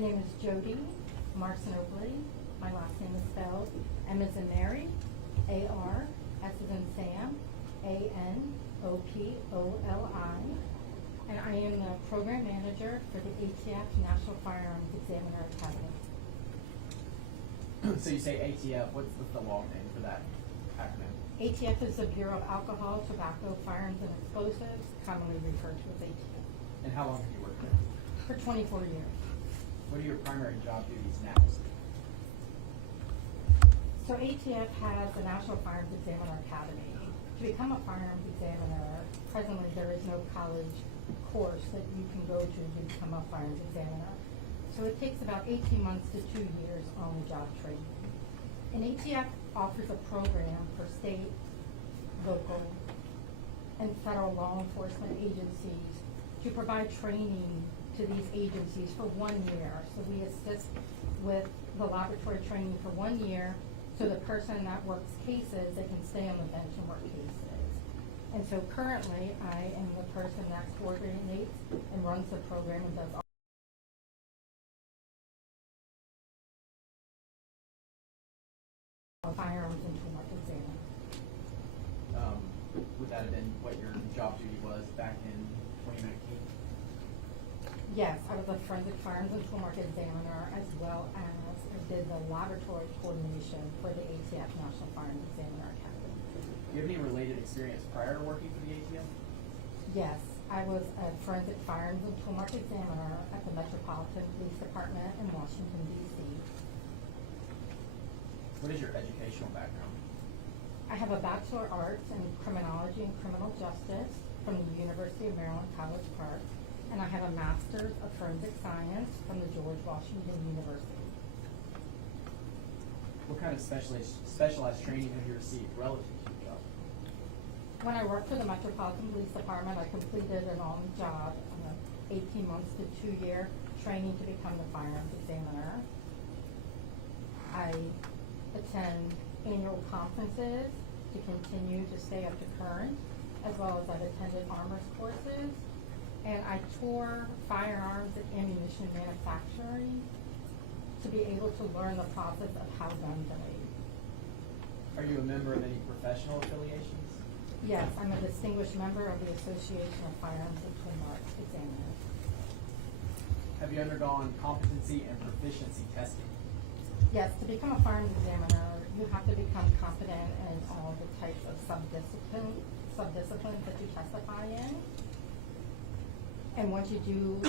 name is Jody Marcinopley. My last name is spelled M as in Mary, A-R, S as in Sam, A-N-O-P-O-L-I. And I am the program manager for the ATF National Firearms Examiner Academy. So you say ATF, what's the long name for that acronym? ATF is the Bureau of Alcohol, Tobacco, Firearms, and Explosives, commonly referred to as ATF. And how long have you worked there? For 24 years. What are your primary job duties now? So ATF has the National Firearms Examiner Academy. To become a firearms examiner, presently there is no college course that you can go to become a firearms examiner. So it takes about 18 months to 2 years on the job training. And ATF offers a program for state, local, and federal law enforcement agencies to provide training to these agencies for 1 year. So we assist with the laboratory training for 1 year, so the person that works cases, they can stay on the bench and work cases. And so currently, I am the person that coordinates and runs the program and does all firearms and tool market examiner. Would that have been what your job duty was back in 2019? Yes, I was a forensic firearms and tool market examiner, as well as I did the laboratory coordination for the ATF National Firearms Examiner Academy. Do you have any related experience prior to working for the ATF? Yes, I was a forensic firearms and tool market examiner at the Metropolitan Police Department in Washington, D.C. What is your educational background? I have a Bachelor of Arts in Criminology and Criminal Justice from the University of Maryland, College Park, and I have a Master's of Forensic Science from the George Washington University. What kind of specialized training have you received relative to your job? When I worked for the Metropolitan Police Department, I completed an on-the-job 18 months to 2 year training to become the firearms examiner. I attend annual conferences to continue to stay up to current, as well as I've attended Amherst courses, and I tour firearms and ammunition manufacturing to be able to learn the process of how guns are made. Are you a member of any professional affiliations? Yes, I'm a distinguished member of the Association of Firearms and Tool Marks Examiners. Have you undergone competency and proficiency testing? Yes, to become a firearms examiner, you have to become competent in all the types of subdisciplines that you testify in. And once you do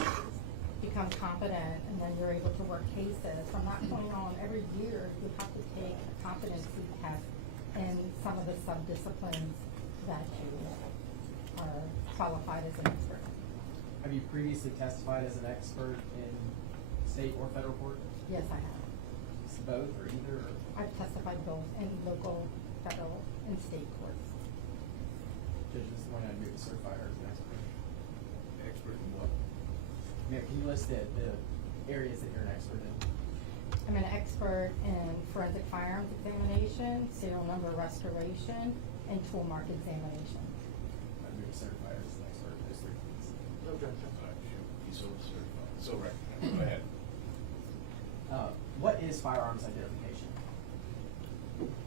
become competent and then you're able to work cases, from that point on, every year you have to take a competency test in some of the subdisciplines that you are qualified as an expert. Have you previously testified as an expert in state or federal court? Yes, I have. Both or either? Or? I've testified both in local, federal, and state courts. Judges, when I move to certify her as an expert. Expert in what? Yeah, can you list the areas that you're an expert in? I'm an expert in forensic firearms examination, serial number restoration, and tool mark examination. I move to certify her as an expert in those 3 things. Okay. He's so certified. So recognized. Go ahead. What is firearms identification?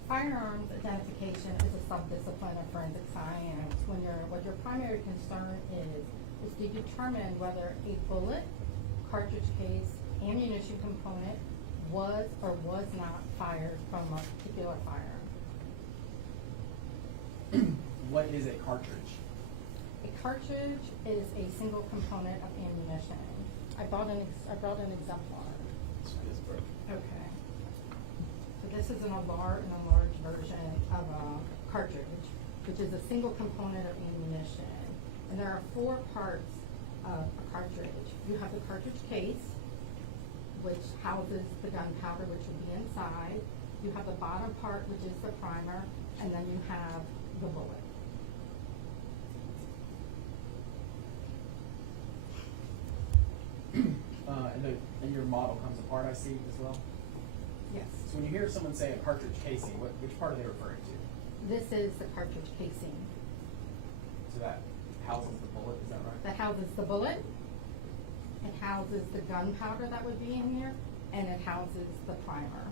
Firearms identification is a subdiscipline of forensic science. What your primary concern is to determine whether a bullet, cartridge case, ammunition component was or was not fired from a particular firearm. What is a cartridge? A cartridge is a single component of ammunition. I brought an exemplar. It's perfect. Okay. So this is an enlarged version of a cartridge, which is a single component of ammunition. And there are 4 parts of a cartridge. You have the cartridge case, which houses the gunpowder, which will be inside. You have the bottom part, which is the primer, and then you have the bullet. And your model comes apart, I see, as well? Yes. So when you hear someone say a cartridge casing, which part are they referring to? This is the cartridge casing. So that houses the bullet, is that right? That houses the bullet, It houses the gunpowder that would be in here, and it houses the primer.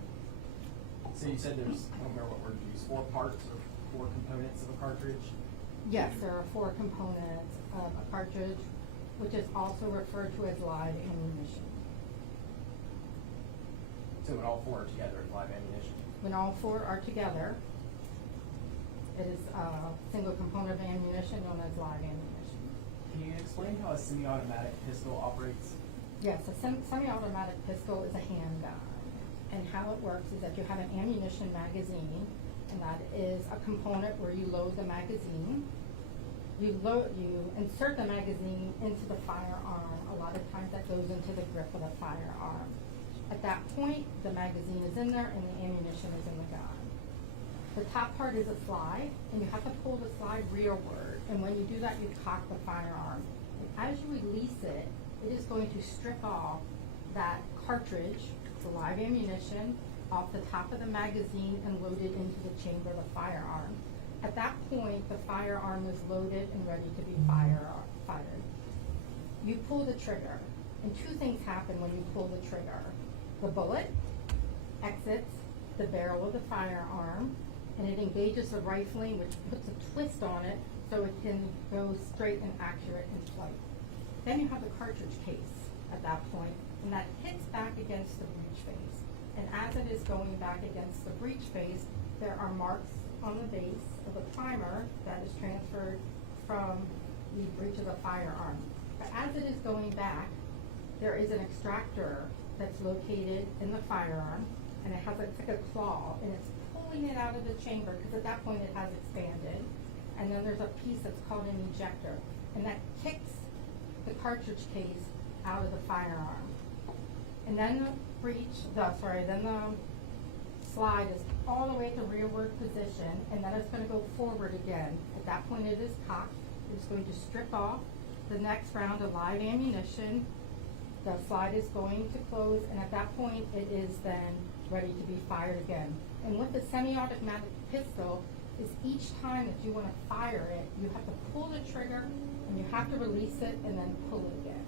So you said there's, I don't remember what word you used, 4 parts or 4 components of a cartridge? Yes, there are 4 components of a cartridge, which is also referred to as live ammunition. So when all 4 are together, it's live ammunition? When all 4 are together, it is a single component of ammunition known as live ammunition. Can you explain how a semi-automatic pistol operates? Yes, a semi-automatic pistol is a handgun. And how it works is that you have an ammunition magazine, and that is a component where you load the magazine. You insert the magazine into the firearm. A lot of times that goes into the grip of the firearm. At that point, the magazine is in there and the ammunition is in the gun. The top part is a slide, and you have to pull the slide rearward. And when you do that, you cock the firearm. And as you release it, it is going to strip off that cartridge, the live ammunition, off the top of the magazine and load it into the chamber of the firearm. At that point, the firearm is loaded and ready to be fired. You pull the trigger, and 2 things happen when you pull the trigger. The bullet exits the barrel of the firearm, and it engages the rifling, which puts a twist on it so it can go straight and accurate in flight. Then you have the cartridge case at that point, and that hits back against the breech face. And as it is going back against the breech face, there are marks on the base of the primer that is transferred from the breech of the firearm. But as it is going back, there is an extractor that's located in the firearm, and it has it's like a claw, and it's pulling it out of the chamber, because at that point it has expanded. And then there's a piece that's called an ejector, and that kicks the cartridge case out of the firearm. And then the slide is all the way to rearward position, and then it's going to go forward again. At that point it is cocked. It's going to strip off the next round of live ammunition. The slide is going to close, and at that point it is then ready to be fired again. And with the semi-automatic pistol, is each time that you want to fire it, you have to pull the trigger, and you have to release it, and then pull it again.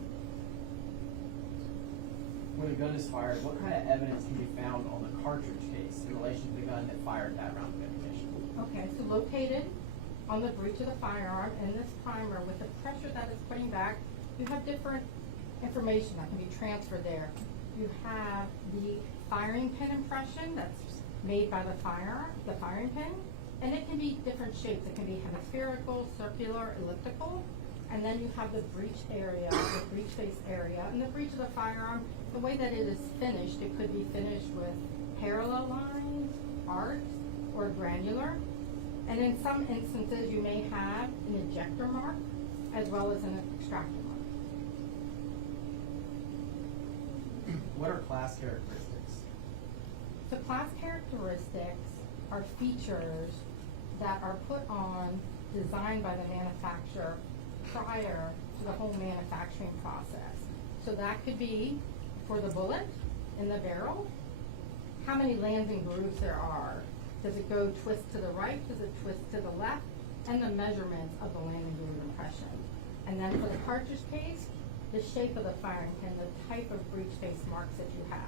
When a gun is fired, what kind of evidence can be found on the cartridge case in relation to the gun that fired that round of ammunition? Okay, so located on the breech of the firearm in this primer, with the pressure that it's putting back, you have different information that can be transferred there. You have the firing pin impression that's made by the firing pin, and it can be different shapes. It can be hemispherical, circular, elliptical, and then you have the breech area, the breech face area, and the breech of the firearm. The way that it is finished, it could be finished with parallel lines, arcs, or granular. And in some instances, you may have an ejector mark as well as an extractor mark. What are class characteristics? So class characteristics are features that are put on, designed by the manufacturer prior to the whole manufacturing process. So that could be for the bullet in the barrel, how many landing grooves there are. Does it go twist to the right? Does it twist to the left? And the measurements of the landing groove impression. And then for the cartridge case, the shape of the firing pin, the type of breech face marks that you have.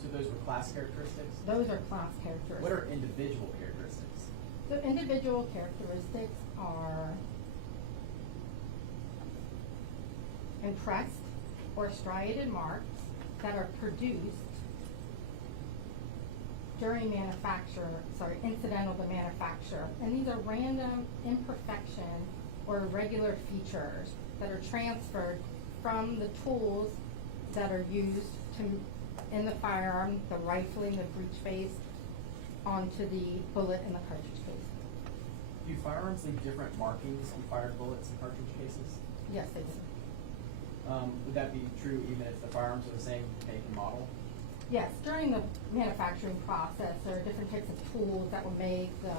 So those were class characteristics? Those are class characteristics. What are individual characteristics? So individual characteristics are impressed or striated marks that are produced during incidental to manufacture. And these are random imperfection or irregular features that are transferred from the tools that are used in the firearm, the rifling, the breech face, onto the bullet in the cartridge case. Do firearms leave different markings on fired bullets and cartridge cases? Yes, they do. Would that be true even if the firearms are the same make and model? Yes, during the manufacturing process, there are different types of tools that will make the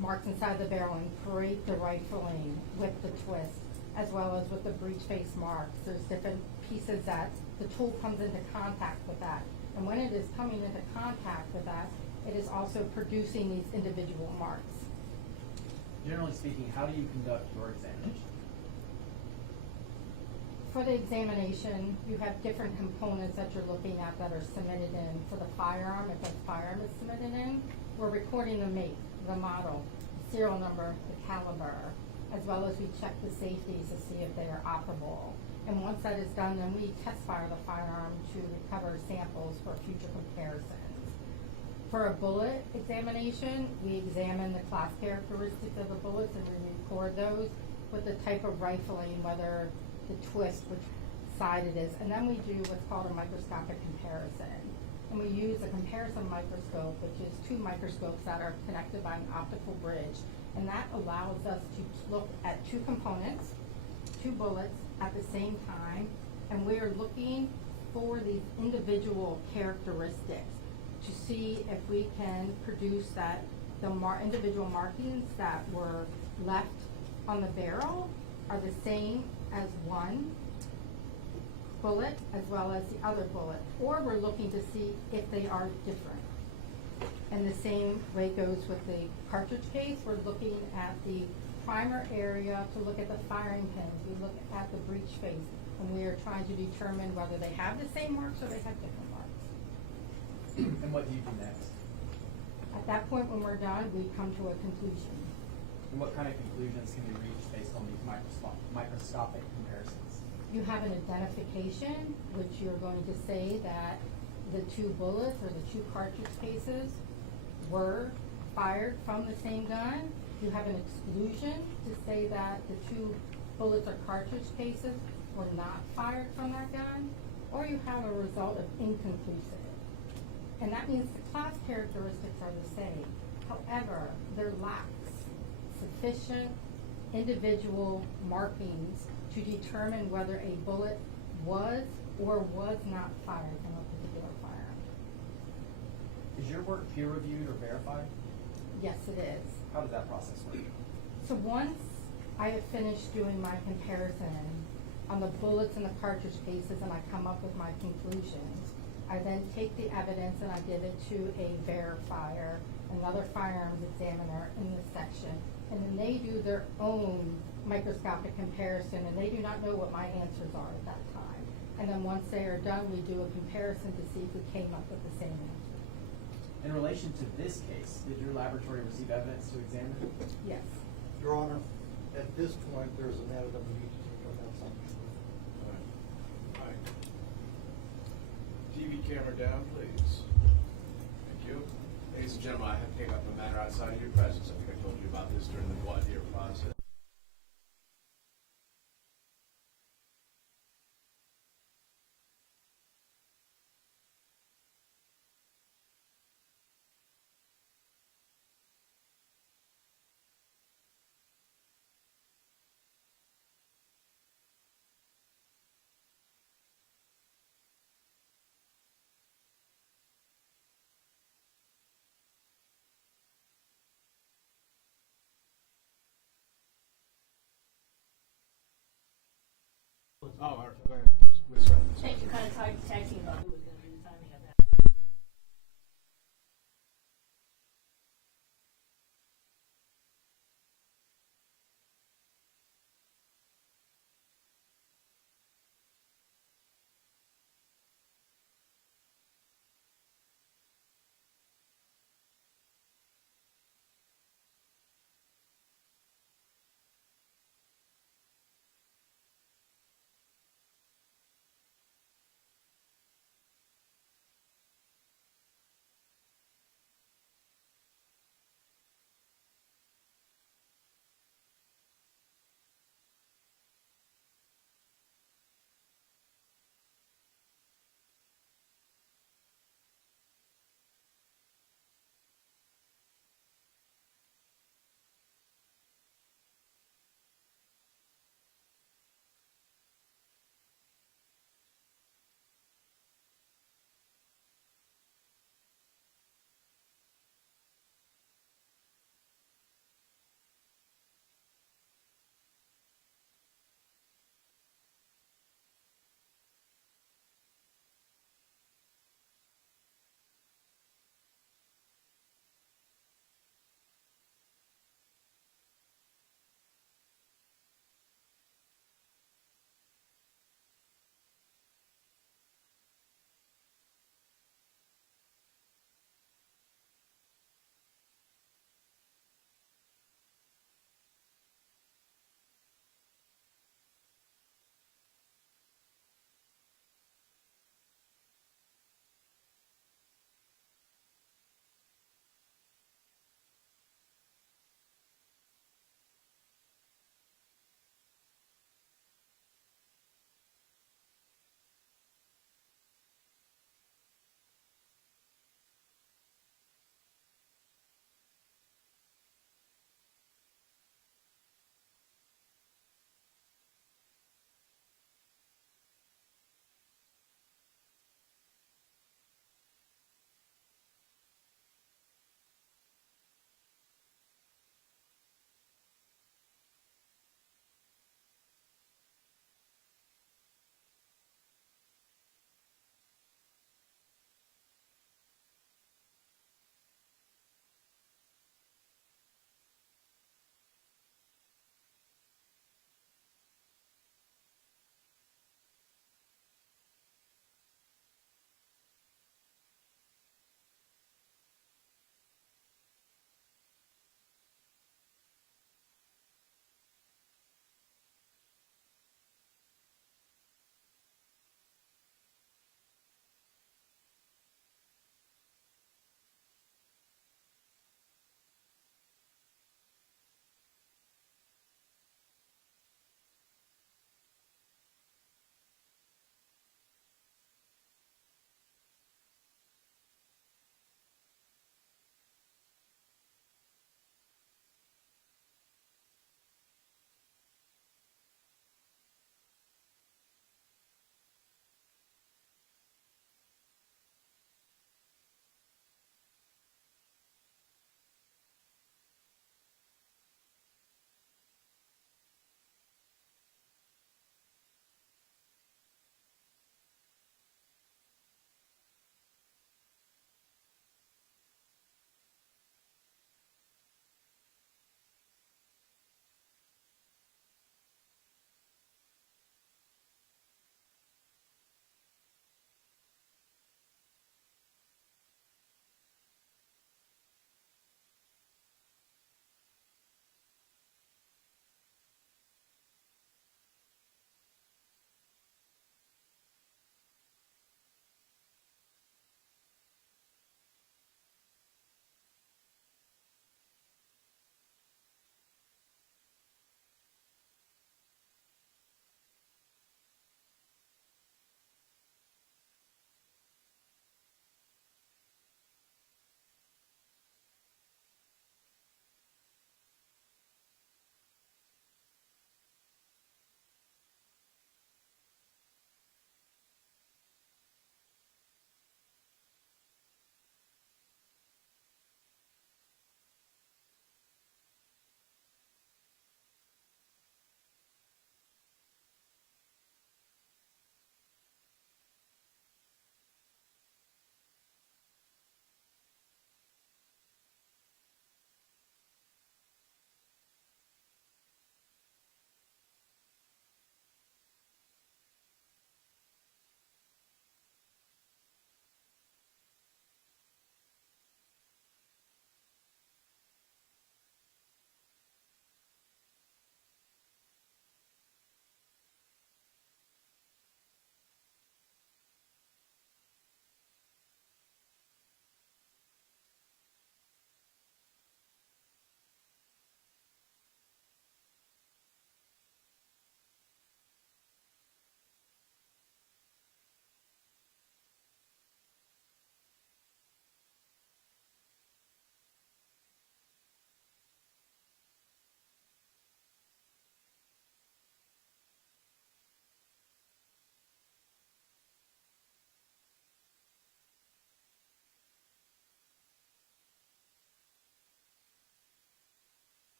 marks inside the barrel and create the rifling with the twist, as well as with the breech face marks. There's different pieces that the tool comes into contact with that. And when it is coming into contact with that, it is also producing these individual marks. Generally speaking, how do you conduct your examination? for the examination, you have different components that you're looking at that are submitted in. For the firearm, if a firearm is submitted in, we're recording the make, the model, the serial number, the caliber, as well as we check the safeties to see if they are operable. And once that is done, then we test fire the firearm to recover samples for future comparisons. For a bullet examination, we examine the class characteristics of the bullets and we record those with the type of rifling, whether the twist, which side it is, and then we do what's called a microscopic comparison. And we use a comparison microscope, which is two microscopes that are connected by an optical bridge. And that allows us to look at two components, two bullets at the same time, and we're looking for these individual characteristics to see if we can produce that the individual markings that were left on the barrel are the same as one bullet as well as the other bullet, or we're looking to see if they are different. And the same way goes with the cartridge case. We're looking at the primer area to look at the firing pins. We look at the breech face, and we are trying to determine whether they have the same marks or they have different marks. And what do you do next? At that point, when we're done, we come to a conclusion. And what kind of conclusions can be reached based on these microscopic comparisons? You have an identification, which you're going to say that the two bullets or the two cartridge cases were fired from the same gun. You have an exclusion to say that the two bullets or cartridge cases were not fired from that gun, or you have a result of inconclusive. And that means the class characteristics are the same. However, there lacks sufficient individual markings to determine whether a bullet was or was not fired from a particular firearm. Is your work peer reviewed or verified? Yes, it is. How does that process work? So once I have finished doing my comparison on the bullets and the cartridge cases and I come up with my conclusions, I then take the evidence and I give it to a verifier, another firearms examiner in the section, and then they do their own microscopic comparison, and they do not know what my answers are at that time. And then once they are done, we do a comparison to see if we came up with the same answer. In relation to this case, did your laboratory receive evidence to examine? Yes. Your Honor, at this point, there's a matter that we need to take up outside. All right. TV camera down, please. Thank you. Ladies and gentlemen, I have taken up a matter outside of your presence. I think I told you about this during the voir dire process.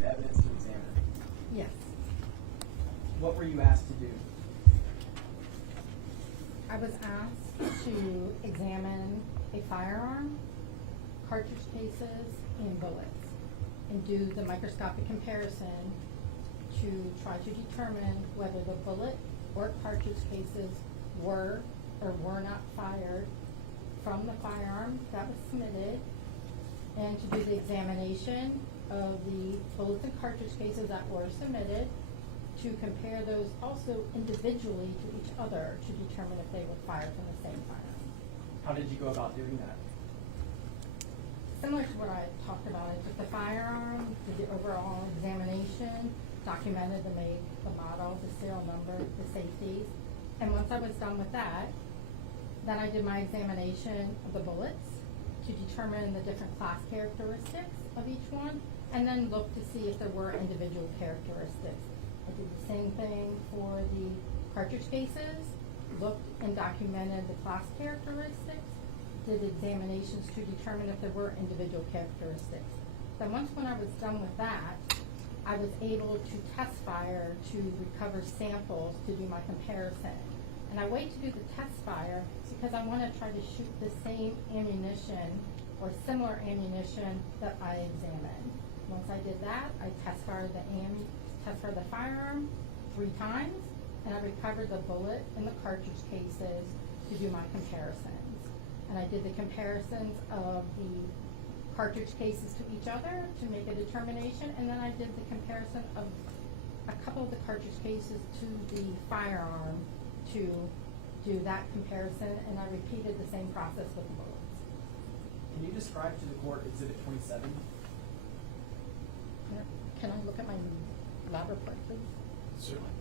receive evidence to examine? Yes. What were you asked to do? I was asked to examine a firearm, cartridge cases, and bullets, and do the microscopic comparison to try to determine whether the bullet or cartridge cases were or were not fired from the firearm that was submitted, and to do the examination of the bullets and cartridge cases that were submitted, to compare those also individually to each other to determine if they were fired from the same firearm. How did you go about doing that? Similar to what I talked about, I took the firearm, did the overall examination, documented the make, the model, the serial number, the safeties, and once I was done with that, then I did my examination of the bullets to determine the different class characteristics of each one, and then looked to see if there were individual characteristics. I did the same thing for the cartridge cases, looked and documented the class characteristics, did examinations to determine if there were individual characteristics. Then once when I was done with that, I was able to test fire to recover samples to do my comparison. And I wait to do the test fire because I want to try to shoot the same ammunition or similar ammunition that I examined. Once I did that, I test fired the firearm 3 times, and I recovered the bullet and the cartridge cases to do my comparisons. And I did the comparisons of the cartridge cases to each other to make a determination, and then I did the comparison of a couple of the cartridge cases to the firearm to do that comparison, and I repeated the same process with the bullets. Can you describe to the court Exhibit 27? Can I look at my lab report, please? Certainly.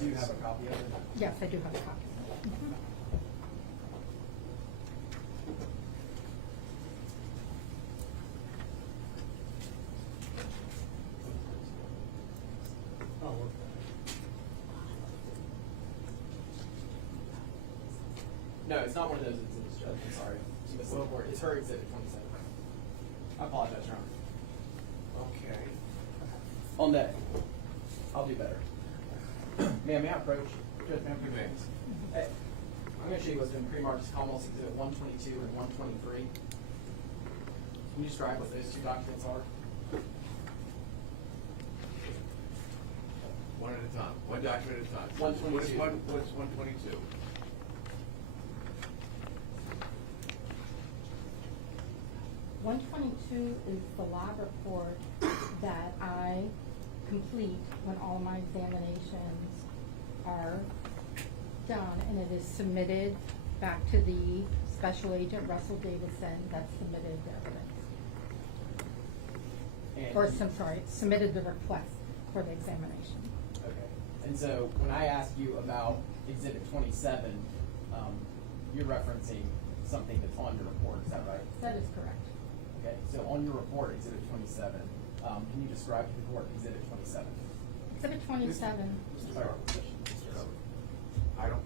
Do you have a copy of it? Yes, I do have a copy. I'll look No, it's not one of those exhibits, Judge. I'm sorry. She missed the report. It's her Exhibit 27. I apologize, Your Honor. Okay. On that, I'll do better. Ma'am, may I approach? Judge, ma'am, You may. Hey, I'm going to show you what's been pre-marked as Commonwealth Exhibit 122 and 123. Can you describe what those 2 documents are? One at a time. One document at a time. 122. What's 122? Is the lab report that I complete when all my examinations are done, and it is submitted back to the Special Agent Russell Davison that submitted the evidence. And Submitted the request for the examination. Okay. And so when I ask you about Exhibit 27, you're referencing something that's on your report. Is that right? That is correct. Okay. So on your report, Exhibit 27, can you describe to the court Exhibit 27? Exhibit 27. Mr. Garber. Mr. Garber. I don't,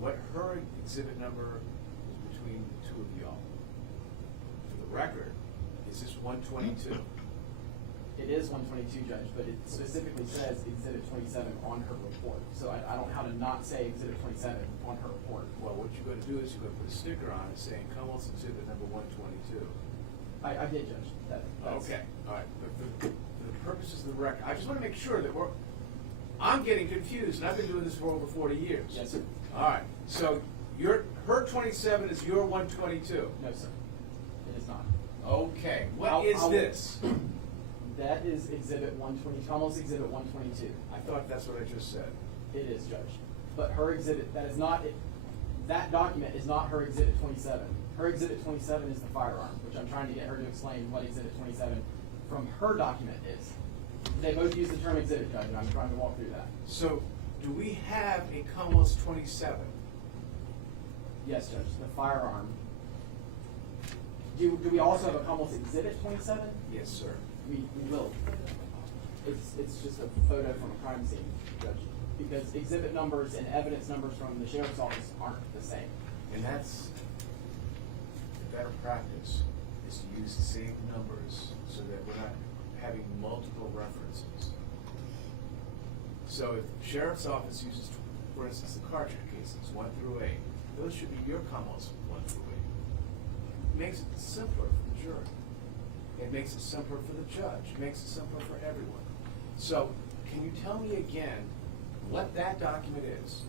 what her exhibit number is between the 2 of y'all. For the record, is this 122? It is 122, Judge, but it specifically says Exhibit 27 on her report. So I don't know how to not say Exhibit 27 on her report. Well, what you're going to do is you're going to put a sticker on it saying Commonwealth Exhibit number 122. I did, Judge. That's Okay, all right. But for the purposes of the record, I just want to make sure that I'm getting confused, and I've been doing this for over 40 years. Yes, sir. All right, so her 27 is your 122? No, sir. It is not. Okay, what is this? That is Exhibit 122, almost Exhibit 122. I thought that's what I just said. It is, Judge. But her exhibit, that document is not her Exhibit 27. Her Exhibit 27 is the firearm, which I'm trying to get her to explain what Exhibit 27 from her document is. They both use the term exhibit, Judge, and I'm trying to walk through that. So, do we have a Commonwealth 27? Yes, Judge, the firearm. Do we also have a Commonwealth Exhibit 27? Yes, sir. We will. It's just a photo from a crime scene, Judge, because exhibit numbers and evidence numbers from the sheriff's office aren't the same. And that's better practice. is to use the same numbers so that we're not having multiple references. So if sheriff's office uses, for instance, the cartridge cases, 1 through 8, those should be your comments, 1 through 8. It makes it simpler for the jury. It makes it simpler for the judge. It makes it simpler for everyone. So can you tell me again what that document is?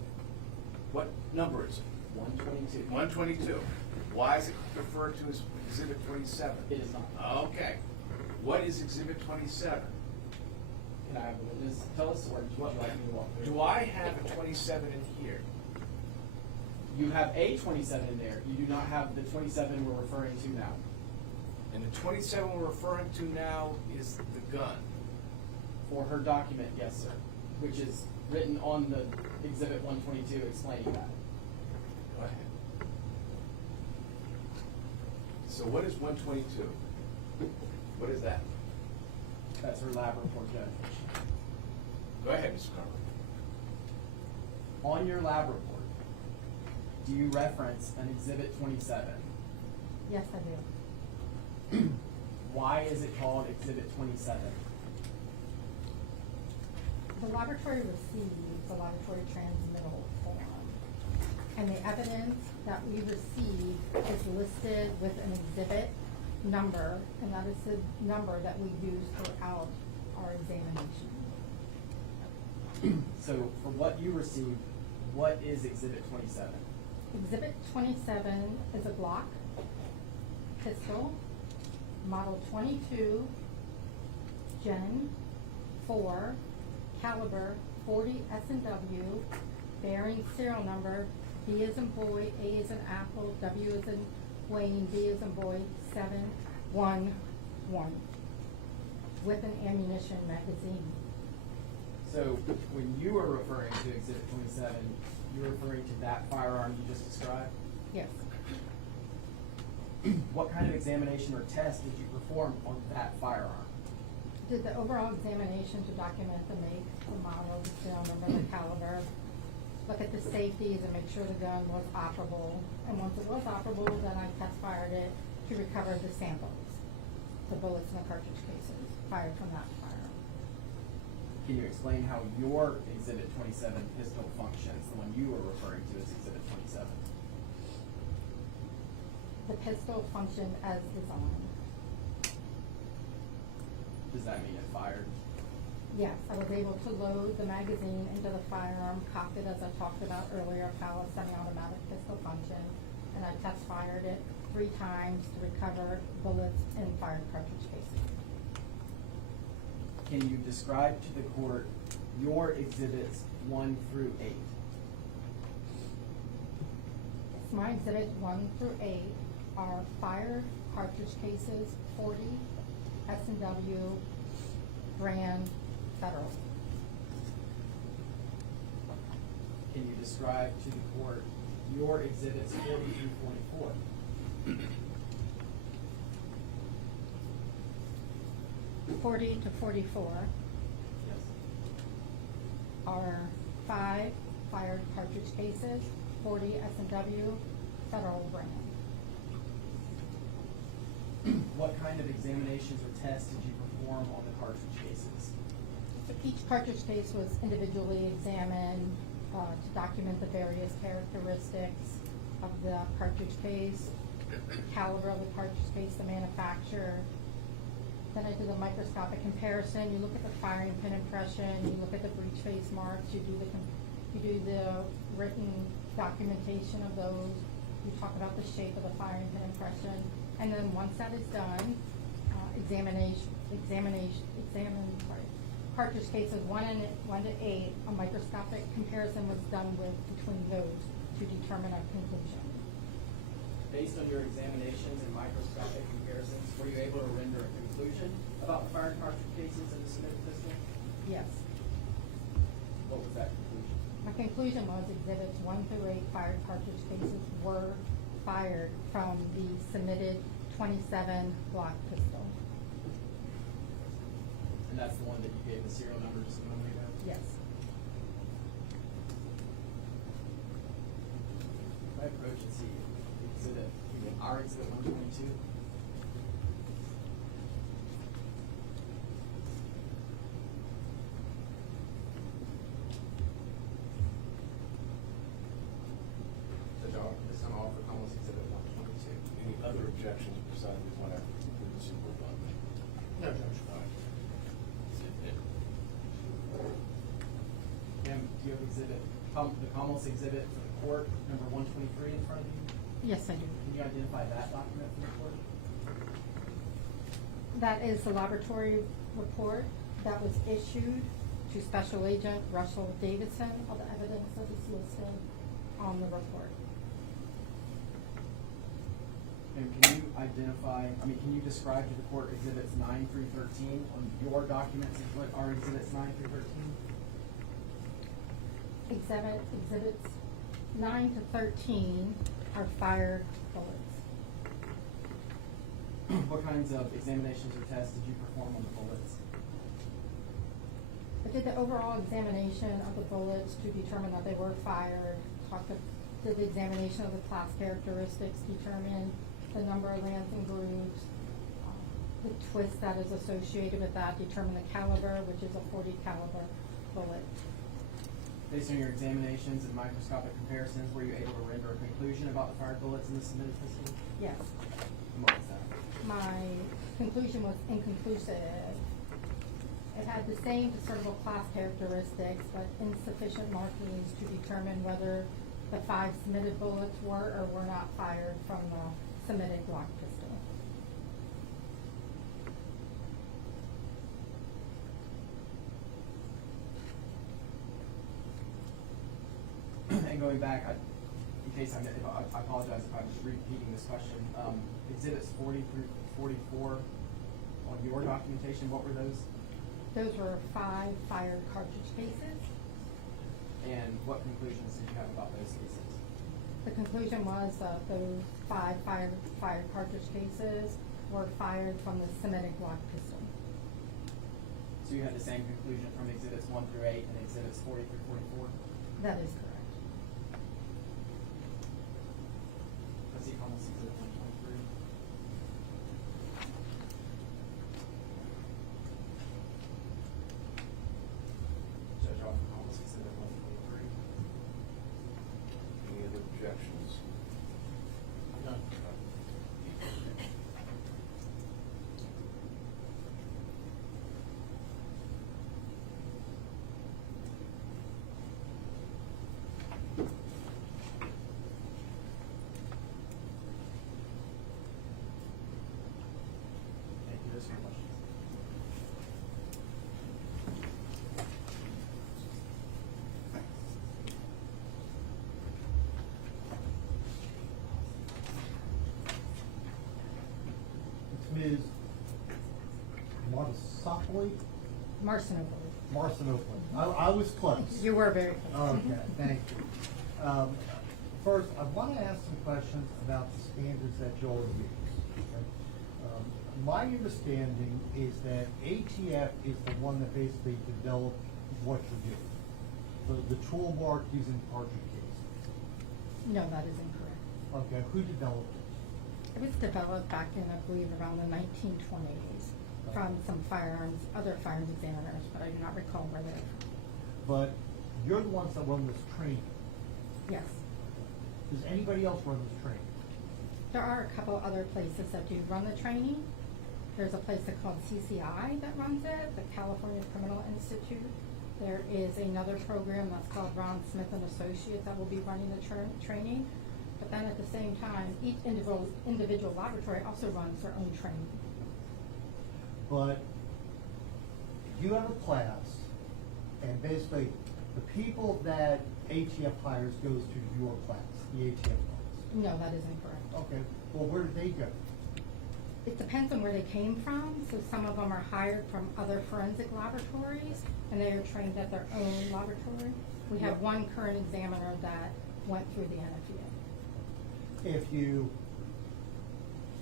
What number is it? 122. 122. Why is it referred to as Exhibit 27? It is not. Okay. What is Exhibit 27? Can I have a witness tell us, or what would you like me to walk through? Do I have a 27 in here? You have a 27 in there. You do not have the 27 we're referring to now. And the 27 we're referring to now is the gun. For her document, yes, sir, which is written on the Exhibit 122 explaining that. Go ahead. So what is 122? What is that? That's her lab report, Judge. Go ahead, Mr. Carver. On your lab report, do you reference an Exhibit 27? Yes, I do. Why is it called Exhibit 27? The laboratory receives the laboratory transmittal form, and the evidence that we receive is listed with an exhibit number, and that is the number that we use throughout our examination. So for what you received, what is Exhibit 27? Exhibit 27 is a Glock pistol, model 22, Gen 4, caliber 40 S&W, bearing serial number B as in boy, A as in apple, W as in Wayne, B as in boy, 711, with an ammunition magazine. So when you were referring to Exhibit 27, you were referring to that firearm you just described? Yes. What kind of examination or test did you perform on that firearm? Did the overall examination to document the make, the model, the serial number, the caliber, look at the safeties and make sure the gun was operable. And once it was operable, then I test fired it to recover the samples, the bullets and the cartridge cases fired from that firearm. Can you explain how your Exhibit 27 pistol functions, the one you were referring to as Exhibit 27? The pistol functioned as designed. Does that mean it fired? Yes, I was able to load the magazine into the firearm, cock it as I talked about earlier, how a semi-automatic pistol functioned, and I test fired it 3 times to recover bullets in fired cartridge cases. Can you describe to the court your Exhibits 1 through 8? My exhibits 1 through 8 are fired cartridge cases, 40 S&W brand Federal. Can you describe to the court your Exhibits 40 through 44? 40 to 44 Yes. are 5 fired cartridge cases, 40 S&W Federal brand. What kind of examinations or tests did you perform on the cartridge cases? Each cartridge case was individually examined to document the various characteristics of the cartridge case, caliber of the cartridge case, the manufacturer. Then I did a microscopic comparison. You look at the firing pin impression, you look at the breech face marks, you do the written documentation of those. You talk about the shape of the firing pin impression, and then once that is done, cartridge cases 1 to 8, a microscopic comparison was done between those to determine a conclusion. Based on your examinations and microscopic comparisons, were you able to render a conclusion about the fired cartridge cases in the submitted pistol? Yes. What was that conclusion? My conclusion was exhibits 1 through 8 fired cartridge cases were fired from the submitted 27 Glock pistol. And that's the one that you gave the serial number just a moment ago? Yes. If I approach and see exhibit, our exhibit 122, Commerce Exhibit 122. Any other objections besides the one after the super one? No, Judge. All right. Kim, do you have exhibit, the Commerce Exhibit for the court, number 123 in front of you? Yes, I do. Can you identify that document for the court? That is the laboratory report that was issued to Special Agent Russell Davidson. All the evidence that is listed on the report. And can you identify, can you describe to the court exhibits 9 through 13 on your documents, what are exhibits 9 through 13? Exhibits 9 to 13 are fired bullets. What kinds of examinations or tests did you perform on the bullets? I did the overall examination of the bullets to determine that they were fired. Did the examination of the class characteristics, determine the number of lands and grooves, the twist that is associated with that, determine the caliber, which is a .40 caliber bullet. Based on your examinations and microscopic comparisons, were you able to render a conclusion about the fired bullets in the submitted pistol? Yes. And what was that? My conclusion was inconclusive. It had the same discernible class characteristics, but insufficient markings to determine whether the 5 submitted bullets were or were not fired from the submitted Glock pistol. And going back, in case I apologize if I'm just repeating this question. Exhibits 40 through 44 on your documentation, what were those? Those were 5 fired cartridge cases. And what conclusions did you have about those cases? The conclusion was that those 5 fired cartridge cases were fired from the submitted Glock pistol. So you had the same conclusion from exhibits 1 through 8 and exhibits 40 through 44? That is correct. Let's see, almost exhibit 123. Judge off almost exhibit 123. Any other objections? None. Thank you. Those are your questions. It's Ms. Martinopoli? Marcinopoli. Marcinopoli. I was close. You were very close. Okay, thank you. First, I want to ask some questions about the standards that you all use. Okay? My understanding is that ATF is the one that basically developed what you do. The tool mark using cartridge cases. No, that is incorrect. Okay, who developed it? It was developed back in, I believe, around the 1920s from some other firearms examiners, but I do not recall where they're from. But you're the ones that run this training. Yes. Does anybody else run this training? There are a couple other places that do run the training. There's a place called CCI that runs it, the California Criminal Institute. There is another program that's called Ron Smith and Associates that will be running the training. But then at the same time, each individual laboratory also runs their own training. But you have a class, and basically the people that ATF hires goes to your class, the ATF class. No, that is incorrect. Okay, well, where did they go? It depends on where they came from. So some of them are hired from other forensic laboratories, and they are trained at their own laboratory. We have one current examiner that went through the NFPA.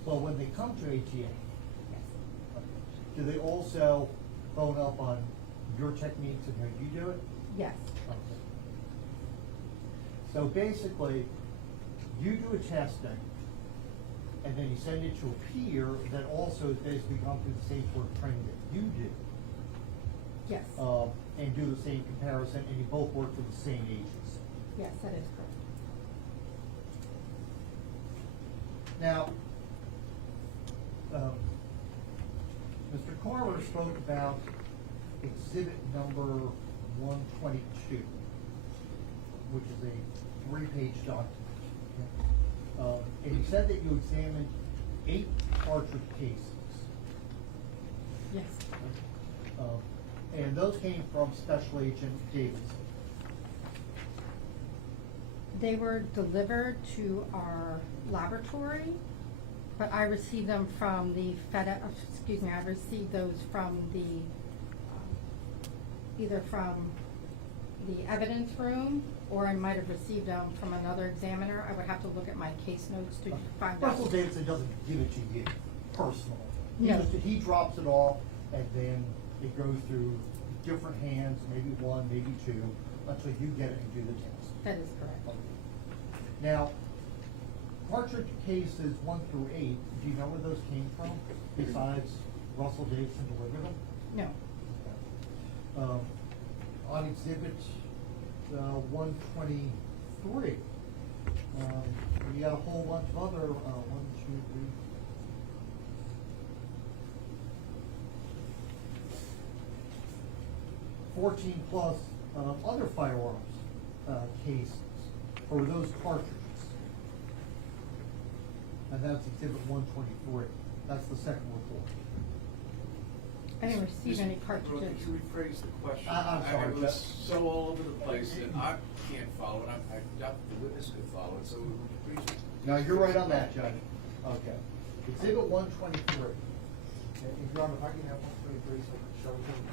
Well, when they come to ATF, Yes. do they also phone up on your techniques and how you do it? Yes. Okay. So basically, you do a testing, and then you send it to a peer that also has basically gone through the same sort of training that you do. Yes. And do the same comparison, and you both work for the same agency. Yes, that is correct. Now, Mr. Carver spoke about exhibit number 122, which is a 3-page document. And he said that you examined 8 cartridge cases. Yes. And those came from Special Agent Davidson. They were delivered to our laboratory, but I received them from the I received those from the, either from the evidence room, or I might have received them from another examiner. I would have to look at my case notes to find out. Russell Davidson doesn't give it to you personally. No. He drops it off, and then it goes through different hands, maybe 1, maybe 2, until you get it and do the test. That is correct. Now, cartridge cases 1 through 8, do you know where those came from, besides Russell Davidson delivered them? No. On exhibit 123, you got a whole bunch of other, 1, 2, 3, 14 plus other firearms cases for those cartridges. And that's exhibit 123. That's the second report. I didn't receive any Could cartridges. you rephrase the question? I'm sorry, It was Jeff. so all over the place that I can't follow it. I doubt the witness could follow it, so we would appreciate it. No, you're right on that, Judge. Okay. Exhibit 123. Your Honor, if I can have 123 so I can show him.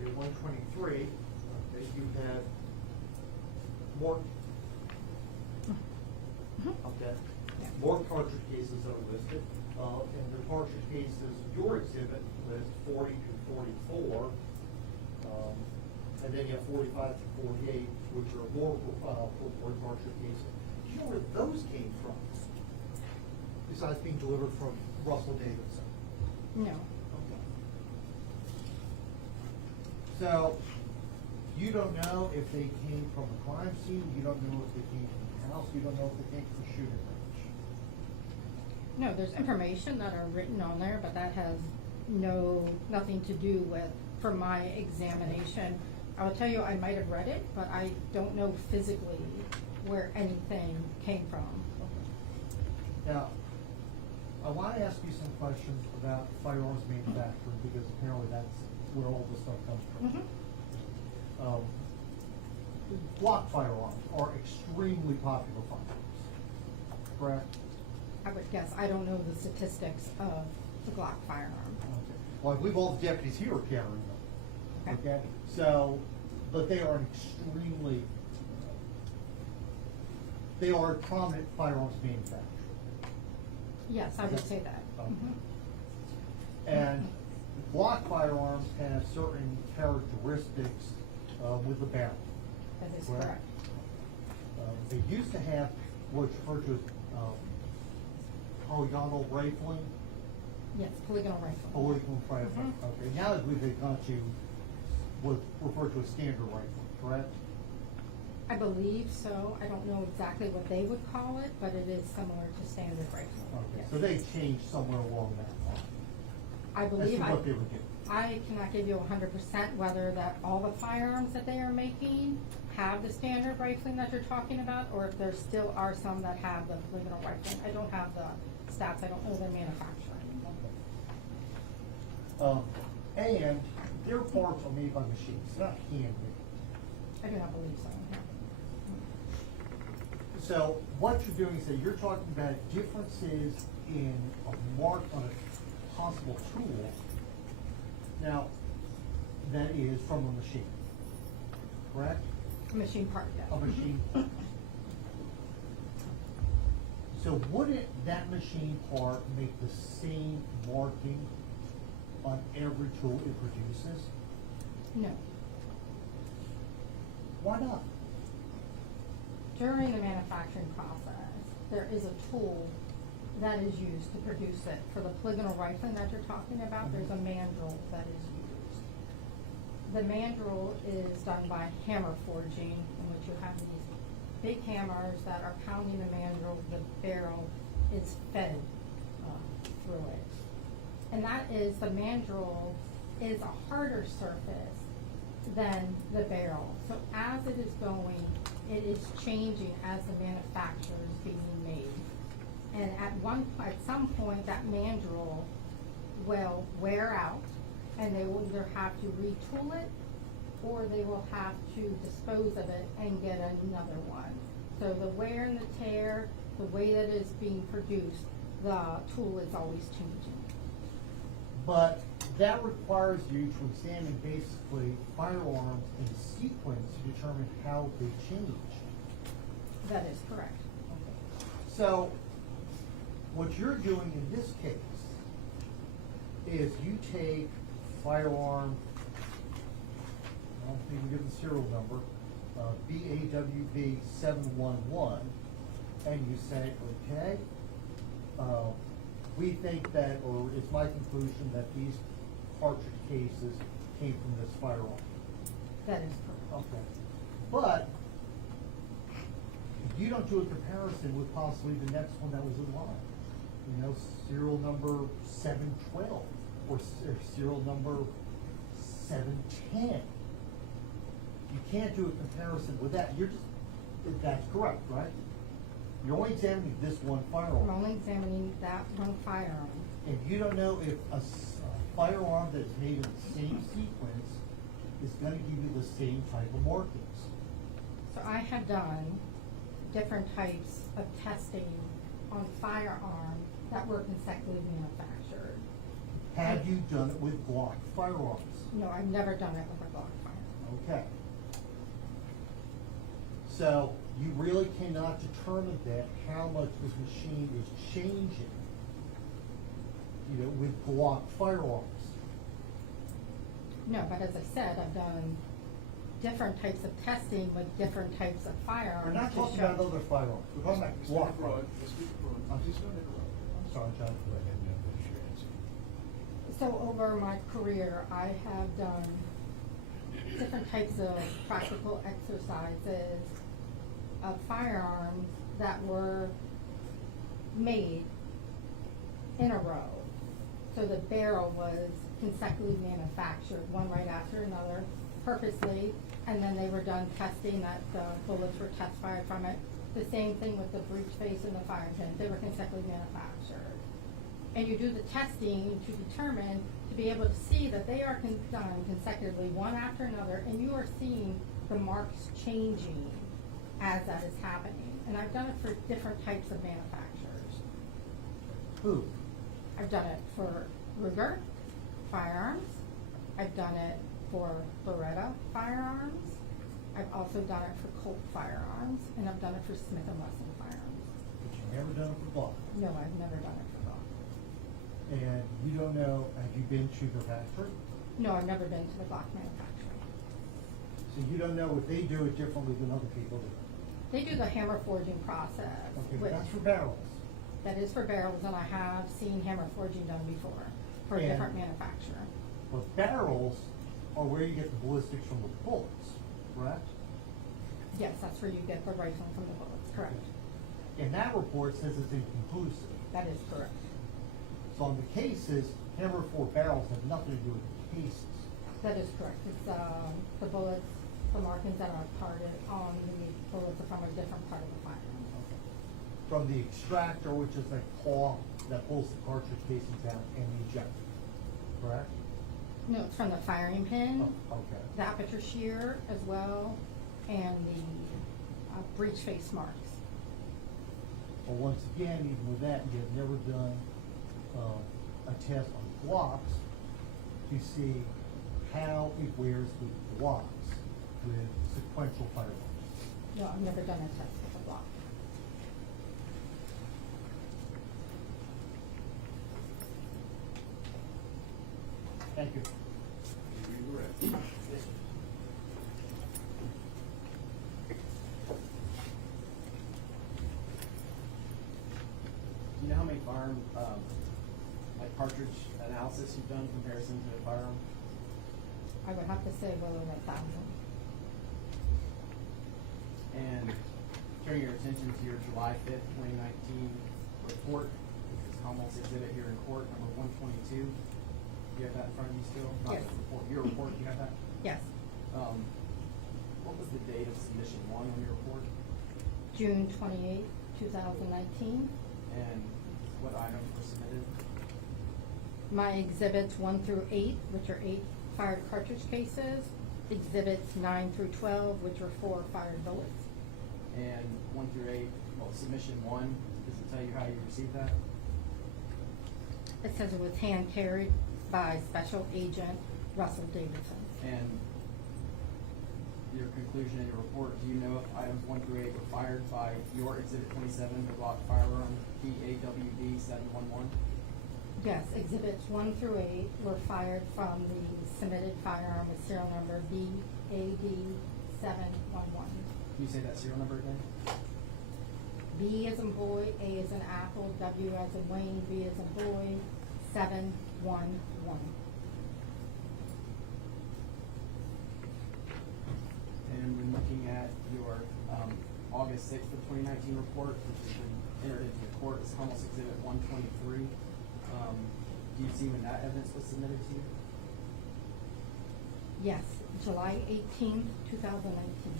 Okay, 123, okay, you have more, okay, more cartridge cases that are listed, and the cartridge cases, your exhibit lists 40 to 44, and then you have 45 to 48, which are more report cartridge cases. Do you know where those came from? Besides being delivered from Russell Davidson? No. Okay. So, you don't know if they came from the crime scene, you don't know if they came from the house, you don't know if they came from the shooting range. No, there's information that are written on there, but that has nothing to do with, for my examination. I will tell you, I might have read it, but I don't know physically where anything came from. Now, I want to ask you some questions about firearms manufacturing, because apparently that's where all this stuff comes from. Mhm. Block firearms are extremely popular firearms, correct? I would guess, I don't know the statistics of the Glock firearm. Okay. Well, I believe all the deputies here are carrying them. Okay. Okay, so, but they are an extremely, they are a prominent firearms manufacturer. Yes, I would say that. Okay. Mhm. And Glock firearms have certain characteristics with the barrel. That is Correct. correct. They used to have what's referred to as polygonal rifling. Yes, polygonal rifle. Polygonal rifling. Mhm. Okay, now I believe they've gone to what's referred to as standard rifling, correct? I believe so. I don't know exactly what they would call it, but it is similar to standard rifle. Okay, Yes. so they changed somewhere along that line. I As believe to what they would do. I cannot give you 100% whether that all the firearms that they are making have the standard rifling that you're talking about, or if there still are some that have the polygonal rifling. I don't have the stats. I don't know their manufacturing. And their parts are made by machines, not handmade. I do not believe so. No. So what you're doing is that you're talking about differences in a mark on a possible tool. Now, that is from a machine, correct? Machine part, yes. A machine. So wouldn't that machine part make the same marking on every tool it produces? No. Why not? During the manufacturing process, there is a tool that is used to produce it. For the polygonal rifling that you're talking about, there's a mandrel that is used. the mandrel is done by hammer forging, in which you have these big hammers that are pounding the mandrel, the barrel is fed through it. And that is, the mandrel is a harder surface than the barrel. So as it is going, it is changing as the manufacture is being made. And at some point, that mandrel will wear out, and they will either have to retool it, or they will have to dispose of it and get another one. So the wear and the tear, the way that it's being produced, the tool is always changing. But that requires you to examine basically firearms in sequence to determine how they change. That is correct. So, what you're doing in this case is you take firearm, I don't think we give the serial number, BAWB 711, and you say, okay, we think that, or it's my conclusion that these cartridge cases came from this firearm. That is correct. Okay. But you don't do a comparison with possibly the next one that was in line. You know, serial number 712 or serial number 710. You can't do a comparison with that. You're just, that's correct, right? You're only examining this one firearm. I'm only examining that one firearm. And you don't know if a firearm that's made in the same sequence is going to give you the same type of markings. So I have done different types of testing on firearms that were consecutively manufactured. Have you done it with Glock firearms? No, I've never done it with a Glock firearm. Okay. So you really cannot determine that how much this machine is changing, you know, with Glock firearms. No, but as I said, I've done different types of testing with different types of firearms. We're not to talking show- about other firearms. We're talking about Glock firearms. I'm sorry, John. Go ahead and finish your answer. So over my career, I have done different types of practical exercises of firearms that were made in a row. So the barrel was consecutively manufactured, one right after another, purposely, and then they were done testing that the bullets were test fired from it. The same thing with the breech face and the firing pin, they were consecutively manufactured. And you do the testing to determine, to be able to see that they are done consecutively, one after another, and you are seeing the marks changing as that is happening. And I've done it for different types of manufacturers. Who? I've done it for Ruger firearms. I've done it for Beretta firearms. I've also done it for Colt firearms, and I've done it for Smith & Wesson firearms. But you've never done it for Glock. No, I've never done it for Glock. And you don't know, have you been to the factory? No, I've never been to the Glock manufacturer. So you don't know if they do it differently than other people do. They do the hammer forging process. Okay, but which- that's for barrels. That is for barrels, and I have seen hammer forging done before for a And- different manufacturer. But barrels are where you get the ballistics from the bullets, correct? Yes, that's where you get the rifling from the bullets, correct. And that report says it's inconclusive. That is correct. So on the cases, hammer for barrels have nothing to do with the cases. That is correct. It's, the bullets, the markings that are parted on the bullets are from a different part of the firearm. From the extractor, which is that claw that pulls the cartridge casings out, and the ejector, correct? No, it's from the firing pin, Oh, okay. the aperture shear as well, and the breech face marks. Well, once again, even with that, you have never done a test on Glocks to see how it wears with Glocks with sequential firearms. No, I've never done a test with a block. Thank you. You were right. Do you know how many firearm, like cartridge analysis you've done in comparison to a firearm? I would have to say below 1,000. And turning your attention to your July 5th, 2019 report, which is Commonwealth's exhibit here in court, number 122. Do you have that in front of you still? Not Yes. the report. Your report, do you have that? Yes, What was the date of submission one on your report? June 28, 2019. And what items were submitted? My exhibits 1 through 8, which are 8 fired cartridge cases. Exhibits 9 through 12, which are 4 fired bullets. And 1 through 8, well, submission 1, does it tell you how you received that? It says it was hand carried by Special Agent Russell Davidson. And your conclusion in your report, do you know if items 1 through 8 were fired by your exhibit 27, the Glock firearm BAWB 711? Yes, exhibits 1 through 8 were fired from the submitted firearm with serial number BAD711. Can you say that serial number again? B as in boy, A as in apple, W as in Wayne, B as in boy, 711. And when looking at your August 6th of 2019 report, which has been entered into the court as Commonwealth's Exhibit 123, do you see when that evidence was submitted to you? Yes, July 18th, 2019.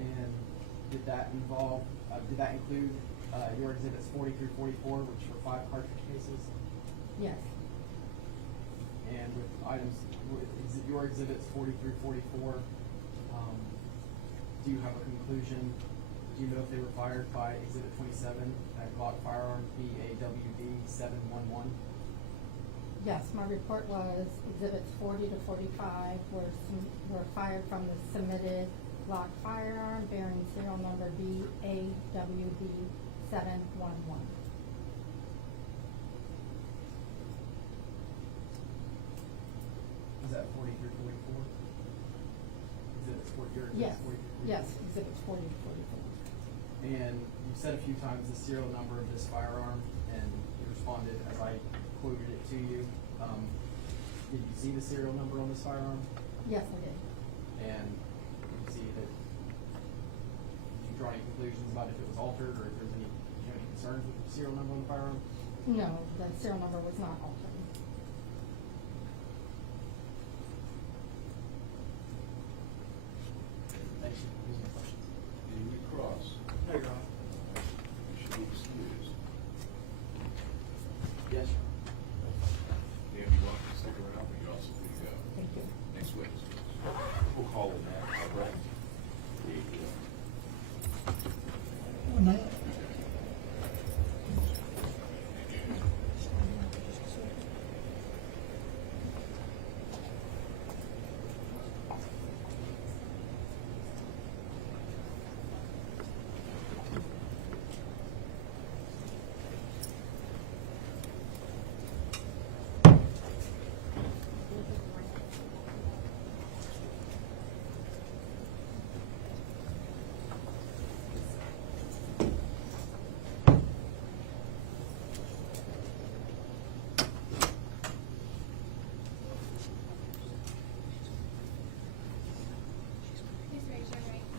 And did that include your exhibits 40 through 44, which were 5 cartridge cases? Yes, And with your exhibits 40 through 44, do you have a conclusion? Do you know if they were fired by exhibit 27, that Glock firearm BAWB 711? yes, my report was exhibits 40 to 45 were fired from the submitted Glock firearm bearing serial number BAWB 711. Is that 40 through 44? Exhibits 40, your Yes, exhibits 40 through 44? yes, exhibits 40 to 44. And you said a few times the serial number of this firearm, and you responded as I quoted it to you. Did you see the serial number on this firearm? Yes, I did. And did you see that? Did you draw any conclusions about if it was altered, or if there's any, did you have any concerns with the serial number on the firearm? No, the serial number was not altered. Thank you. These are my questions. Amy Cross. There you go. You should be excused. Yes, Your Honor. Dan, you want to stick around, but you're also free to go. Thank you. Next witness. We'll call the man. All right. Please raise your right hand.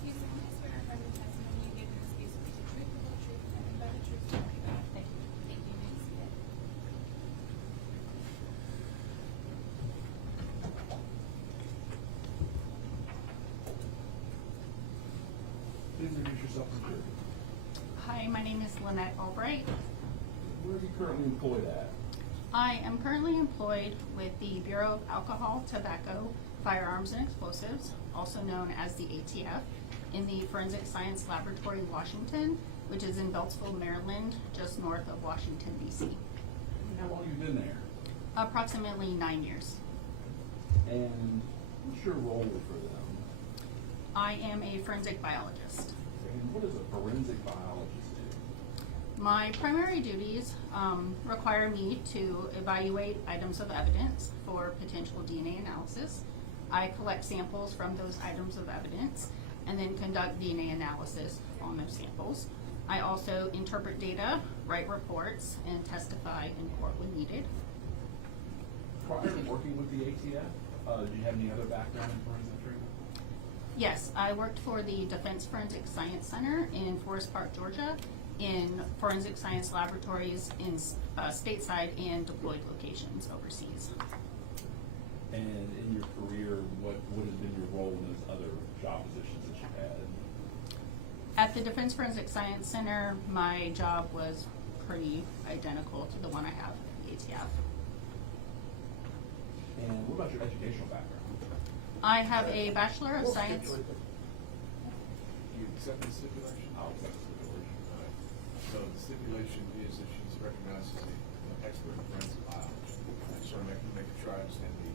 Do you solemnly swear or affirm the testimony you give in this case will be the truth, the whole truth, and nothing but the truth, so help you God? Thank you. Thank you. You may be seated. Please introduce yourself and your. Hi, my name is Lynette Albright. Where are you currently employed at? I am currently employed with the Bureau of Alcohol, Tobacco, Firearms, and Explosives, also known as the ATF, in the Forensic Science Laboratory, Washington, which is in Beltsville, Maryland, just north of Washington, D.C. How long have you been there? Approximately 9 years. And what's your role for them? I am a forensic biologist. And what does a forensic biologist do? My primary duties require me to evaluate items of evidence for potential DNA analysis. I collect samples from those items of evidence and then conduct DNA analysis on those samples. I also interpret data, write reports, and testify in court when needed. Prior to working with the ATF, did you have any other background in forensic treatment? Yes, I worked for the Defense Forensic Science Center in Forest Park, Georgia, in forensic science laboratories in stateside and deployed locations overseas. And in your career, what has been your role in those other job positions that you've had? At the Defense Forensic Science Center, my job was pretty identical to the one I have at the ATF. And what about your educational background? I have a Bachelor of Science. You accept the stipulation? I'll accept the stipulation. All right. So the stipulation is that she's recognized as an expert in forensic biology. I just want to make sure I understand the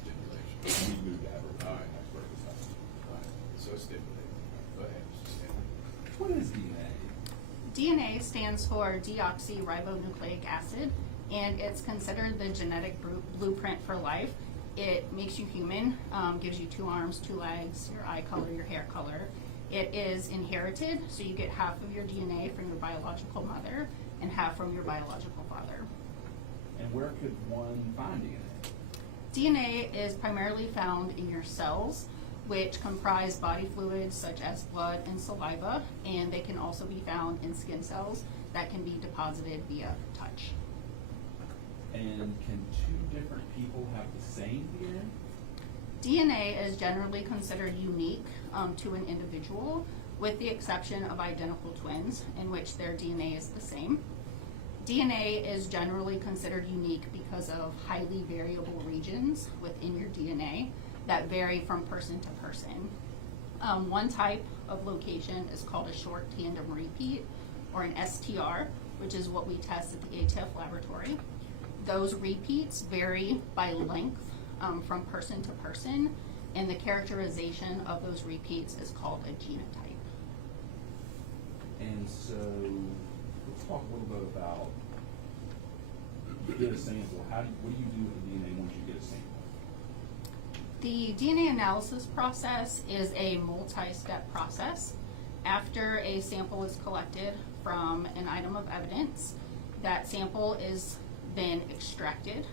stipulation. We moved to have her All right. an expert in this stuff. All right. So stipulated. Go ahead, Mr. Stanley. What is DNA? DNA stands for deoxyribonucleic acid, and it's considered the genetic blueprint for life. It makes you human, gives you 2 arms, 2 legs, your eye color, your hair color. It is inherited, so you get half of your DNA from your biological mother and half from your biological father. And where could one find DNA? DNA is primarily found in your cells, which comprise body fluids such as blood and saliva, and they can also be found in skin cells that can be deposited via touch. And can 2 different people have the same DNA? DNA is generally considered unique to an individual, with the exception of identical twins, in which their DNA is the same. DNA is generally considered unique because of highly variable regions within your DNA that vary from person to person. One type of location is called a short tandem repeat, or an STR, which is what we test at the ATF laboratory. Those repeats vary by length from person to person, and the characterization of those repeats is called a genotype. And so, let's talk a little bit about, you get a sample, what do you do with the DNA once you get a sample? The DNA analysis process is a multi-step process. After a sample is collected from an item of evidence, that sample is then extracted.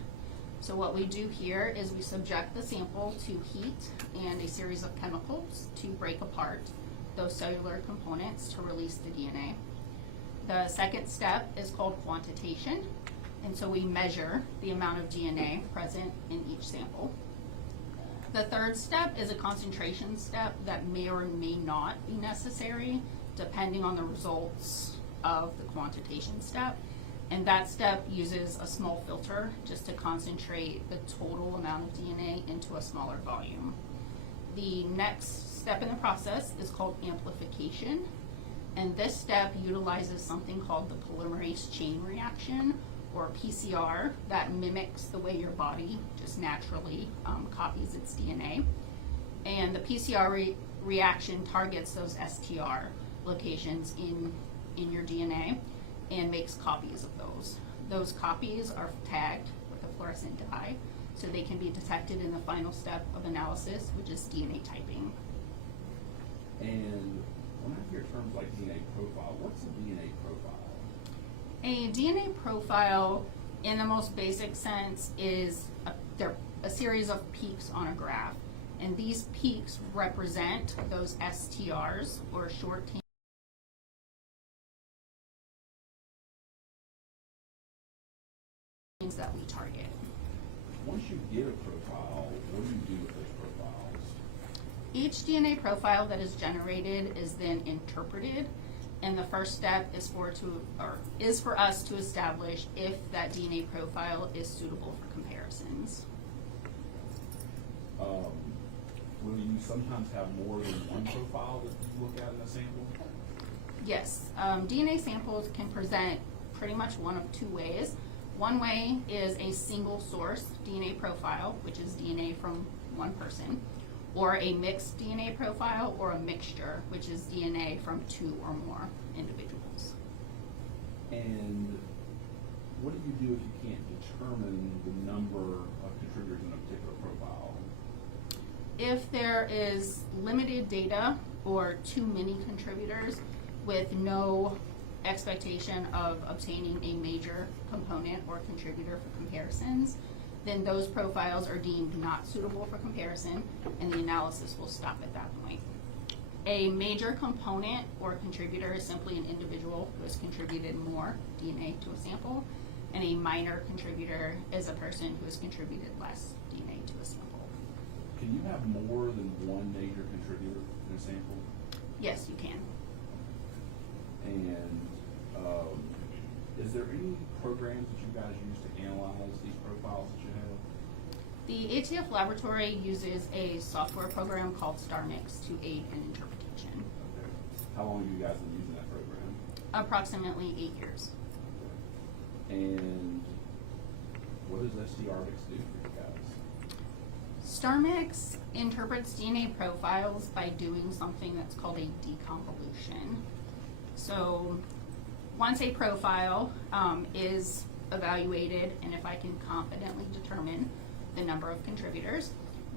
So what we do here is we subject the sample to heat and a series of chemicals to break apart those cellular components to release the DNA. The second step is called quantitation, and so we measure the amount of DNA present in each sample. The third step is a concentration step that may or may not be necessary depending on the results of the quantitation step. And that step uses a small filter just to concentrate the total amount of DNA into a smaller volume. The next step in the process is called amplification. And this step utilizes something called the polymerase chain reaction, or PCR, that mimics the way your body just naturally copies its DNA. And the PCR reaction targets those STR locations in your DNA and makes copies of those. Those copies are tagged with a fluorescent dye so they can be detected in the final step of analysis, which is DNA typing. And when I hear terms like DNA profile, what's a DNA profile? A DNA profile, in the most basic sense, is they're a series of peaks on a graph. And these peaks represent those STRs, or short that we target. Once you get a profile, what do you do with those profiles? Each DNA profile that is generated is then interpreted, and the first step is for us to establish if that DNA profile is suitable for comparisons. Will you sometimes have more than one profile that you look at in a sample? Yes, DNA samples can present pretty much one of 2 ways. One way is a single source DNA profile, which is DNA from one person, or a mixed DNA profile, or a mixture, which is DNA from 2 or more individuals. And what do you do if you can't determine the number of contributors in a particular profile? If there is limited data or too many contributors with no expectation of obtaining a major component or contributor for comparisons, then those profiles are deemed not suitable for comparison, and the analysis will stop at that point. A major component or contributor is simply an individual who has contributed more DNA to a sample, and a minor contributor is a person who has contributed less DNA to a sample. Can you have more than one major contributor in a sample? Yes, you can. And is there any programs that you guys use to analyze these profiles that you have? The ATF laboratory uses a software program called StarMix to aid in interpretation. Okay. How long have you guys been using that program? Approximately 8 years. Okay. And what does STRmix do for you guys? StarMix interprets DNA profiles by doing something that's called a deconvolution. So once a profile is evaluated, and if I can confidently determine the number of contributors,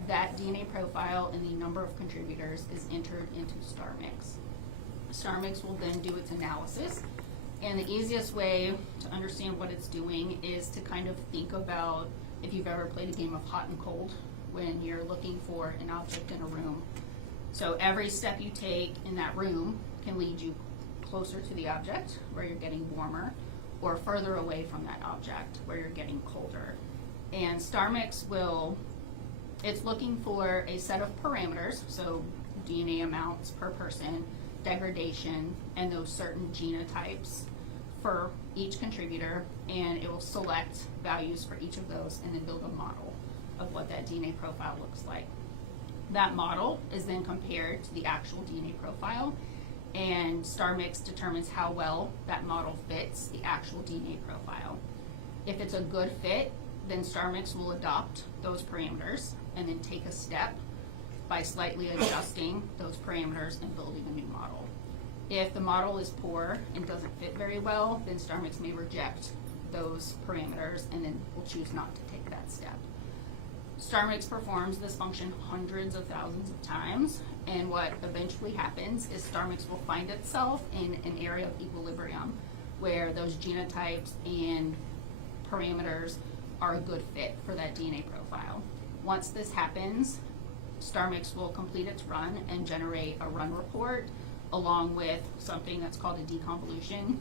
that DNA profile and the number of contributors is entered into StarMix. StarMix will then do its analysis, and the easiest way to understand what it's doing is to kind of think about if you've ever played a game of hot and cold when you're looking for an object in a room. So every step you take in that room can lead you closer to the object where you're getting warmer, or further away from that object where you're getting colder. And StarMix it's looking for a set of parameters, so DNA amounts per person, degradation, and those certain genotypes for each contributor, and it will select values for each of those and then build a model of what that DNA profile looks like. That model is then compared to the actual DNA profile, and StarMix determines how well that model fits the actual DNA profile. If it's a good fit, then StarMix will adopt those parameters and then take a step by slightly adjusting those parameters and building a new model. If the model is poor and doesn't fit very well, then StarMix may reject those parameters and then will choose not to take that step. StarMix performs this function hundreds of thousands of times, and what eventually happens is StarMix will find itself in an area of equilibrium where those genotypes and parameters are a good fit for that DNA profile. Once this happens, StarMix will complete its run and generate a run report along with something that's called a deconvolution,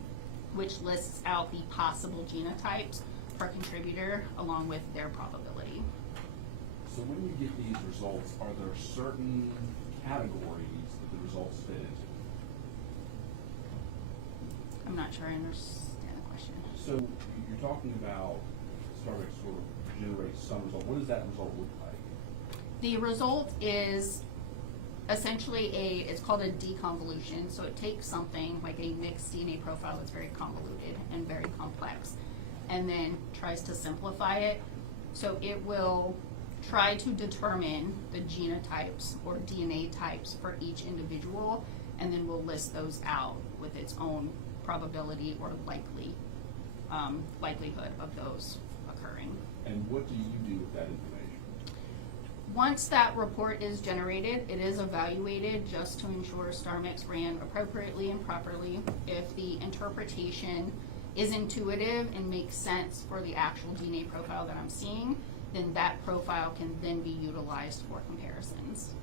which lists out the possible genotypes per contributor along with their probability. So when you get these results, are there certain categories that the results fit into? I'm not sure I understand the question. So you're talking about StarMix sort of generates some result. What does that result look like? The result is essentially it's called a deconvolution. So it takes something like a mixed DNA profile that's very convoluted and very complex, and then tries to simplify it. So it will try to determine the genotypes or DNA types for each individual, and then we'll list those out with its own probability or likelihood of those occurring. And what do you do with that information? Once that report is generated, it is evaluated just to ensure StarMix ran appropriately and properly. If the interpretation is intuitive and makes sense for the actual DNA profile that I'm seeing, then that profile can then be utilized for comparisons.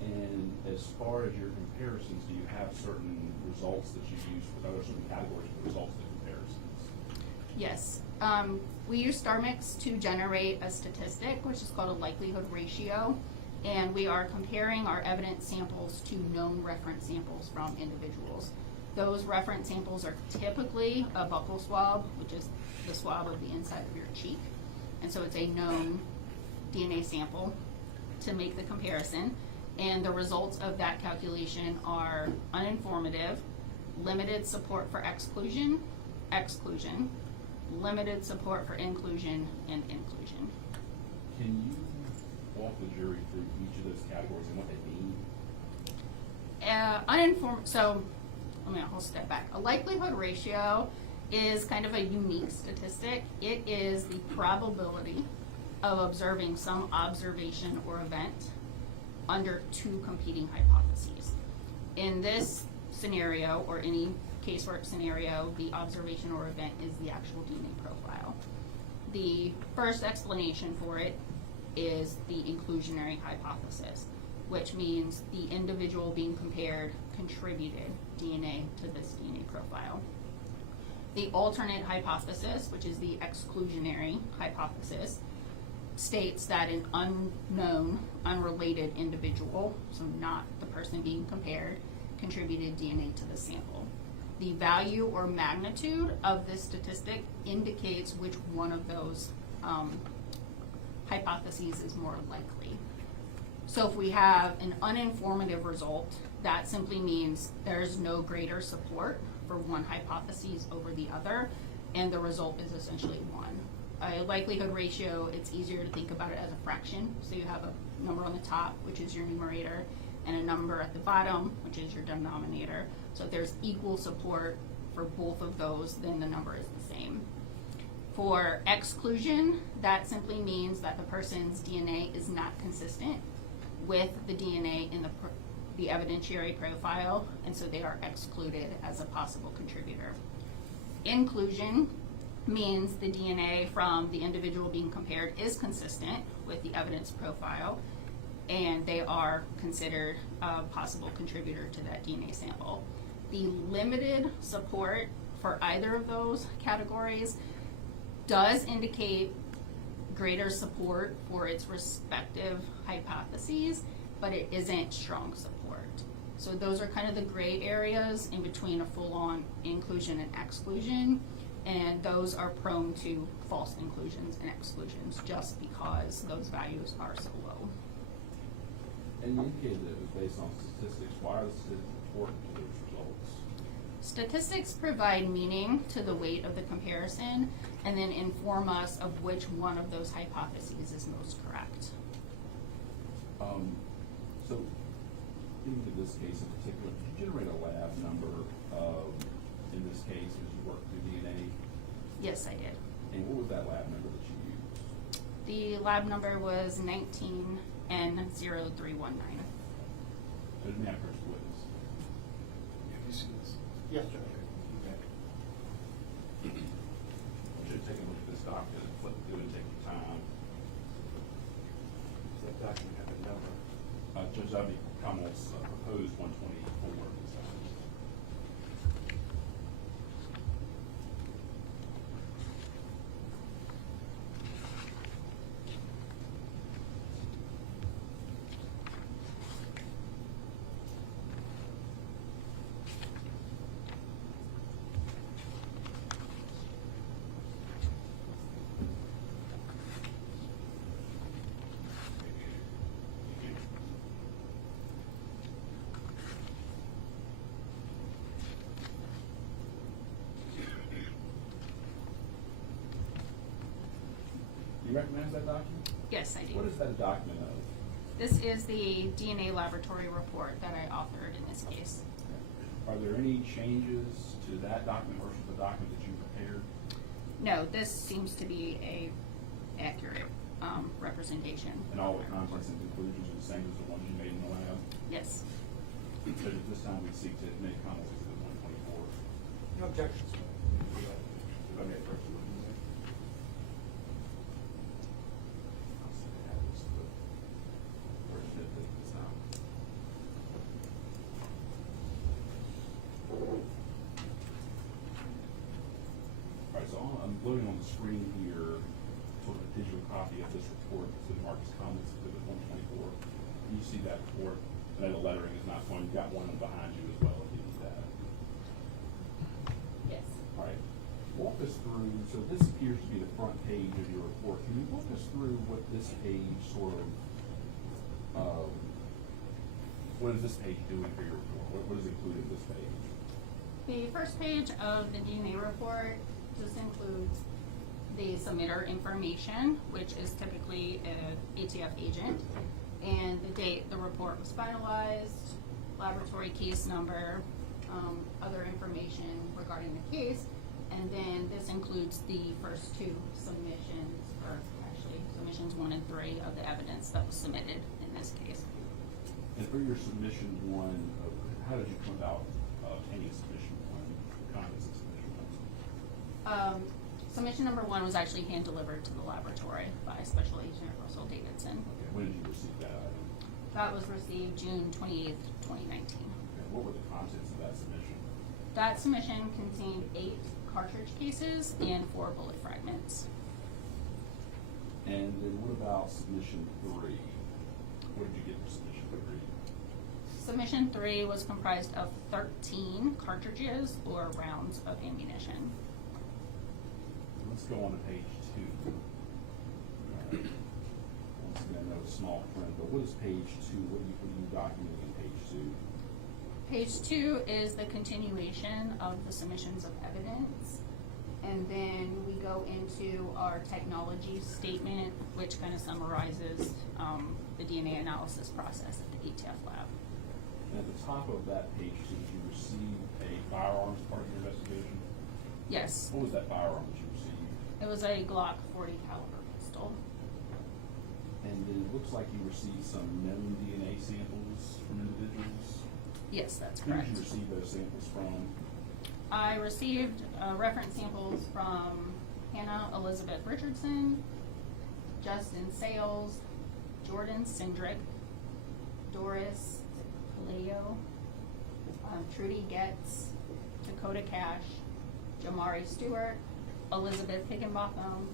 And as far as your comparisons, do you have certain results that you use for those certain categories for results and comparisons? Yes. We use StarMix to generate a statistic, which is called a likelihood ratio, and we are comparing our evidence samples to known reference samples from individuals. Those reference samples are typically a buccal swab, which is the swab of the inside of your cheek, and so it's a known DNA sample to make the comparison, and the results of that calculation are uninformative, limited support for exclusion, limited support for inclusion, and inclusion. Can you walk the jury through each of those categories and what they mean? So I'll step back. A likelihood ratio is kind of a unique statistic. It is the probability of observing some observation or event under two competing hypotheses. In this scenario or any casework scenario, the observation or event is the actual DNA profile. The first explanation for it is the inclusionary hypothesis, which means the individual being compared contributed DNA to this DNA profile. The alternate hypothesis, which is the exclusionary hypothesis, states that an unknown, unrelated individual, so not the person being compared, contributed DNA to the sample. The value or magnitude of this statistic indicates which one of those hypotheses is more likely. So if we have an uninformative result, that simply means there's no greater support for one hypothesis over the other, and the result is essentially 1. A likelihood ratio, it's easier to think about it as a fraction. So you have a number on the top, which is your numerator, and a number at the bottom, which is your denominator. So if there's equal support for both of those, then the number is the same. For exclusion, that simply means that the person's DNA is not consistent with the DNA in the evidentiary profile, and so they are excluded as a possible contributor. Inclusion means the DNA from the individual being compared is consistent with the evidence profile, and they are considered a possible contributor to that DNA sample. The limited support for either of those categories does indicate greater support for its respective hypotheses, but it isn't strong support. So those are kind of the gray areas in between a full-on inclusion and exclusion, and those are prone to false inclusions and exclusions just because those values are so low. And you indicated that it was based on statistics. Why are the statistics important to those results? Statistics provide meaning to the weight of the comparison and then inform us of which one of those hypotheses is most correct. So, into this case in particular, did you generate a lab number in this case as you worked through DNA? Yes, I did. And what was that lab number that you used? The lab number was 19N0319. It was in Amherst, Woods. Have you seen this? Yes, sir. I should take a look at this document and flip through and take your time. Does that document have a number? Judge Abby Kammel's proposed 124 this time. You recognize that document? Yes, I do. What is that a document of? This is the DNA laboratory report that I authored in this case. Are there any changes to that document versus the document that you prepared? No, this seems to be a accurate representation. And all the contents and conclusions are the same as the ones you made in the lab? Yes. So at this time, we seek to make comments to the 124. No objections. If I may approach the witness. I'll see if I have this, but where's it at this time? All right, so I'm loading on the screen here sort of a digital copy of this report. It's in Mark's comments exhibit 124. You see that report? I know the lettering is not fine. You've got one behind you as well if you need that. Yes. All right. Walk us through, so this appears to be the front page of your report. Can you walk us through what this page sort of, what is this page doing for your report? What is included in this page? The first page of the DNA report just includes the submitter information, which is typically an ATF agent, and the date the report was finalized, laboratory case number, other information regarding the case, and then this includes the first two submissions, or actually submissions 1 and 3 of the evidence that was submitted in this case. And for your submission one, how did you come about obtaining a submission one, contents of submission one? Submission number 1 was actually hand delivered to the laboratory by Special Agent Russell Davidson. Okay, when did you receive that item? That was received June 28th, 2019. Okay, what were the contents of that submission? That submission contained 8 cartridge cases and 4 bullet fragments. And then what about submission 3? What did you get for submission 3? Submission 3 was comprised of 13 cartridges or rounds of ammunition. Let's go on to page 2. Once again, I know it's small print, but what is page 2? What are you documenting in page 2? Page 2 is the continuation of the submissions of evidence. And then we go into our technology statement, which kind of summarizes the DNA analysis process at the ATF lab. And at the top of that page 2, did you receive a firearms part of your investigation? Yes, What was that firearm that you received? it was a Glock 40 caliber pistol. And then it looks like you received some known DNA samples from individuals. Yes, that's Who correct. did you receive those samples from? I received reference samples from Hannah Elizabeth Richardson, Justin Sales, Jordan Sindrick, Doris Puleio, Trudy Goetz, Dakota Cash, Jamari Stewart, Elizabeth Higginbotham,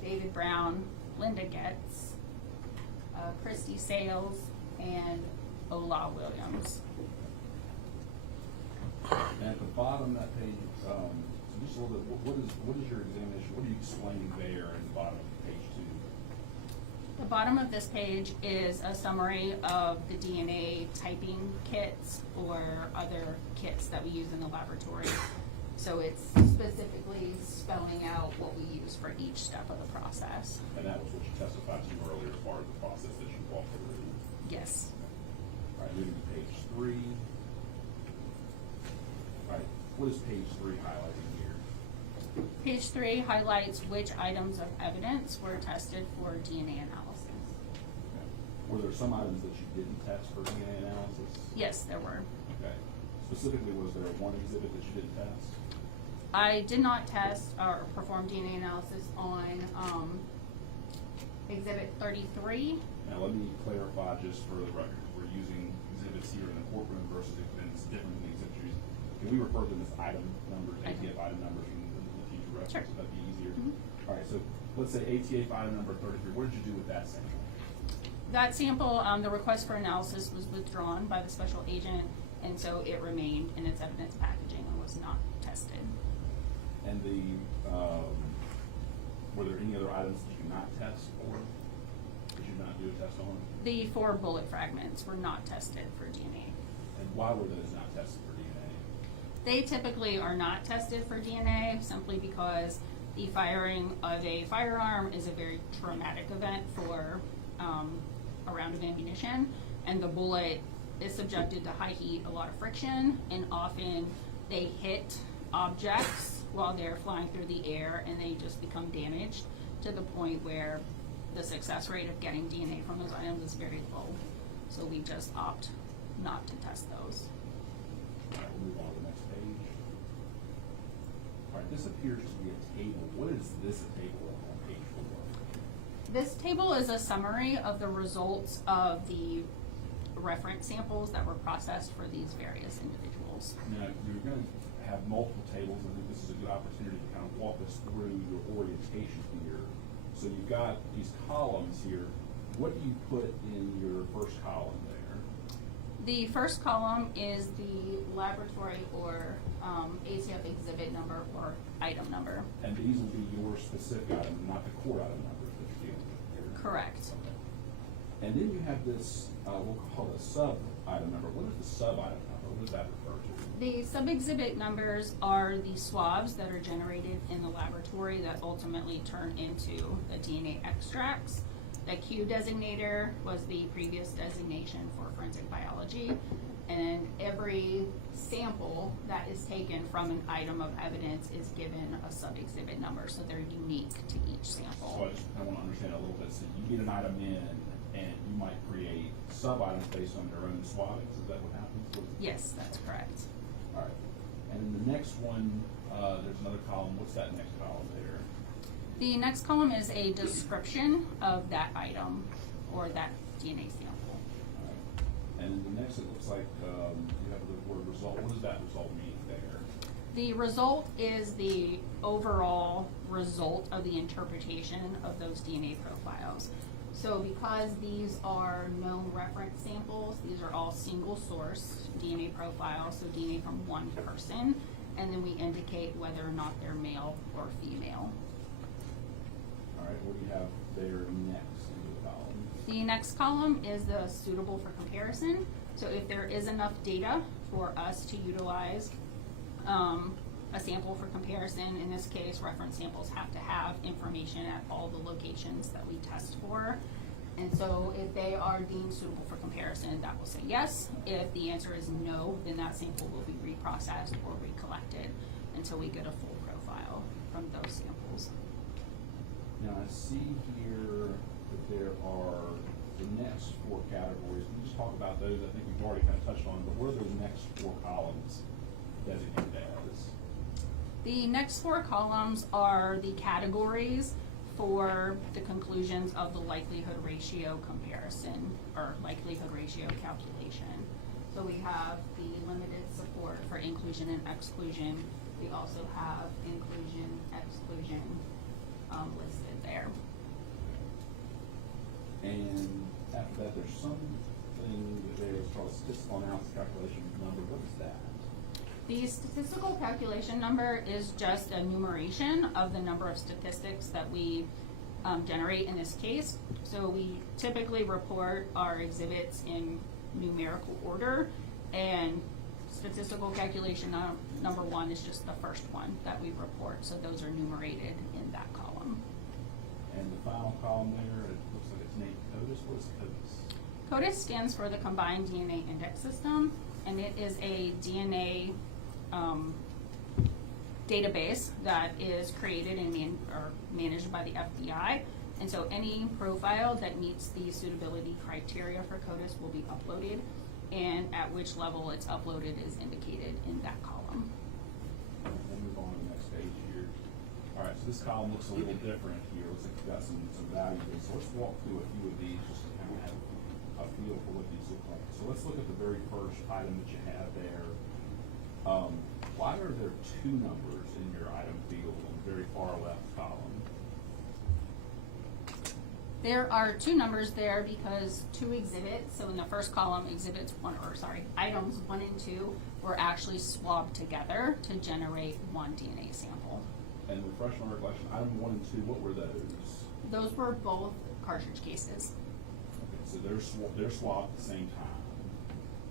David Brown, Linda Goetz, Christy Sales, and Ola Williams. And at the bottom of that page, so just a little bit, what is your examination? What are you explaining there in the bottom of page 2? The bottom of this page is a summary of the DNA typing kits or other kits that we use in the laboratory. So it's specifically spelling out what we use for each step of the process. And that was what you testified to earlier as far as the process that you walked through. Yes. All right, moving to page 3. All right, what is page 3 highlighting here? Page 3 highlights which items of evidence were tested for DNA analysis. Okay. Were there some items that you didn't test for DNA analysis? Yes, there were. Okay. Specifically, was there one exhibit that you didn't test? I did not test or perform DNA analysis on Exhibit 33. Now, let me clarify just for the record. We're using exhibits here in the courtroom versus exhibits different than exhibits used. Can we refer to them as item numbers, ATF item numbers from the future reference? Sure. Would that be easier? Mhm. All right, so let's say ATF item number 33. What did you do with that sample? That sample, the request for analysis was withdrawn by the special agent, and so it remained in its evidence packaging and was not tested. And were there any other items that you did not test for? Did you not do a test on? The 4 bullet fragments were not tested for DNA. And why were those not tested for DNA? They typically are not tested for DNA simply because the firing of a firearm is a very traumatic event for a round of ammunition, and the bullet is subjected to high heat, a lot of friction, and often they hit objects while they're flying through the air and they just become damaged to the point where the success rate of getting DNA from those items is very low. So we just opt not to test those. All right, we'll move on to the next page. All right, this appears to be a table. What is this a table of on page 4? This table is a summary of the results of the reference samples that were processed for these various individuals. Now, you're going to have multiple tables, and I think this is a good opportunity to kind of walk us through your orientation here. So you've got these columns here. What do you put in your first column there? The first column is the laboratory or ATF exhibit number or item number. And these will be your specific item, not the core item numbers that you're dealing with here. Correct. Okay. And then you have this, we'll call it a sub-item number. What is the sub-item number? What does that refer to? The sub-exhibit numbers are the swabs that are generated in the laboratory that ultimately turn into the DNA extracts. The Q designator was the previous designation for forensic biology, and every sample that is taken from an item of evidence is given a sub-exhibit number, so they're unique to each sample. So I just kind of want to understand a little bit. So you get an item in, and you might create sub-items based on their own swabbings. Is that what happens? Yes, that's correct. Alright, and then the next one, there's another column, what's that next column there? The next column is a description of that item or that DNA sample. Alright, and then the next, it looks like, you have the word result, what does that result mean there? The result is the overall result of the interpretation of those DNA profiles. So because these are known reference samples, these are all single source DNA profiles, so DNA from one person, and then we indicate whether or not they're male or female. Alright, what do you have there next in the column? The next column is the suitable for comparison. So if there is enough data for us to utilize a sample for comparison, in this case, reference samples have to have information at all the locations that we test for. And so if they are deemed suitable for comparison, that will say yes. If the answer is no, then that sample will be reprocessed or recollected until we get a full profile from those samples. Now I see here that there are the next 4 categories. Can you just talk about those? I think we've already kind of touched on them, but what are those next 4 columns designated as? The next 4 columns are the categories for the conclusions of the likelihood ratio comparison or likelihood ratio calculation. So we have the limited support for inclusion and exclusion. We also have inclusion, exclusion listed there. And after that, there's something there as far as statistical analysis calculation number. What is that? The statistical calculation number is just a numeration of the number of statistics that we generate in this case. So we typically report our exhibits in numerical order, and statistical calculation number 1 is just the first one that we report. So those are numerated in that column. And the final column there, it looks like it's named CODIS. What is CODIS? CODIS stands for the Combined DNA Index System, and it is a DNA database that is created and managed by the FBI. And so any profile that meets the suitability criteria for CODIS will be uploaded, and at which level it's uploaded is indicated in that column. We'll move on to the next page here. All right, so this column looks a little different here. Looks like we've got some values. So let's walk through a few of these just to kind of have a feel for what these look like. So let's look at the very first item that you have there. Why are there 2 numbers in your item field on the very far left column? There are 2 numbers there because 2 exhibits, so in the first column, items 1 and 2 were actually swabbed together to generate one DNA sample. And refresh my recollection, item 1 and 2, what were those? Those were both cartridge cases. Okay, so they're swabbed at the same time.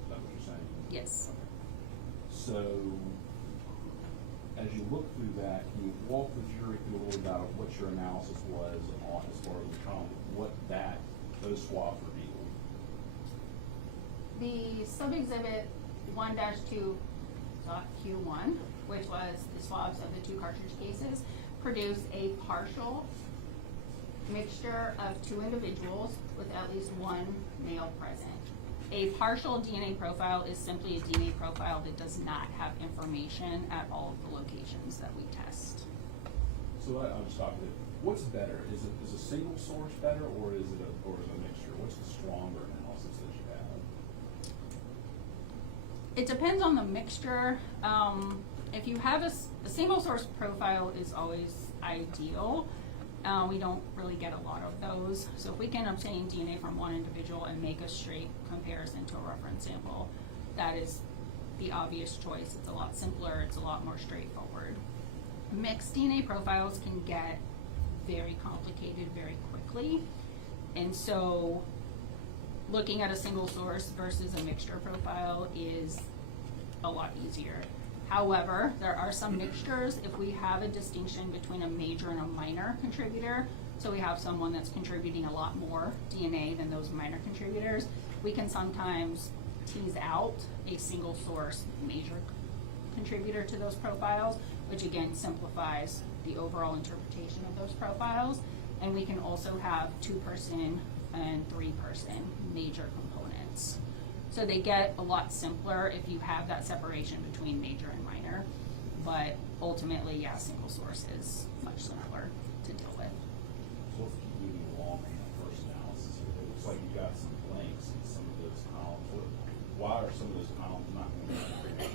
Is that what you're saying? Yes. Okay. So, as you look through that, can you walk the jury through a little about what your analysis was on as far as what those swabs revealed? The sub-exhibit 1-2 Q1, which was the swabs of the 2 cartridge cases, produced a partial mixture of 2 individuals with at least 1 male present. A partial DNA profile is simply a DNA profile that does not have information at all of the locations that we test. So I'll just stop there. What's better? Is a single source better, or is it a mixture? What's the stronger analysis that you have? It depends on the mixture. If you have a single source profile is always ideal. We don't really get a lot of those. So if we can obtain DNA from one individual and make a straight comparison to a reference sample, that is the obvious choice. It's a lot simpler, it's a lot more straightforward. Mixed DNA profiles can get very complicated very quickly. And so looking at a single source versus a mixture profile is a lot easier. However, there are some mixtures. If we have a distinction between a major and a minor contributor, so we have someone that's contributing a lot more DNA than those minor contributors, we can sometimes tease out a single source major contributor to those profiles, which again simplifies the overall interpretation of those profiles. And we can also have 2-person and 3-person major components. So they get a lot simpler if you have that separation between major and minor. But ultimately, yeah, single source is much simpler to deal with. So let's keep moving along in the first analysis here. It looks like you got some blanks in some of those columns. Why are some of those columns not going to be in?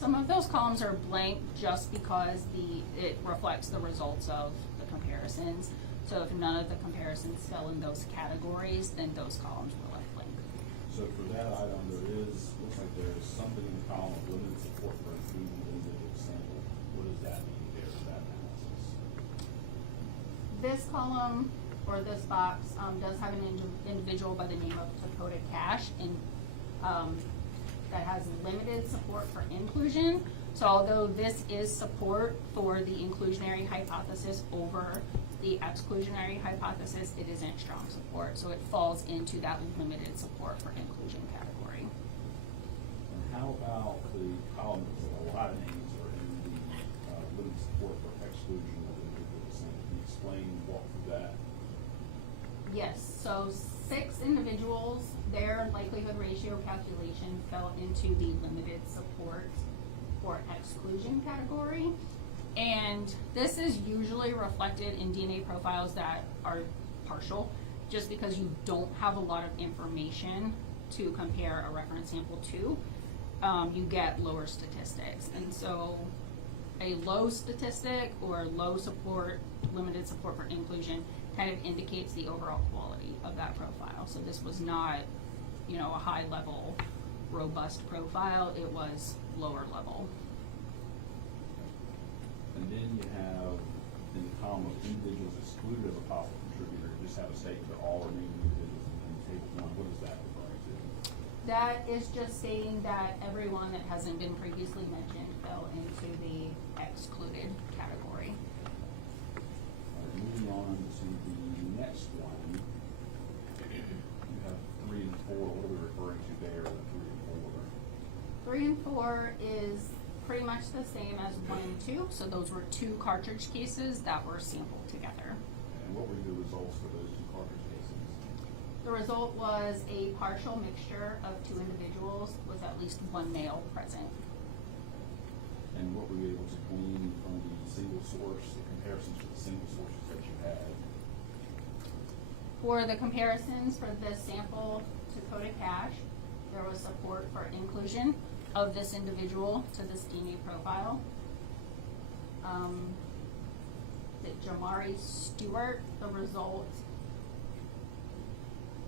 Some of those columns are blank just because it reflects the results of the comparisons. So if none of the comparisons fell in those categories, then those columns were left blank. So for that item, looks like there's something in the column of limited support for including an individual sample. What does that mean there for that analysis? This column, or this box, does have an individual by the name of Dakota Cash, and that has limited support for inclusion. So although this is support for the inclusionary hypothesis over the exclusionary hypothesis, it isn't strong support. So it falls into that limited support for inclusion category. And how about the column with a lot of names are in the limited support for exclusion of individual sample? Can you explain, walk through that? Yes, so 6 individuals, their likelihood ratio calculation fell into the limited support for exclusion category. And this is usually reflected in DNA profiles that are partial, just because you don't have a lot of information to compare a reference sample to. You get lower statistics. And so a low statistic or low support, limited support for inclusion kind of indicates the overall quality of that profile. So this was not, a high level, robust profile. It was lower level. And then you have, in the column of individuals excluded as a possible contributor, you just have a statement that all remaining individuals in table 1. What is that referring to? That is just stating that everyone that hasn't been previously mentioned fell into the excluded category. All right, moving on to the next one. You have 3 and 4. What are we referring to there in 3 and 4? 3 and 4 is pretty much the same as 1 and 2. So those were 2 cartridge cases that were sampled together. And what were the results for those 2 cartridge cases? The result was a partial mixture of 2 individuals with at least 1 male present. And what were you able to glean from the single source, the comparisons to the single sources that you had? For the comparisons for this sample to Dakota Cash, there was support for inclusion of this individual to this DNA profile. The Jamari Stewart, the result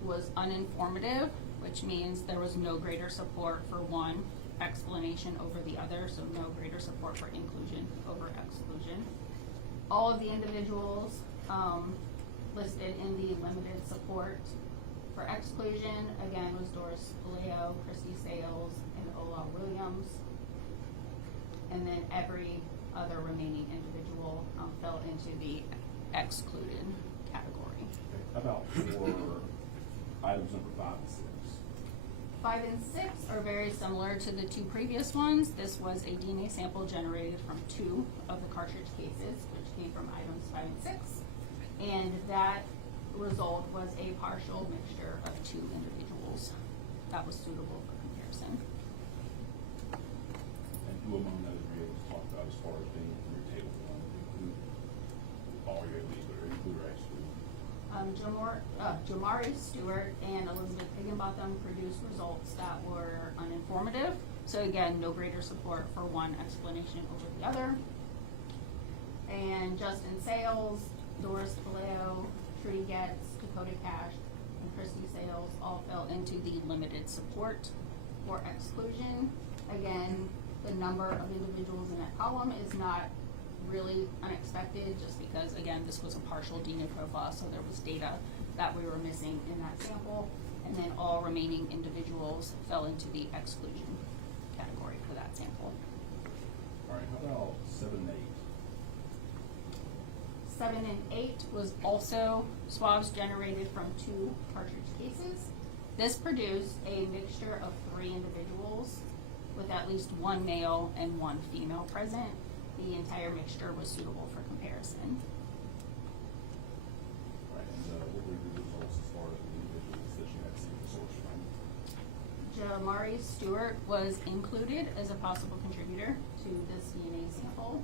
was uninformative, which means there was no greater support for one explanation over the other, so no greater support for inclusion over exclusion. All of the individuals listed in the limited support for exclusion, again, was Doris Puleio, Christy Sales, and Ola Williams. And then every other remaining individual fell into the excluded category. How about for items number 5 and 6? 5 and 6 are very similar to the 2 previous ones. This was a DNA sample generated from 2 of the cartridge cases, which came from items 5 and 6. And that result was a partial mixture of 2 individuals that was suitable for comparison. And who among those were you able to talk about as far as being in your table 1? Who all you're able to include or exclude? Jamari Stewart and Elizabeth Higginbotham produced results that were uninformative. So again, no greater support for one explanation over the other. And Justin Sales, Doris Puleio, Trudy Goetz, Dakota Cash, and Christy Sales all fell into the limited support for exclusion. Again, the number of individuals in that column is not really unexpected, just because, again, this was a partial DNA profile, so there was data that we were missing in that sample, and then all remaining individuals fell into the exclusion category for that sample. All right, how about 7 and 8? 7 and 8 was also swabs generated from 2 cartridge cases. This produced a mixture of 3 individuals with at least 1 male and 1 female present. The entire mixture was suitable for comparison. Right, and what were your results as far as the individuals that you had single source from? Jamari Stewart was included as a possible contributor to this DNA sample.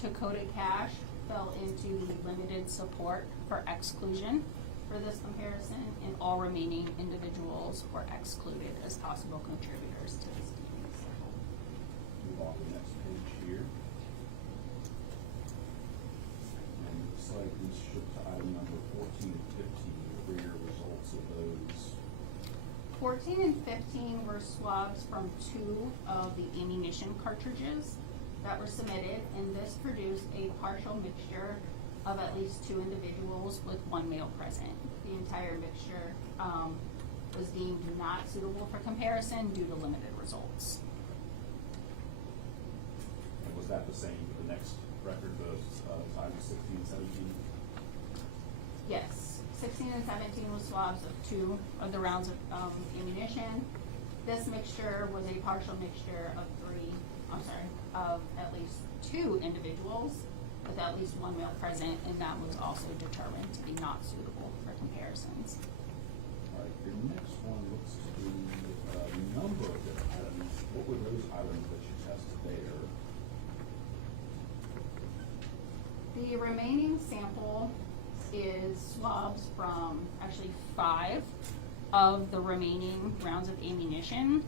Dakota Cash fell into the limited support for exclusion for this comparison, and all remaining individuals were excluded as possible contributors to this DNA sample. Move on to the next page here. And it looks like we shift to item number 14 and 15. What were your results of those? 14 and 15 were swabs from 2 of the ammunition cartridges that were submitted, and this produced a partial mixture of at least 2 individuals with 1 male present. The entire mixture was deemed not suitable for comparison due to limited results. And was that the same for the next record, those items 16 and 17? Yes, 16 and 17 was swabs of 2 of the rounds of ammunition. This mixture was a partial mixture of of at least 2 individuals with at least 1 male present, and that was also determined to be not suitable for comparisons. All right, your next one looks to be a number of different items. What were those items that you tested there? The remaining sample is swabs from actually 5 of the remaining rounds of ammunition.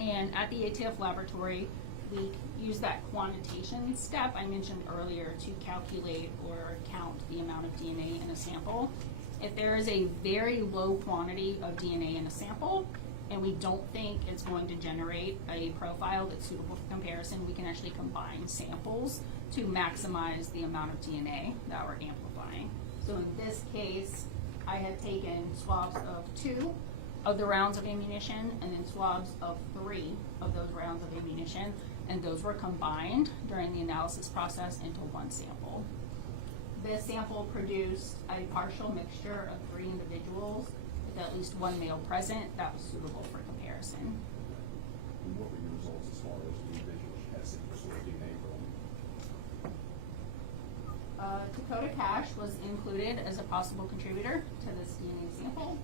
And at the ATF laboratory, we use that quantitation step I mentioned earlier to calculate or count the amount of DNA in a sample. If there is a very low quantity of DNA in a sample, and we don't think it's going to generate a profile that's suitable for comparison, we can actually combine samples to maximize the amount of DNA that we're amplifying. So in this case, I had taken swabs of 2 of the rounds of ammunition and then swabs of 3 of those rounds of ammunition, and those were combined during the analysis process into 1 sample. This sample produced a partial mixture of 3 individuals with at least 1 male present that was suitable for comparison. And what were your results as far as the individuals you had single source DNA from? Dakota Cash was included as a possible contributor to this DNA sample.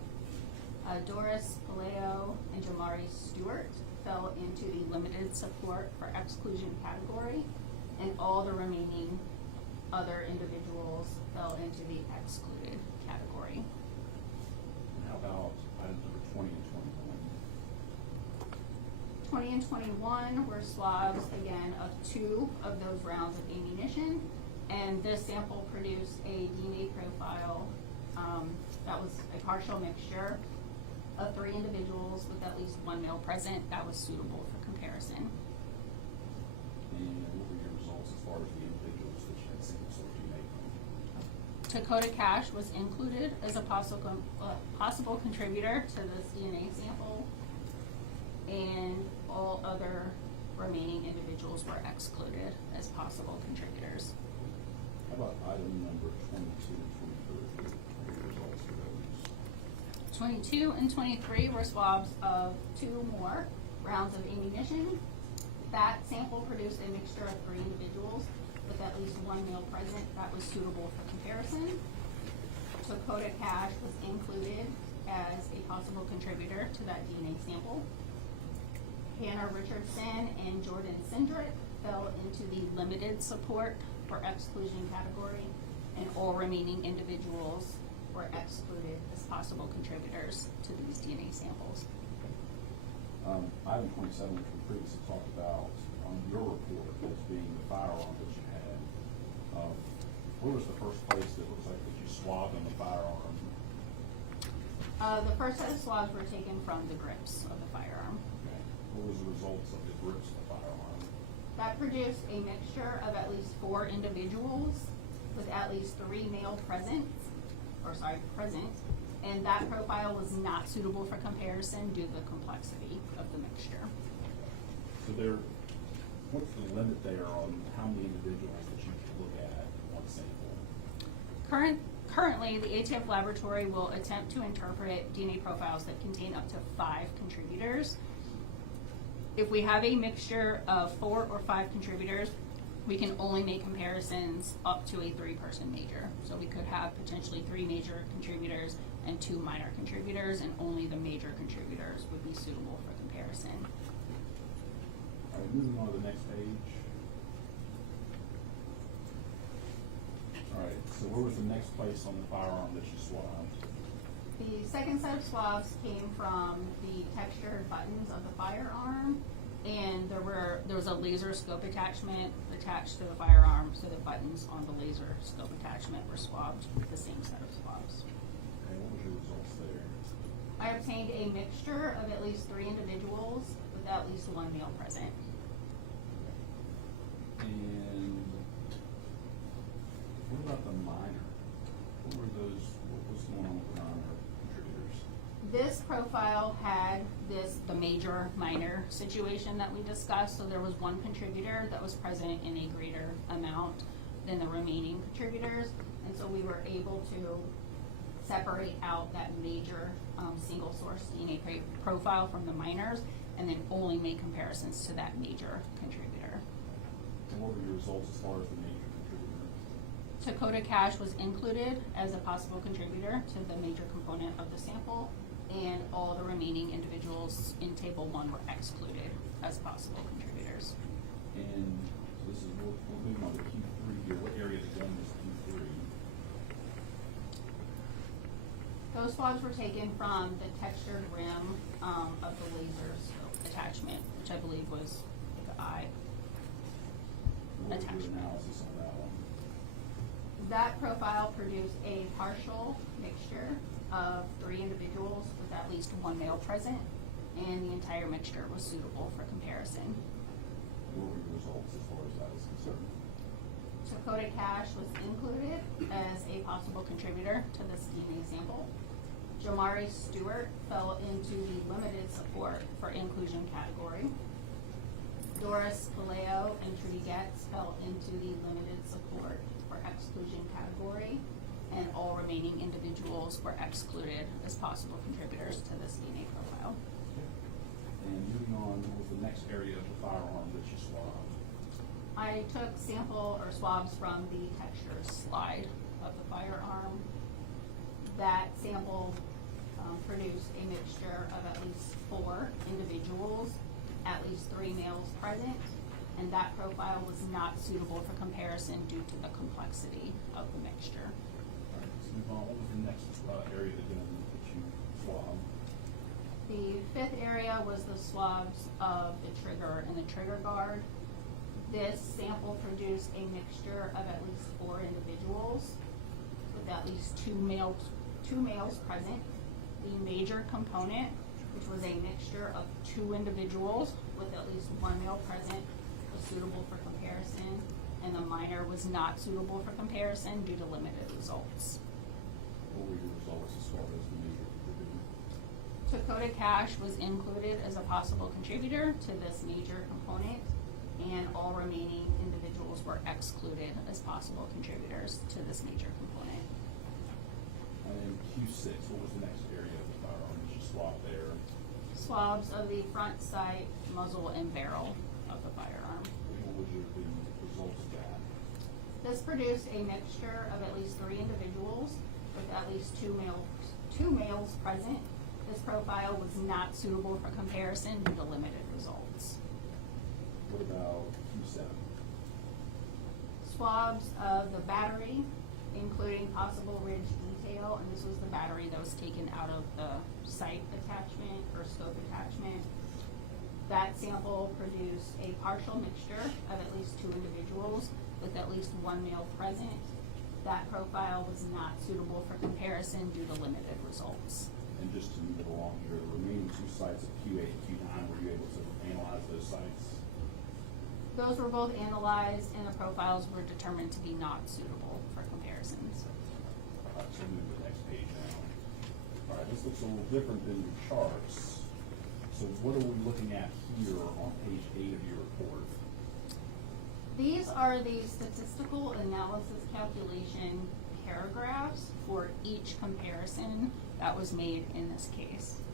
Doris Puleio and Jamari Stewart fell into the limited support for exclusion category, and all the remaining other individuals fell into the excluded category. And how about items number 20 and 21? 20 and 21 were swabs, again, of 2 of those rounds of ammunition, and this sample produced a DNA profile that was a partial mixture of 3 individuals with at least 1 male present that was suitable for comparison. And what were your results as far as the individuals that you had single source DNA from? Dakota Cash was included as a possible contributor to this DNA sample, and all other remaining individuals were excluded as possible contributors. How about item number 22 and 23? What were your results for those? 22 and 23 were swabs of 2 more rounds of ammunition. That sample produced a mixture of 3 individuals with at least 1 male present that was suitable for comparison. Dakota Cash was included as a possible contributor to that DNA sample. Hannah Richardson and Jordan Sindrick fell into the limited support for exclusion category, and all remaining individuals were excluded as possible contributors to these DNA samples. Item 27, which we previously talked about on your report as being the firearm that you had. Where was the first place that looks like that you swabbed on the firearm? The first set of swabs were taken from the grips of the firearm. Okay. What was the results of the grips of the firearm? That produced a mixture of at least 4 individuals with at least 3 male present, and that profile was not suitable for comparison due to the complexity of the mixture. So what's the limit there on how many individuals that you can look at in one sample? Currently, the ATF laboratory will attempt to interpret DNA profiles that contain up to 5 contributors. If we have a mixture of 4 or 5 contributors, we can only make comparisons up to a 3-person major. So we could have potentially 3 major contributors and 2 minor contributors, and only the major contributors would be suitable for comparison. All right, moving on to the next page. All right, so where was the next place on the firearm that you swabbed? The second set of swabs came from the textured buttons of the firearm, and there was a laser scope attachment attached to the firearm, so the buttons on the laser scope attachment were swabbed with the same set of swabs. Okay, what was your results there? I obtained a mixture of at least 3 individuals with at least 1 male present. And what about the minor? What was going on with the minor contributors? This profile had the major minor situation that we discussed, so there was 1 contributor that was present in a greater amount than the remaining contributors, and so we were able to separate out that major single source DNA profile from the minors, and then only make comparisons to that major contributor. And what were your results as far as the major contributor? Dakota Cash was included as a possible contributor to the major component of the sample, and all the remaining individuals in Table 1 were excluded as possible contributors. And so this is, we're moving on to Q3 here. What area of the gun was Q3? Those swabs were taken from the textured rim of the laser scope attachment, which I believe was the eye What was your attachment. analysis on that one? That profile produced a partial mixture of 3 individuals with at least 1 male present, and the entire mixture was suitable for comparison. What were your results as far as that is concerned? Dakota Cash was included as a possible contributor to this DNA sample. Jamari Stewart fell into the limited support for inclusion category. Doris Puleio and Trudy Goetz fell into the limited support for exclusion category, and all remaining individuals were excluded as possible contributors to this DNA profile. And moving on, what was the next area of the firearm that you swabbed? I took sample or swabs from the texture slide of the firearm. That sample produced a mixture of at least 4 individuals, at least 3 males present, and that profile was not suitable for comparison due to the complexity of the mixture. All right, let's move on. What was the next area of the gun that you swabbed? The 5th area was the swabs of the trigger and the trigger guard. This sample produced a mixture of at least 4 individuals with at least 2 males present. The major component, which was a mixture of 2 individuals with at least 1 male present, was suitable for comparison, and the minor was not suitable for comparison due to limited results. What were your results as far as the major contributor? Dakota Cash was included as a possible contributor to this major component, and all remaining individuals were excluded as possible contributors to this major component. And then Q6, what was the next area of the firearm that you swabbed there? Swabs of the front sight, muzzle, and barrel of the firearm. What was the results of that? This produced a mixture of at least 3 individuals with at least 2 males present. This profile was not suitable for comparison due to limited results. What about Q7? Swabs of the battery, including possible ridge detail, and this was the battery that was taken out of the sight attachment or scope attachment. That sample produced a partial mixture of at least 2 individuals with at least 1 male present. That profile was not suitable for comparison due to limited results. And just to move it along here, the remaining 2 sites of Q8 and Q9, were you able to analyze those sites? Those were both analyzed, and the profiles were determined to be not suitable for comparisons. All right, so move to the next page now. All right, this looks a little different than your charts. So what are we looking at here on page 8 of your report? These are the statistical analysis calculation paragraphs for each comparison that was made in this case.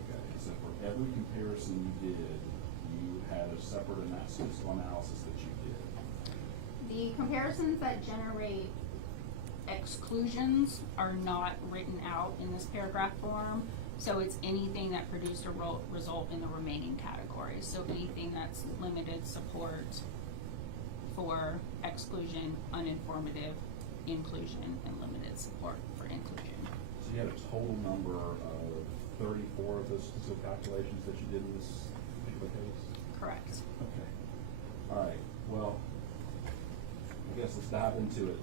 Okay, so for every comparison you did, you had a separate statistical analysis that you did. The comparisons that generate exclusions are not written out in this paragraph form. So it's anything that produced a result in the remaining categories. So anything that's limited support for exclusion, uninformative, inclusion, and limited support for inclusion. So you had a total number of 34 of those statistical calculations that you did in this particular case? Correct. Okay. All right. Well, I guess let's dive into it.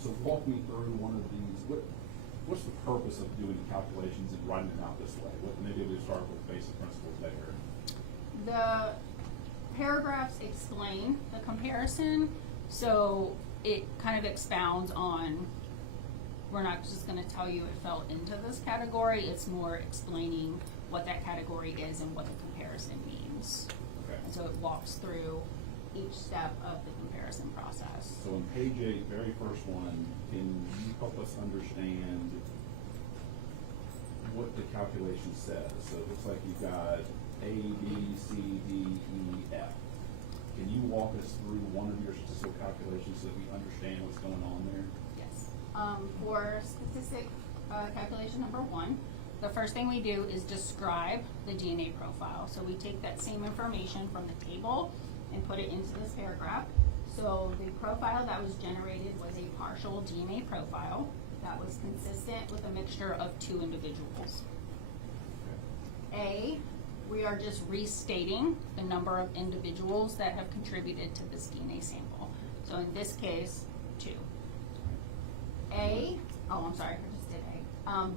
So walk me through one of these. What's the purpose of doing calculations and writing them out this way? Maybe we'll start with basic principles there. The paragraphs explain the comparison, so it kind of expounds on, we're not just going to tell you it fell into this category, it's more explaining what that category is and what the comparison means. Okay. And so it walks through each step of the comparison process. So on page 8, very first one, can you help us understand what the calculation says? So it looks like you've got A, B, C, D, E, F. Can you walk us through one of your statistical calculations so that we understand what's going on there? Yes. For statistic calculation number 1, the first thing we do is describe the DNA profile. So we take that same information from the table and put it into this paragraph. So the profile that was generated was a partial DNA profile that was consistent with a mixture of 2 individuals. A, we are just restating the number of individuals that have contributed to this DNA sample. So in this case, 2.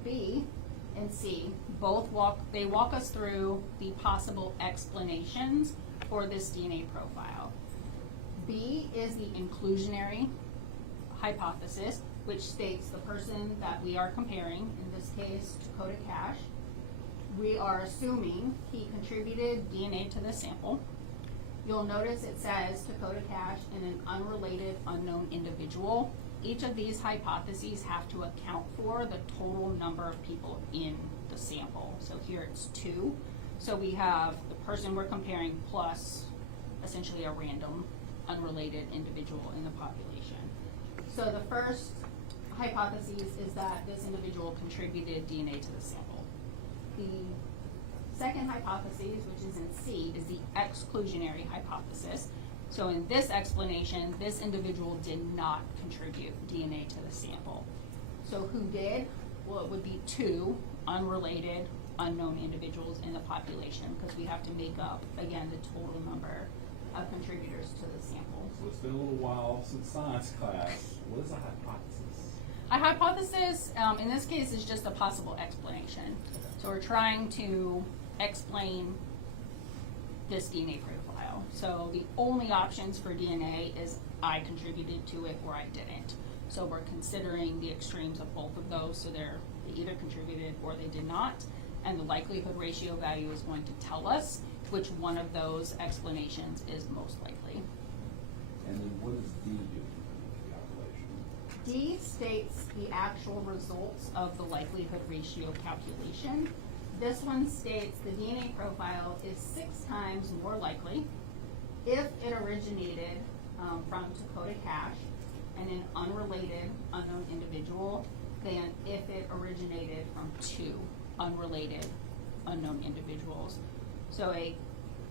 B and C both walk us through the possible explanations for this DNA profile. B is the inclusionary hypothesis, which states the person that we are comparing, in this case Dakota Cash, we are assuming he contributed DNA to the sample. You'll notice it says Dakota Cash and an unrelated unknown individual. Each of these hypotheses have to account for the total number of people in the sample. So here it's 2. So we have the person we're comparing plus essentially a random unrelated individual in the population. So the first hypothesis is that this individual contributed DNA to the sample. The second hypothesis, which is in C, is the exclusionary hypothesis. So in this explanation, this individual did not contribute DNA to the sample. So who did? Well, it would be 2 unrelated, unknown individuals in the population, because we have to make up, again, the total number of contributors to the sample. So it's been a little while since science class. What is a hypothesis? A hypothesis, in this case, is just a possible explanation. So we're trying to explain this DNA profile. So the only options for DNA is I contributed to it or I didn't. So we're considering the extremes of both of those, so they either contributed or they did not, and the likelihood ratio value is going to tell us which one of those explanations is most likely. And then what does D do in the calculation? D states the actual results of the likelihood ratio calculation. This one states the DNA profile is 6 times more likely if it originated from Dakota Cash and an unrelated unknown individual than if it originated from 2 unrelated unknown individuals. So a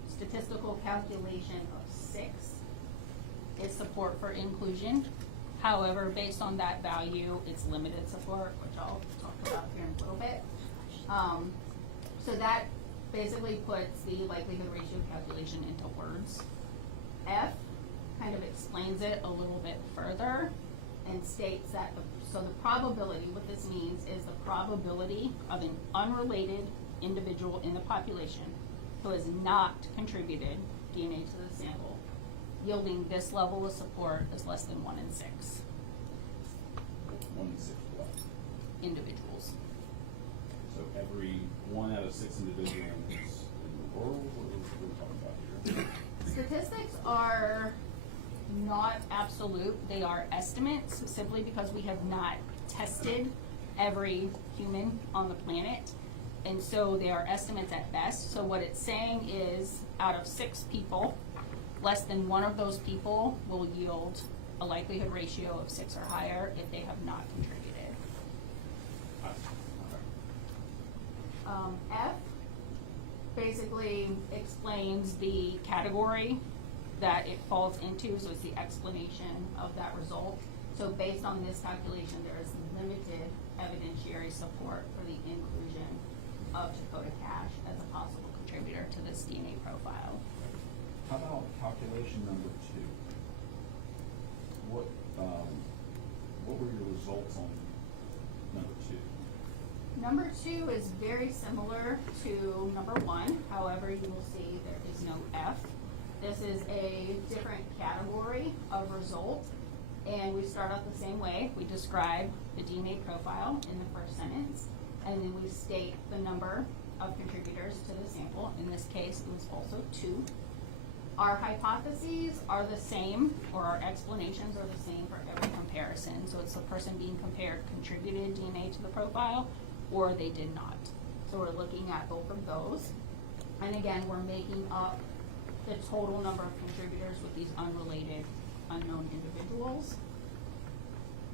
statistical calculation of 6 is support for inclusion. However, based on that value, it's limited support, which I'll talk about here in a little bit. So that basically puts the likelihood ratio calculation into words. F kind of explains it a little bit further and states that the probability, what this means is the probability of an unrelated individual in the population who has not contributed DNA to the sample, yielding this level of support is less than 1 in 6. 1 in 6 what? Individuals. So every 1 out of 6 individuals in the world, what are we talking about here? Statistics are not absolute. They are estimates, simply because we have not tested every human on the planet. And so they are estimates at best. So what it's saying is out of 6 people, less than 1 of those people will yield a likelihood ratio of 6 or higher if they have not contributed. F basically explains the category that it falls into, so it's the explanation of that result. So based on this calculation, there is limited evidentiary support for the inclusion of Dakota Cash as a possible contributor to this DNA profile. How about calculation number 2? What were your results on number 2? Number 2 is very similar to number 1. However, you will see there is no F. This is a different category of result, and we start out the same way. We describe the DNA profile in the first sentence, and then we state the number of contributors to the sample. In this case, it was also 2. Our hypotheses are the same, or our explanations are the same for every comparison. So it's the person being compared contributed DNA to the profile, or they did not. So we're looking at both of those. And again, we're making up the total number of contributors with these unrelated, unknown individuals.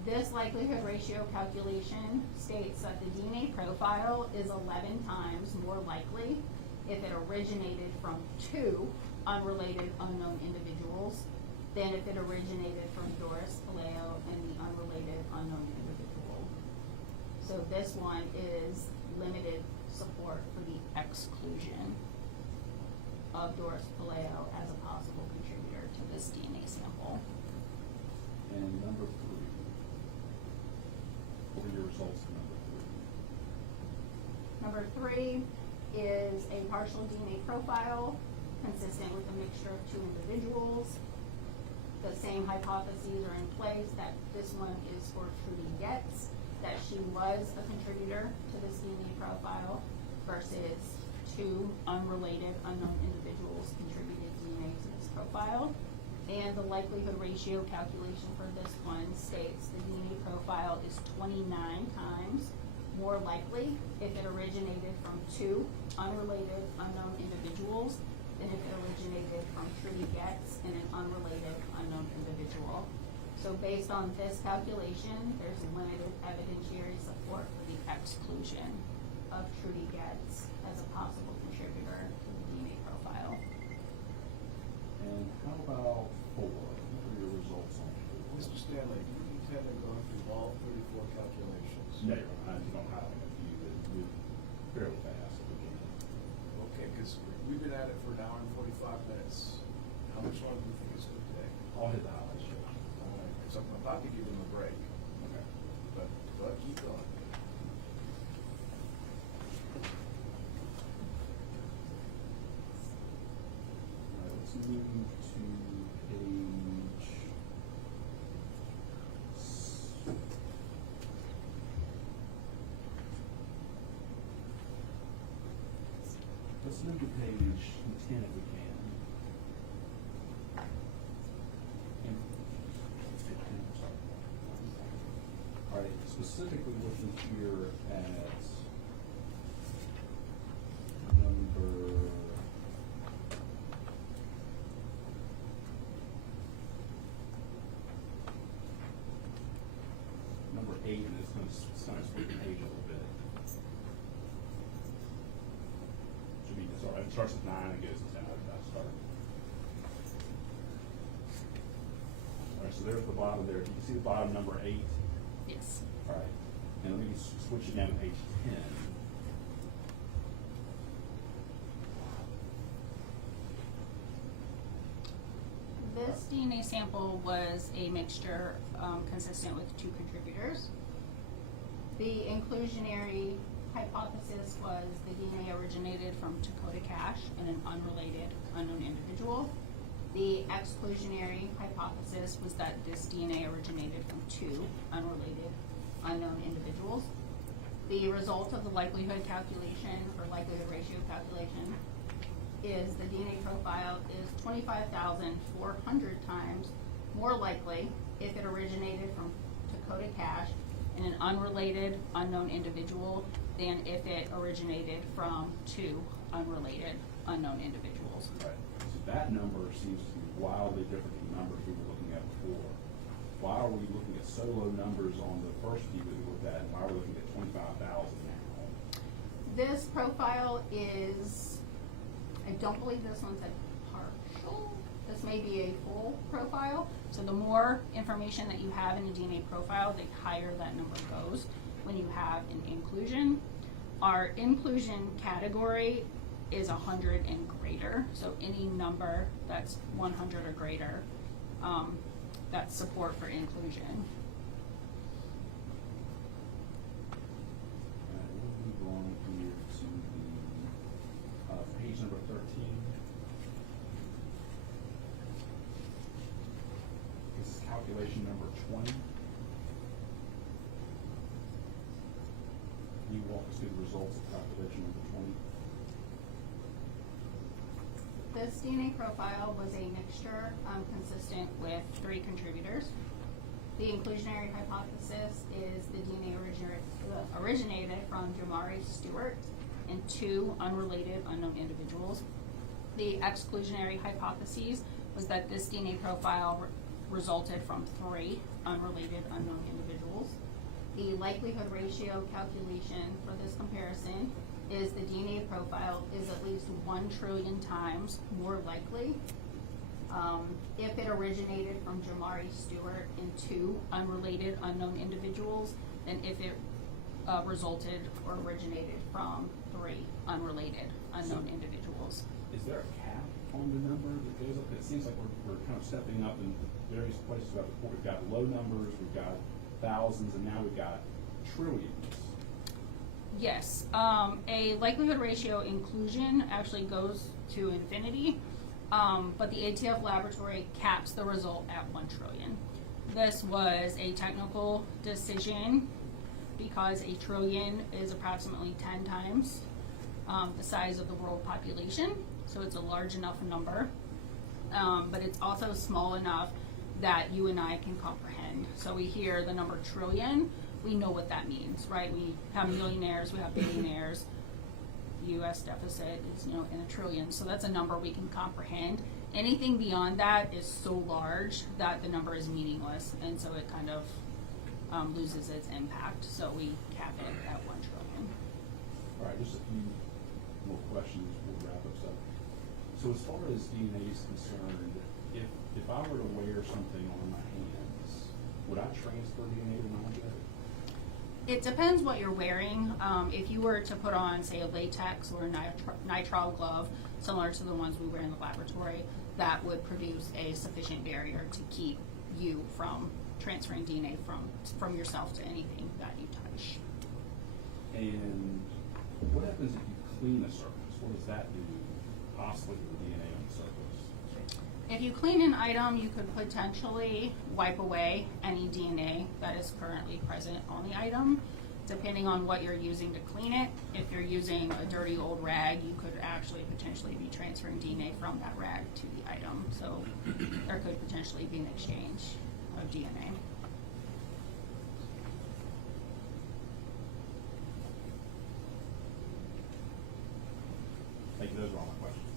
This likelihood ratio calculation states that the DNA profile is 11 times more likely if it originated from 2 unrelated, unknown individuals than if it originated from Doris Puleio and the unrelated, unknown individual. So this one is limited support for the exclusion of Doris Puleio as a possible contributor to this DNA sample. And number 3. What were your results for number 3? Number 3 is a partial DNA profile consistent with a mixture of 2 individuals. The same hypotheses are in place. That this one is for Trudy Goetz, that she was a contributor to this DNA profile versus 2 unrelated, unknown individuals contributed DNA to this profile. And the likelihood ratio calculation for this one states the DNA profile is 29 times more likely if it originated from 2 unrelated, unknown individuals than if it originated from Trudy Goetz and an unrelated, unknown individual. So based on this calculation, there's limited evidentiary support for the exclusion of Trudy Goetz as a possible contributor to the DNA profile. And how about 4? What were your results on 4? Mr. Stanley, you intend on going through all 34 calculations? No, you're right. You don't have a few that move fairly fast if we can. Okay, because we've been at it for 1 hour and 45 minutes. How much longer do you think it's going to take? I'll hit the highlights, Joe. All right, so I'm about to give them a break, Okay. but keep going. All right, let's move to page... Let's move to page 10 if we can. And 15, sorry. All right, specifically looking here at number 8, and it's going to split the page a little bit. Should be, it's all right. It starts at 9 and goes to 10. I'll start. All right, so there's the bottom there. You can see the bottom, number 8. Yes. All right, and let me switch it down to page 10. This DNA sample was a mixture consistent with 2 contributors. The inclusionary hypothesis was the DNA originated from Dakota Cash and an unrelated, unknown individual. The exclusionary hypothesis was that this DNA originated from 2 unrelated, unknown individuals. The result of the likelihood calculation, or likelihood ratio calculation, is the DNA profile is 25,400 times more likely if it originated from Dakota Cash and an unrelated, unknown individual than if it originated from 2 unrelated, unknown individuals. Right. So that number seems to be wildly different than the numbers we were looking at before. why are we looking at so low numbers on the first few that we looked at, and why are we looking at 25,000 now? This profile is, I don't believe this one's a partial. This may be a full profile. So the more information that you have in a DNA profile, the higher that number goes when you have an inclusion. Our inclusion category is 100 and greater. So any number that's 100 or greater, that's support for inclusion. We'll move on here to the page number 13. This is calculation number 20. Can you walk us through the results of calculation number 20? This DNA profile was a mixture consistent with 3 contributors. The inclusionary hypothesis is the DNA originated from Jamari Stewart and 2 unrelated unknown individuals. The exclusionary hypothesis was that this DNA profile resulted from 3 unrelated unknown individuals. The likelihood ratio calculation for this comparison is the DNA profile is at least 1 trillion times more likely if it originated from Jamari Stewart and 2 unrelated unknown individuals than if it resulted or originated from 3 unrelated unknown individuals. Is there a cap on the number that goes up? It seems like we're kind of stepping up in various places throughout the report. We've got low numbers, we've got thousands, and now we've got trillions. Yes, a likelihood ratio inclusion actually goes to infinity, but the ATF laboratory caps the result at 1 trillion. This was a technical decision because a trillion is approximately 10 times the size of the world population, so it's a large enough number, but it's also small enough that you and I can comprehend. So we hear the number trillion, we know what that means, right? We have millionaires, we have billionaires. U.S. deficit is, in a trillion, so that's a number we can comprehend. Anything beyond that is so large that the number is meaningless, and so it kind of loses its impact. So we cap it at 1 trillion. All right, just a few more questions. We'll wrap up stuff. So as far as DNA is concerned, if I were to wear something on my hands, would I transfer DNA to my object? It depends what you're wearing. If you were to put on, say, a latex or a nitrile glove, similar to the ones we wear in the laboratory, that would produce a sufficient barrier to keep you from transferring DNA from yourself to anything that you touch. And what happens if you clean a surface? What does that do possibly to the DNA on the surface? If you clean an item, you could potentially wipe away any DNA that is currently present on the item. Depending on what you're using to clean it, if you're using a dirty old rag, you could actually potentially be transferring DNA from that rag to the item. So there could potentially be an exchange of DNA. Thank you. Those are all my questions.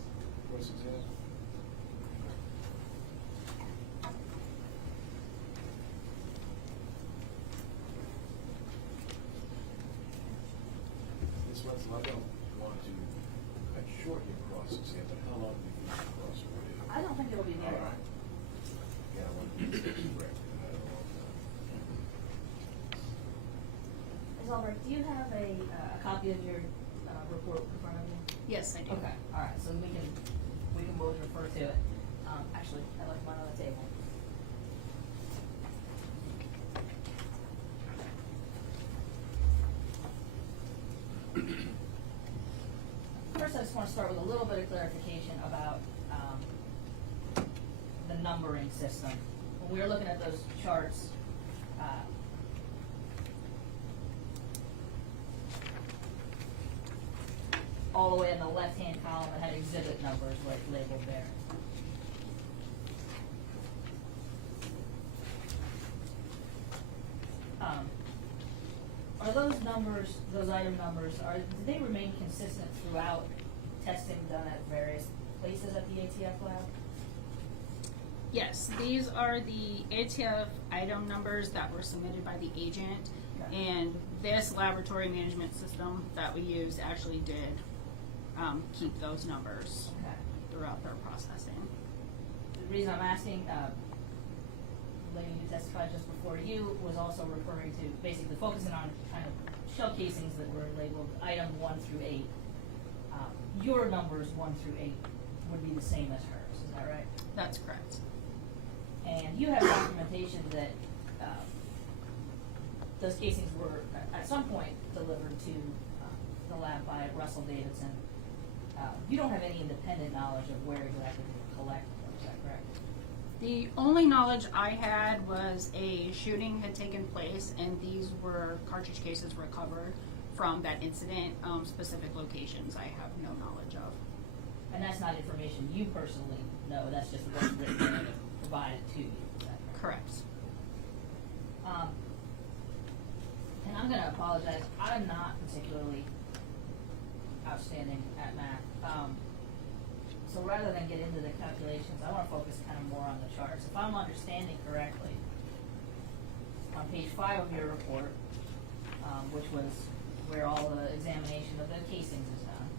Questions, yes? Ms. Wetzel, I don't want to cut short your process here, but how long do you think the process will be? I don't think it'll be very All long. right. Yeah, I want to be correct. I don't want to. Ms. Albrecht, do you have a copy of your report in front of you? Yes, I do. Okay, all right, so we can both refer to it. Actually, I left mine on the table. First, I just want to start with a little bit of clarification about the numbering system. When we were looking at those charts, all the way in the left-hand column, it had exhibit numbers like labeled there. Are those numbers, those item numbers, do they remain consistent throughout testing done at various places at the ATF lab? Yes, these are the ATF item numbers that were submitted by the agent. Okay. And this laboratory management system that we used actually did keep those numbers Okay. throughout their processing. The reason I'm asking, the lady who testified just before you was also referring to basically focusing on kind of shell casings that were labeled item 1 through 8. Your numbers 1 through 8 would be the same as hers, is that right? That's correct. And you have documentation that those casings were at some point delivered to the lab by Russell Davidson. You don't have any independent knowledge of where exactly they were collected, is that correct? The only knowledge I had was a shooting had taken place and these were cartridge cases recovered from that incident. Specific locations I have no knowledge of. And that's not information you personally know, that's just what's written and provided to you, is that correct? Correct. And I'm gonna apologize, I'm not particularly outstanding at math. So rather than get into the calculations, I wanna focus kind of more on the charts. If I'm understanding correctly, on page 5 of your report, which was where all the examination of the casings is done,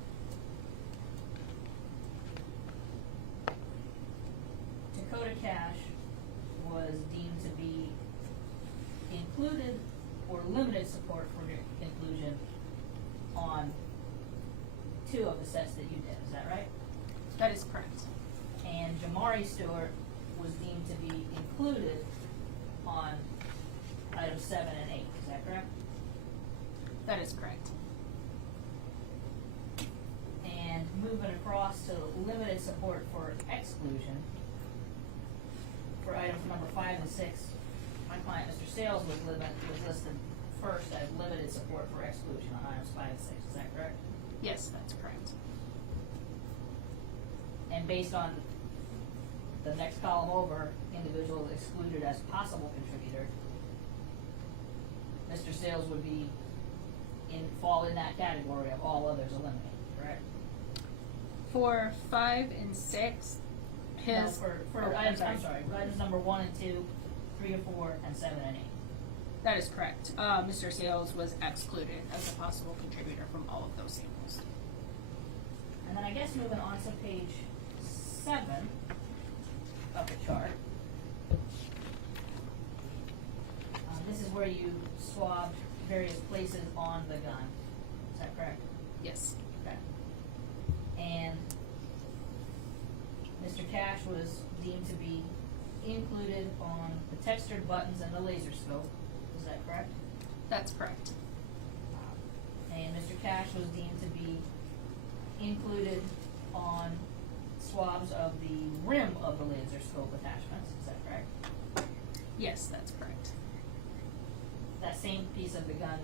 Dakota Cash was deemed to be included or limited support for inclusion on 2 of the sets that you did, is that right? That is correct. And Jamari Stewart was deemed to be included on items 7 and 8, is that correct? That is correct. And moving across to limited support for exclusion, for items number 5 and 6, my client, Mr. Sales, was listed first as limited support for exclusion on items 5 and 6, is that correct? Yes, that's correct. And based on the next column over, individuals excluded as possible contributor, Mr. Sales would be fall in that category of all others eliminated, correct? For 5 and 6, his No, for oh, items, I'm I'm sorry, items number 1 and 2, 3 and 4, and 7 and 8. That is correct. Mr. Sales was excluded as a possible contributor from all of those samples. And then I guess moving on to page 7 of the chart. This is where you swabbed various places on the gun. Is that correct? Yes. Okay. And Mr. Cash was deemed to be included on the textured buttons and the laser scope. Is that correct? That's correct. And Mr. Cash was deemed to be included on swabs of the rim of the laser scope attachments. Is that correct? Yes, that's correct. That same piece of the gun,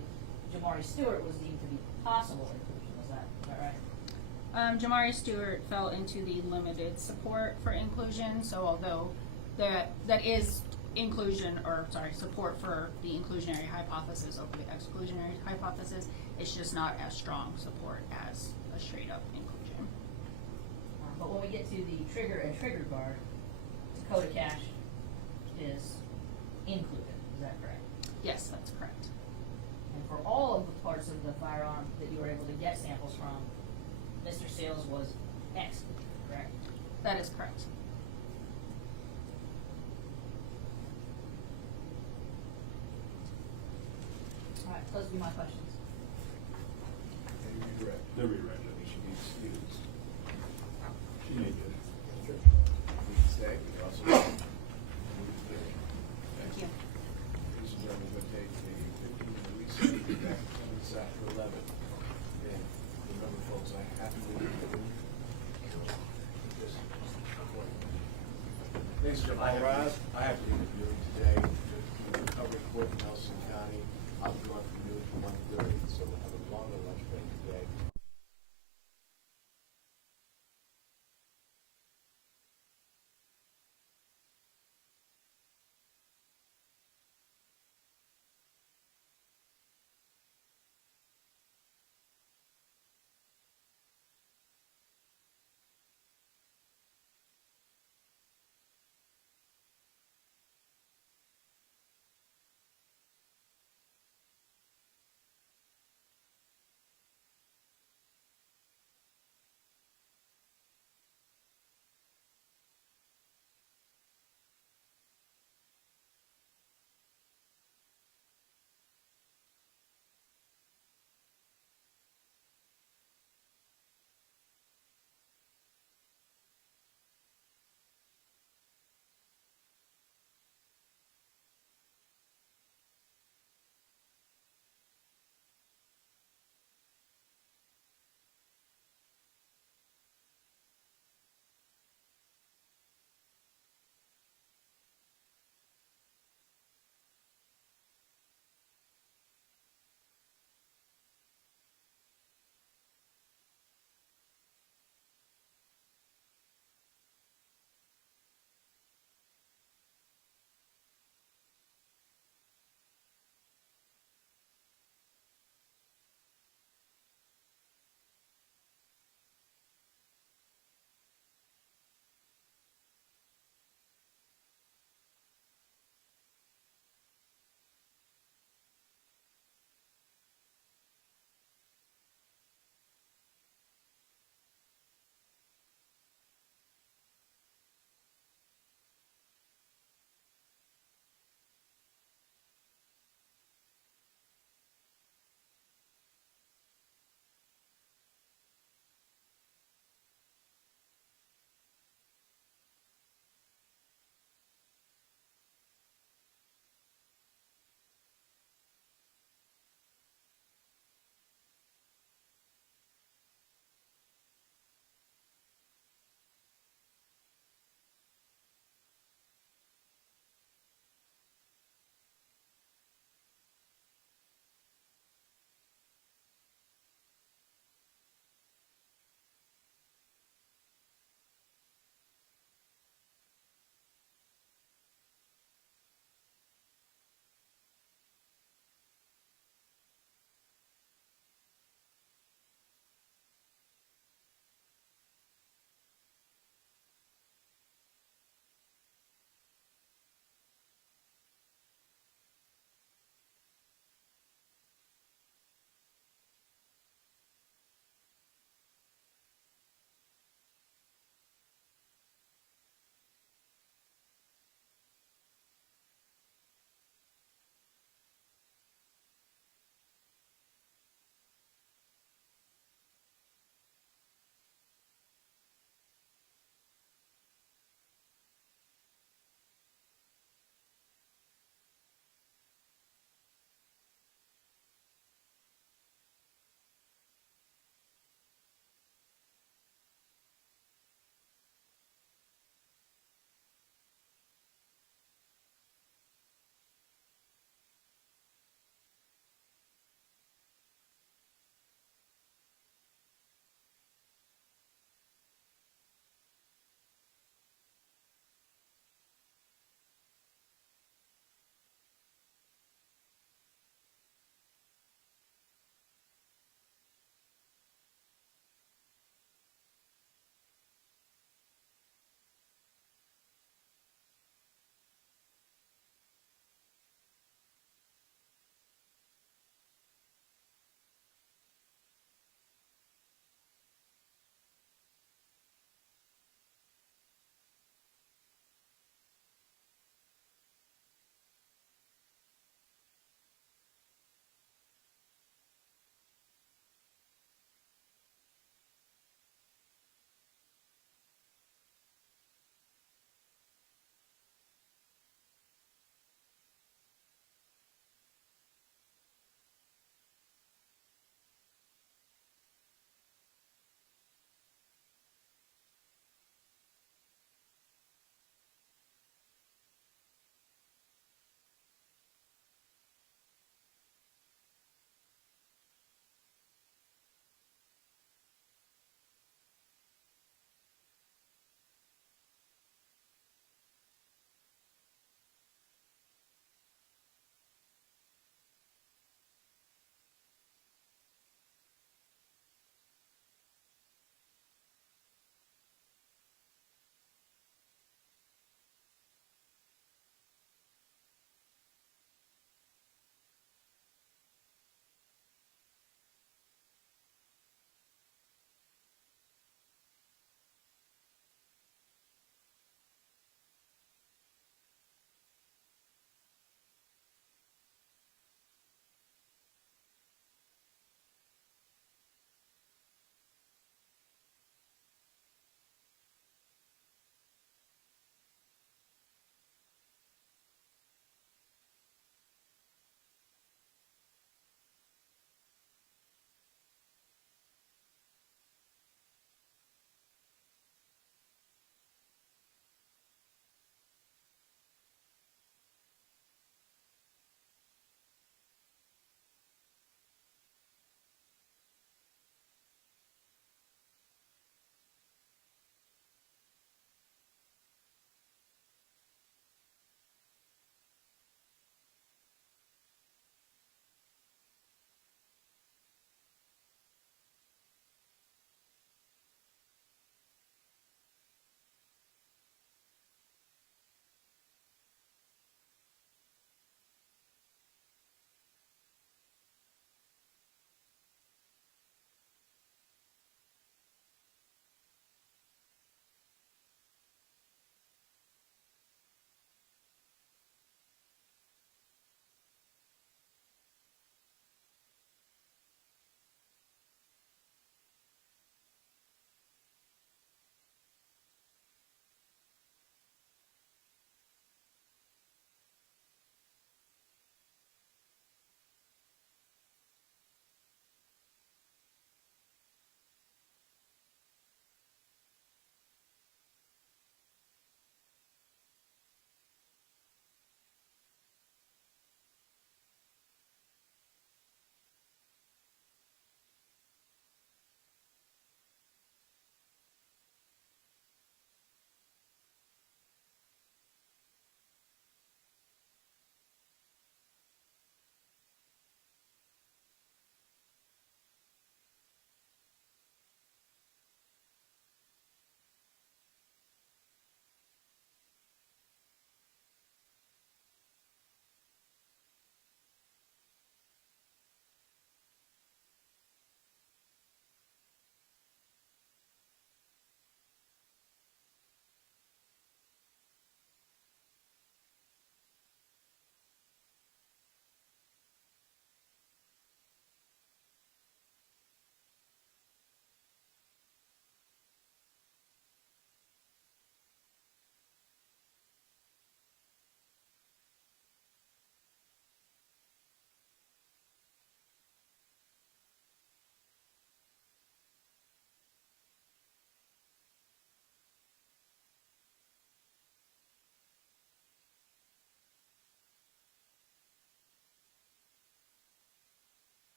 Jamari Stewart was deemed to be possible inclusion. Is that right? Jamari Stewart fell into the limited support for inclusion, so although that is inclusion, or sorry, support for the inclusionary hypothesis over the exclusionary hypothesis, it's just not as strong support as a straight up inclusion. But when we get to the trigger and trigger guard, Dakota Cash is included. Is that correct? Yes, that's correct. And for all of the parts of the firearm that you were able to get samples from, Mr. Sales was excluded, correct? That is correct. All right, those would be my questions. And you redirect. They're redirected. She should be excused. She may get it. You can stay, but you also move to clear. Thank you. Ladies and gentlemen, we're going to take a 15-minute recess. We'll be back 10 minutes after 11. And remember, folks, I have to leave the room. Ladies and gentlemen, I have to leave the viewing today to recover court in Nelson County. I'll be on from noon to 1:30, so we'll have a longer lunch break today.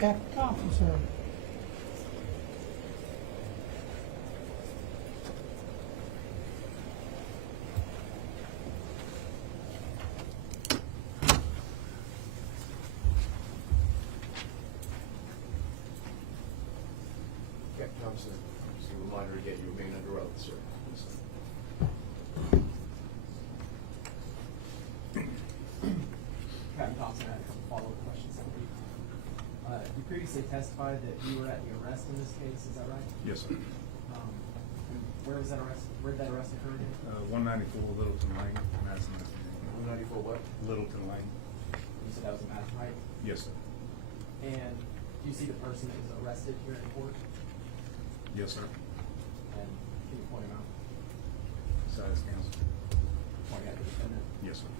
Captain Thompson, sir. Captain Thompson, just a reminder again, you remain under oath, sir. Captain Thompson, I had a couple follow-up questions for you. You previously testified that you were at the arrest in this case, is that right? Yes, sir. And where was that arrest, where did that arrest occur again? 194 Littleton Lane, Madison, Massachusetts. 194 what? Littleton Lane. You said that was in Madison Heights? Yes, sir. And do you see the person that was arrested here in court? Yes, sir. And can you point him out? Besides counsel. Point out the defendant? Yes, sir.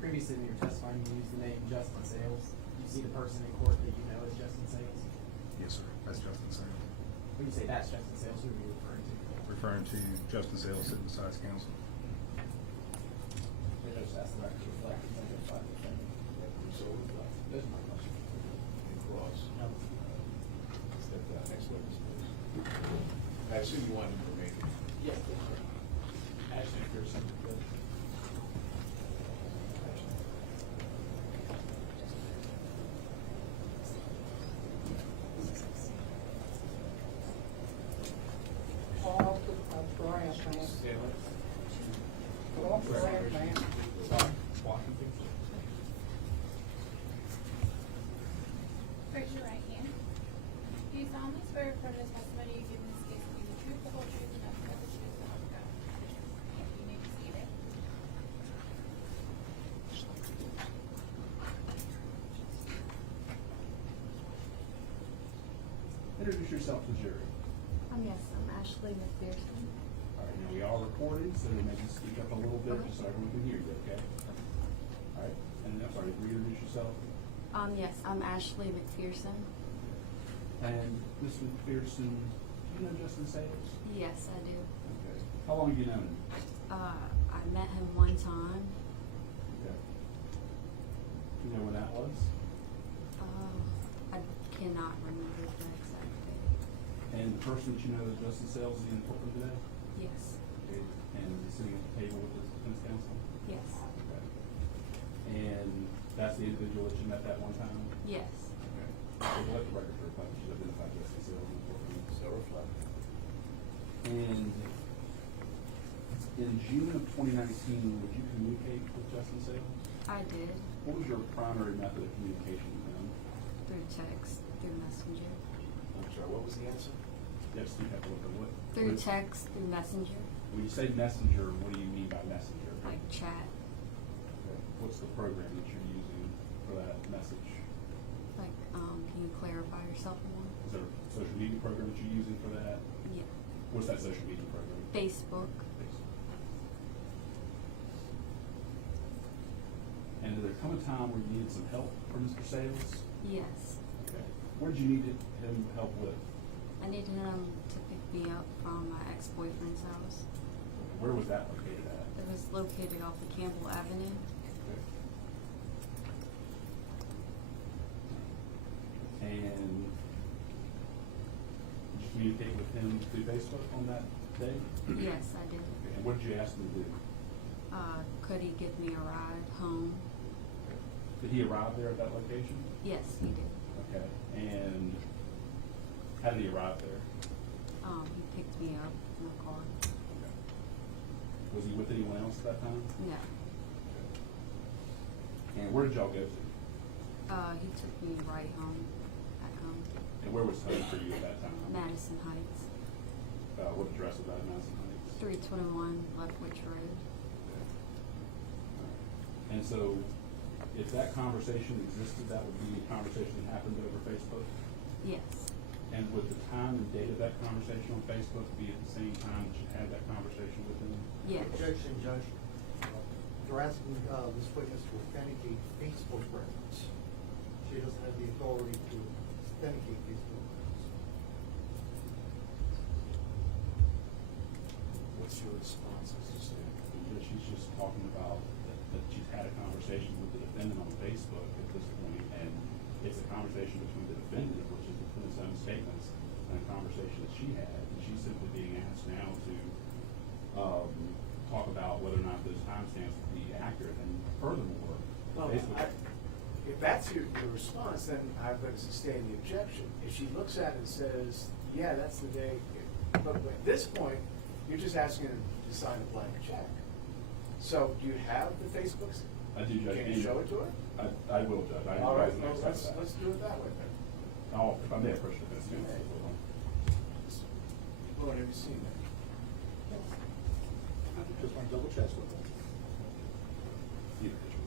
Previously, when you were testifying, you used the name Justin Sales. Do you see the person in court that you know as Justin Sales? Yes, sir. That's Justin Sales. When you say that's Justin Sales, who are you referring to? Referring to Justin Sales sitting besides counsel. We just asked the record to reflect and identify the defendant. So, Those are my questions. and cross. No. Step down, next witness, please. I assume you want him to remain. Yes, that's right. Ashton Pearson. All the branch, man. Stanley? All the branch, man. Washington. Raise your right hand. Do you solemnly swear affirm the testimony you give in this case will be the truth, the whole truth, and nothing but the truth, so help you God? You may be seated. Introduce yourself to the jury. Yes, I'm Ashley McPherson. All right, now we are recording, so maybe speak up a little bit just so everyone can hear you, okay? All right, and I'm sorry, reintroduce yourself. Yes, I'm Ashley McPherson. And Ms. McPherson, do you know Justin Sales? Yes, I do. Okay. How long have you known him? I met him one time. Okay. Do you know when that was? I cannot remember the exact date. And the person that you know as Justin Sales is in the courtroom today? Yes, Okay. And is he sitting at the table with his defense counsel? yes, Okay. And that's the individual that you met that one time? yes. Okay. So we'll let the record reflect that you identified Justin Sales in the courtroom. So reflect. And in June of 2019, would you communicate with Justin Sales? I did, What was your primary method of communication with him? through text, through messenger. I'm sorry, what was the answer? Yes, you have to look at what? Through text, through messenger, When you say messenger, what do you mean by messenger? like chat, Okay. What's the program that you're using for that message? like, can you clarify yourself more? Is there a social media program that you're using for that? Yeah. What's that social media program? Facebook, And did there come a time where you needed some help from Mr. Sales? yes. Okay. What did you need him help with? I needed him to pick me up from my ex-boyfriend's house. Where was that located at? It was located off of Campbell Avenue. Okay. And did you communicate with him through Facebook on that day? Yes, I did. Okay. And what did you ask him to do? Could he give me a ride home? Did he arrive there at that location? Yes, he did. Okay. And how did he arrive there? He picked me up in the car. Okay. Was he with anyone else at that time? No. And where did y'all go to? He took me right home, back home. And where was home for you at that time? Madison Heights, What address was that in Madison Heights? 321 Leftwich Road. And so, if that conversation existed, that would be a conversation that happened over Facebook? Yes, And would the time and date of that conversation on Facebook be at the same time that you had that conversation with him? yes. Objection, Judge. You're asking this witness to authenticate Facebook records. She doesn't have the authority to authenticate Facebook records. What's your response, Mr. Stanley? She's just talking about that she's had a conversation with the defendant on Facebook at this point, and it's a conversation between the defendant, which is the defendant's own statements, and a conversation that she had, and she's simply being asked now to talk about whether or not those timestamps would be accurate, and furthermore, Well, Facebook. if that's your response, then I've got to sustain the objection. If she looks at it and says, yeah, that's the day, but at this point, you're just asking her to sign a blank check. So do you have the Facebooks? I do, Judge. Can you show it to her? I will, Judge. I All right, will well, accept that. let's do it that way then. If I may approach the defense counsel as well. Lord, have you seen that? I just want to double check with them. Either picture.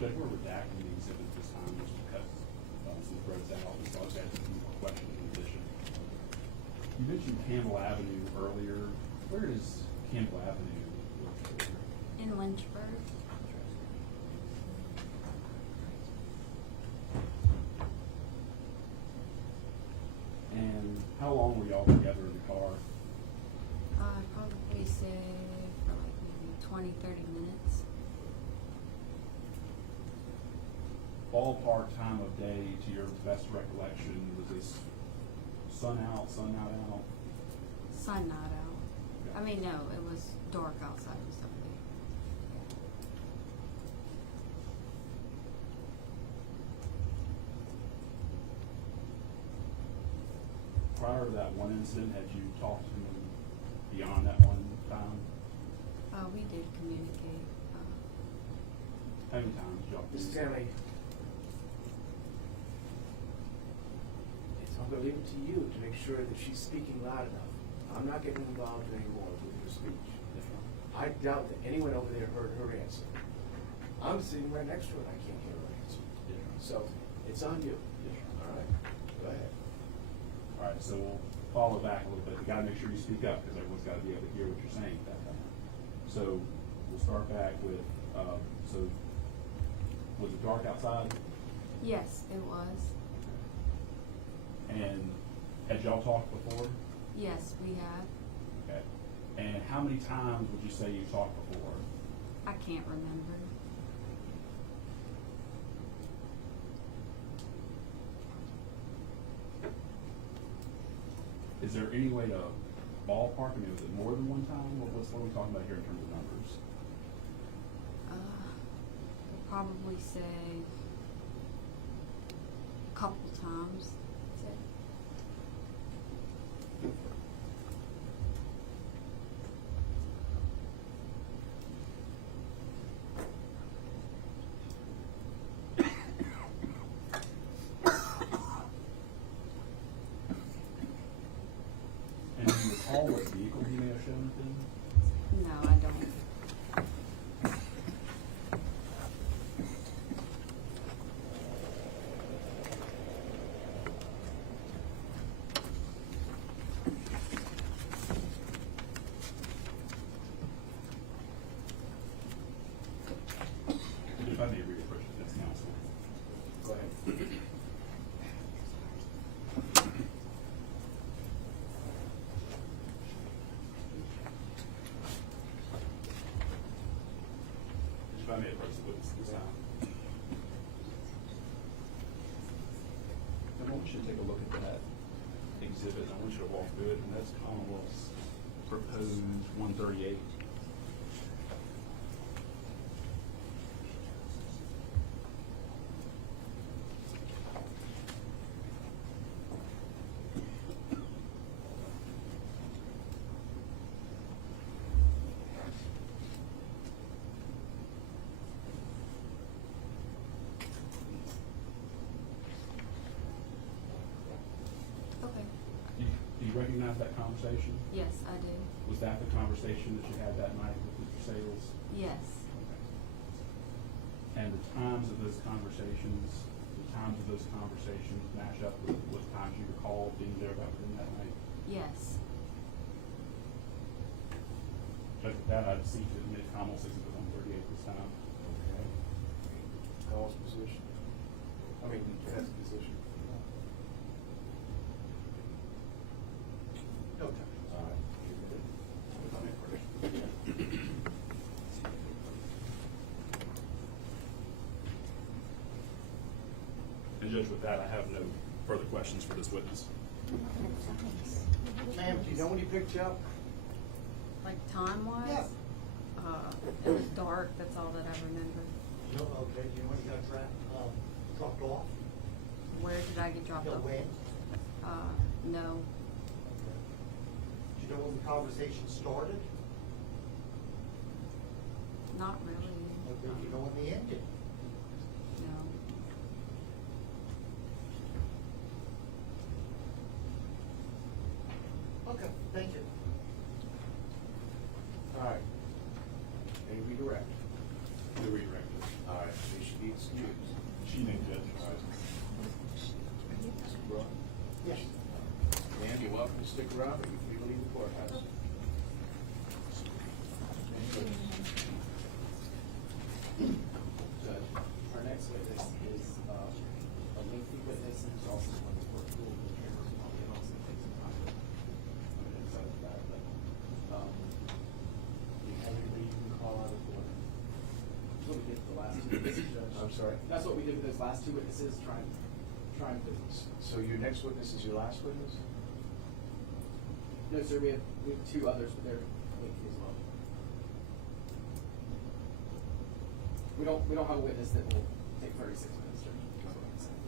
Judge, we're redacting the exhibit this time just because some threads out, and so I was asking a few more questions in addition. You mentioned Campbell Avenue earlier. Where is Campbell Avenue located? In Lynchburg. And how long were y'all together in the car? I'd probably say for like maybe 20, 30 minutes. Ballpark time of day, to your best recollection, was this sun out, sun not out? Sun not out. I mean, no, it was dark outside and stuff. Prior to that one incident, had you talked to him beyond that one time? We did communicate. How many times did y'all Mrs. communicate? Stanley, I'm going to leave it to you to make sure that she's speaking loud enough. I'm not getting involved anymore with your speech. I doubt that anyone over there heard her answer. I'm sitting right next to her and I can't hear her answer. So it's on you. All right, go ahead. All right, so we'll follow back a little bit. We gotta make sure you speak up, because everyone's gotta be able to hear what you're saying at that time. So we'll start back with, so was it dark outside? Yes, it was. And had y'all talked before? Yes, we have. Okay. And how many times would you say you talked before? I can't remember. Is there any way to ballpark? I mean, was it more than one time? What are we talking about here in terms of numbers? I'd probably say a couple times. And do you recall what vehicle he show anything? No, I don't. If I may reapproach the next council. Go ahead. If I may approach the witness this time. I want you to take a look at that exhibit, and I want you to walk through it, and that's Commonwealth's proposed 138. Okay. Do you recognize that conversation? Yes, I do. Was that the conversation that you had that night with Mr. Sales? Yes. And the times of those conversations match up with times you recall being there about within that night? Yes. Judge, with that, I'd seek to admit Commonwealth's exhibit 138 this time. Okay. Call's position. I mean, Ted's position. No time. All right. If I may first. And Judge, with that, I have no further questions for this witness. Ma'am, do you know when he picked you up? Like time-wise? Yeah. It was dark, that's all that I remember. No, okay, do you know when you got dropped off? Where did I get dropped No, off? when? No. Do you know when the conversation started? Not really. Okay, do you know when they ended? No. Okay, thank you. All right. Any redirect? The redirector. All right, they should be excused. She named Judge. All right. Mr. Braun? Yes. Ma'am, you're welcome to stick around, but you're free to leave the courthouse. Judge, our next witness is a lengthy witness and is also one of the court rules and cameras and all the also takes some time to decide that. But do you have anybody you can call out of order? That's what we did with the last two witnesses, Judge. I'm sorry? That's what we did with those last two witnesses, trying to. So your next witness is your last witness? No, sir, we have two others, but they're lengthy as well. We don't have a witness that will take 36 minutes, Judge. That's what I'm saying.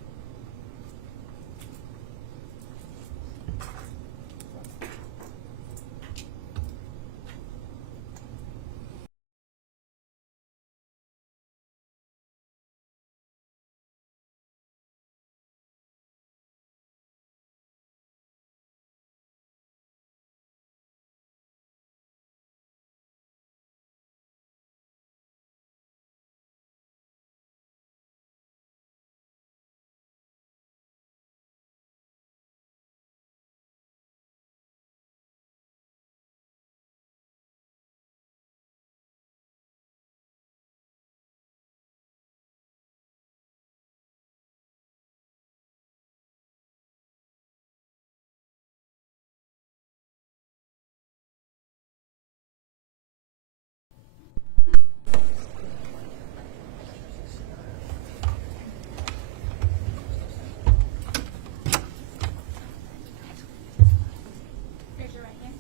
Raise your right hand.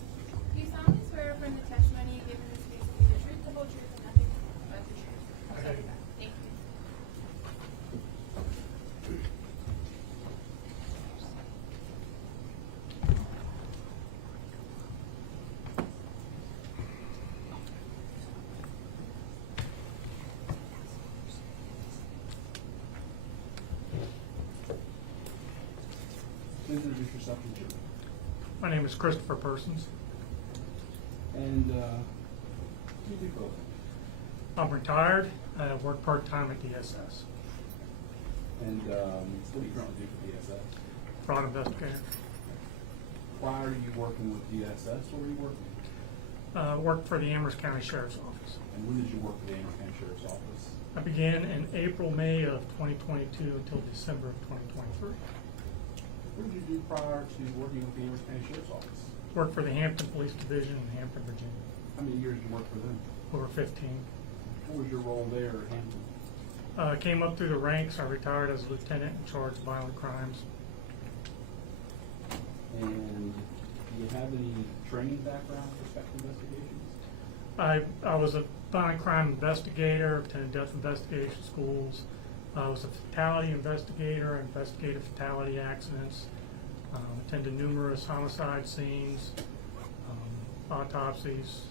Do you solemnly swear affirm the testimony you give in this case will be the truth, the whole truth, and nothing but the truth? Okay. Thank you. Please introduce yourself to the jury. My name is Christopher Persons. And what do you do for a living? I'm retired. I work part-time at DSS, And what do you currently do for DSS? fraud investigator. Prior to you working with DSS, where were you working? Worked for the Amherst County Sheriff's Office. And when did you work for the Amherst County Sheriff's Office? I began in April, May of 2022 until December of 2023. What did you do prior to working with the Amherst County Sheriff's Office? Worked for the Hampton Police Division in Hampton, Virginia. How many years did you work for them? Over 15. What was your role there at Hampton? Came up through the ranks. I retired as a lieutenant in charge of violent crimes. And do you have any training background with respect to investigations? I was a violent crime investigator, attended death investigation schools. I was a fatality investigator, investigated fatality accidents, attended numerous homicide scenes, autopsies.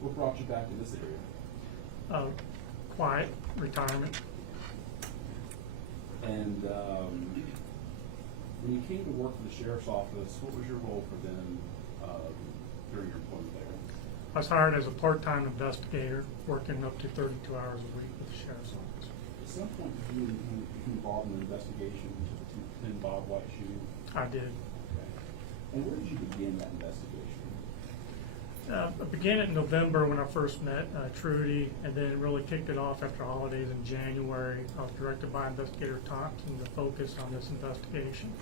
What brought you back to this area? Quiet, retirement. And when you came to work for the sheriff's office, what was your role for them during your employment there? I was hired as a part-time investigator, working up to 32 hours a week with the sheriff's office. At some point, did you become involved in an investigation into the Tin Bob White shoe? I did. Okay. And where did you begin that investigation? I began it in November when I first met Trudy, and then really kicked it off after holidays in January. I was directed by Investigator Thompson to focus on this investigation.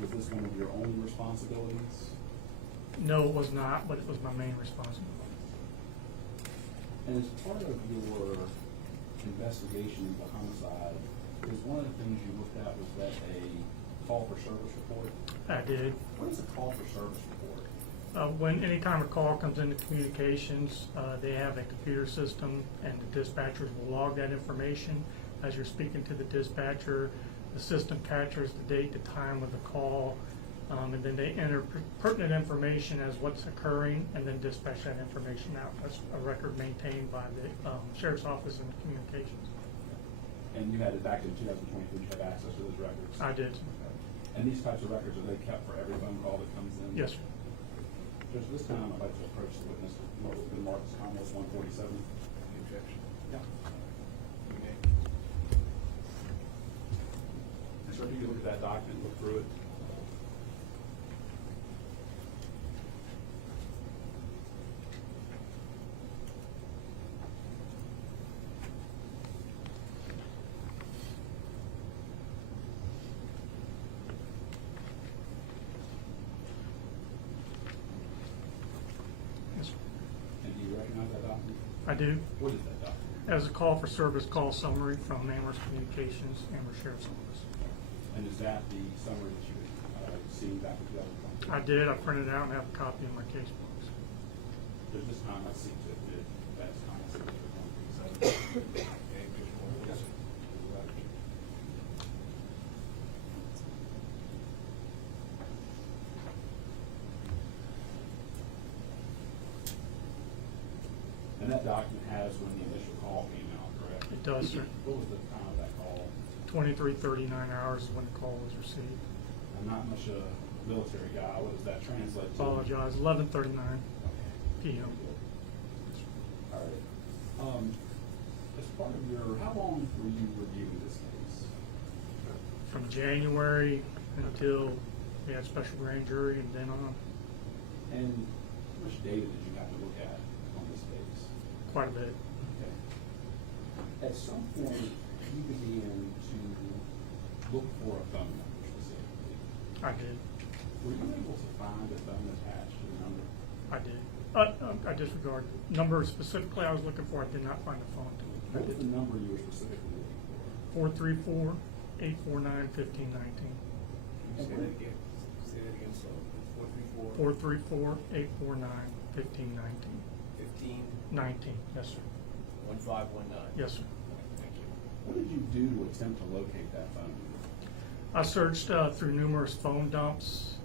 Was this one of your only responsibilities? No, it was not, but it was my main responsibility. And as part of your investigation into homicide, is one of the things you looked at was that a call for service report? I did. What is a call for service report? When anytime a call comes into communications, they have a computer system, and the dispatchers will log that information. As you're speaking to the dispatcher, the system captures the date, the time of the call, and then they enter pertinent information as what's occurring, and then dispatch that information out. That's a record maintained by the Sheriff's Office and Communications. And you had it back in 2023, you have access to those records? I did. And these types of records, are they kept for every phone call that comes in? Yes, sir. Judge, this time I'd like to approach the witness, what's been marked as Commonwealth 147. Any objection? Yeah. Okay. Sir, if you could look at that document, look through it. Yes, sir. And do you recognize that document? I do. What is that document? As a call for service call summary from Amherst Communications, Amherst Sheriff's Office. And is that the summary that you had seen back in 2020? I did. I printed it out and have a copy in my case books. Does this time I see to it that that's Commonwealth District 147? Okay, Judge Moore, yes, sir. And that document has when the initial call came out, correct? It does, sir. What was the time of that call? 23:39 hours is when the call was received. I'm not much a military guy. What does that translate to? Apologize, 11:39 p.m. All right. As part of your, how long were you reviewing this case? From January until we had special grand jury and then on, And how much data did you have to look at on this case? quite a bit. Okay. At some point, you began to look for a phone number specifically. I did. Were you able to find a phone attached to the number? I did. I disregard number specifically I was looking for. I did not find the phone. What was the number you were specifically looking for? 434-849-1519. Say that again. Say that again, so, 434. 434-849-1519. 15. 19, yes, sir. 1519. Yes, sir. Thank you. What did you do to attempt to locate that phone number? I searched through numerous phone dumps.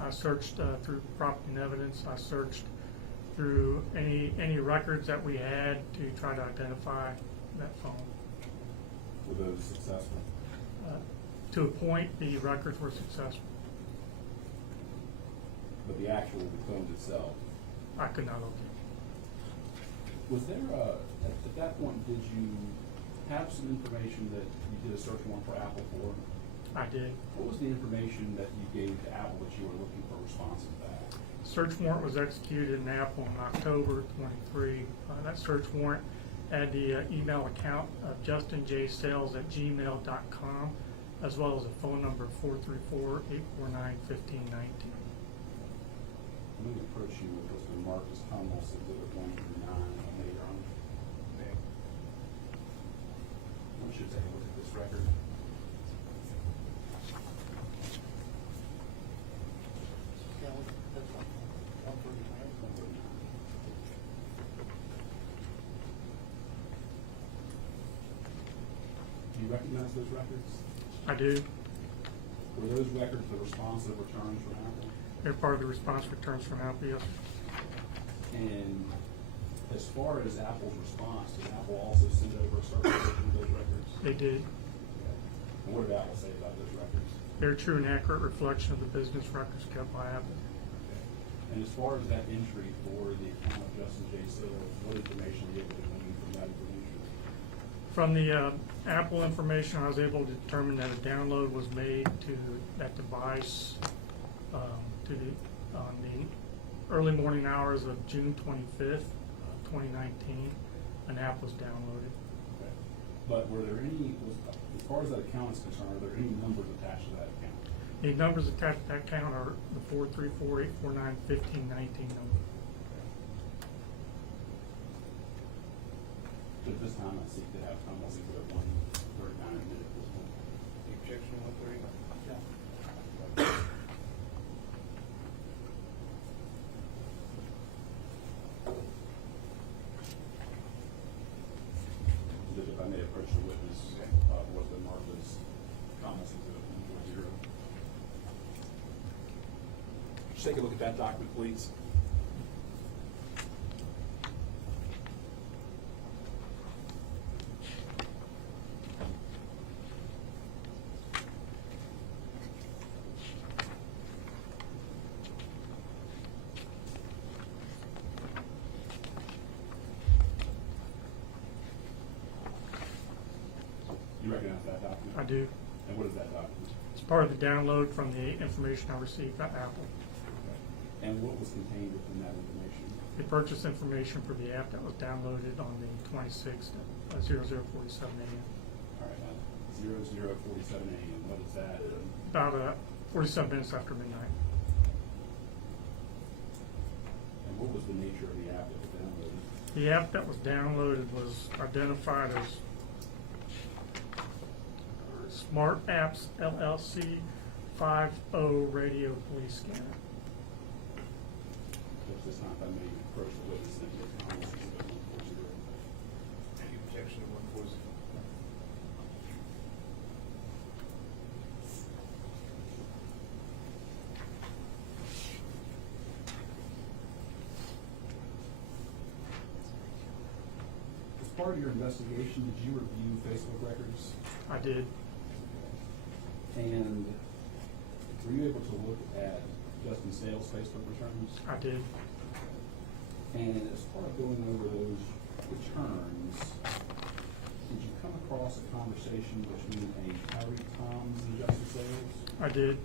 I searched through property and evidence. I searched through any records that we had to try to identify that phone. Were those successful? To a point, the records were successful. but the actual phones itself. I could not locate. Was there at that point, did you have some information that you did a search warrant for Apple for? I did. What was the information that you gave to Apple that you were looking for responses back? Search warrant was executed in Apple in October 23. That search warrant had the email account of justinjsales@gmail.com, as well as a phone number of 434-849-1519. I'm going to approach you with what's been marked as Commonwealth Exhibit 139 later on. Okay. I want you to take a look at this record. Yeah, that's one thirty-nine. Do you recognize those records? I do. Were those records the responsive returns from Apple? They're part of the response returns from Apple, yes. And as far as Apple's response, did Apple also send over a certification of those records? They did. And what did Apple say about those records? They're a true and accurate reflection of the business records kept by Apple. And as far as that entry for the account of Justin J. Sales, what information were you able to glean from that information? From the Apple information, I was able to determine that a download was made to that device on the early morning hours of June 25th, 2019. An app was downloaded. Okay. But were there any, as far as that account is concerned, are there any numbers attached to that account? The numbers attached to that account are the 434-849-1519 number. So at this time, I seek to have Commonwealth Exhibit 139 admitted at this point. The objection 139. If I may approach the witness, what's been marked as Commonwealth Exhibit 140. Just take a look at that document, please. You recognize that document? I do. And what is that document? It's part of the download from the information I received at Apple. Okay. And what was contained within that information? The purchase information for the app that was downloaded on the 26th at 0047 a.m. All right, 0047 a.m. What is that? About 47 minutes after midnight. And what was the nature of the app that was downloaded? The app that was downloaded was identified as Smart Apps LLC 5.0 radio police scanner. So at this time, if I may approach the witness and get Commonwealth Exhibit 140. The objection 140. As part of your investigation, did you review Facebook records? I did. And were you able to look at Justin Sales' Facebook returns? I did. And as part of going over those returns, did you come across a conversation between a Kyrie Toms and Justin Sales? I did.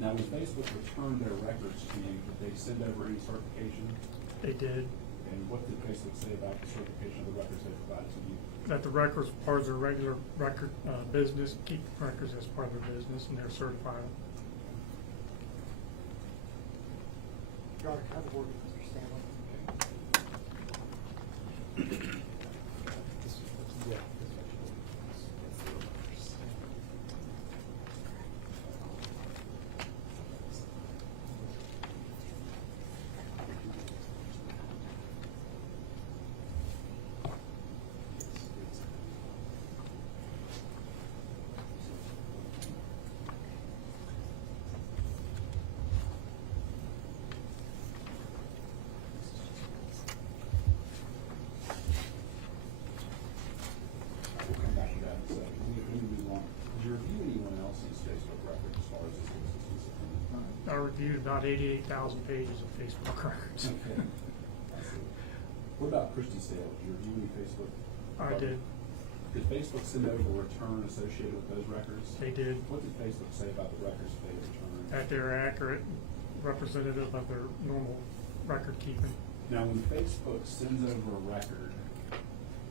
Now, when Facebook returned their records to you, did they send over any certification? They did. And what did Facebook say about the certification of the records they provided to you? That the records were part of their regular record business, keep records as part of their business, and they're certified. Your Honor, can I have a word with Mr. Stanley? Yeah. reviewed about 88,000 pages of Facebook records. Okay. I see. What about Christie sales? Did you review any Facebook? I did. Did Facebook send over a return associated with those records? They did. What did Facebook say about the records they returned? That they're accurate, representative of their normal record keeping. Now, when Facebook sends over a record,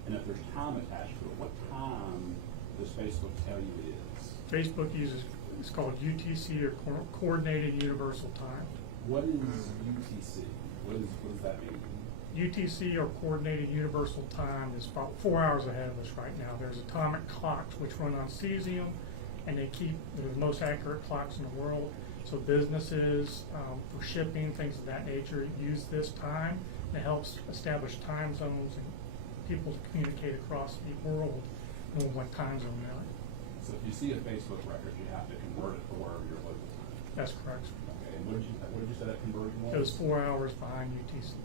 and if there's time attached to it, what time does Facebook tell you it is? Facebook uses, it's called UTC, or Coordinated Universal Time. What is UTC? What does that mean? UTC, or Coordinated Universal Time, is about 4 hours ahead of us right now. There's atomic clocks which run on cesium, and they're the most accurate clocks in the world. So businesses, for shipping, things of that nature, use this time. It helps establish time zones and people to communicate across the world know what time zone they're in. So if you see a Facebook record, you have to convert it to wherever your local time. That's correct. Okay, and what did you say that conversion was? It was 4 hours behind UTC.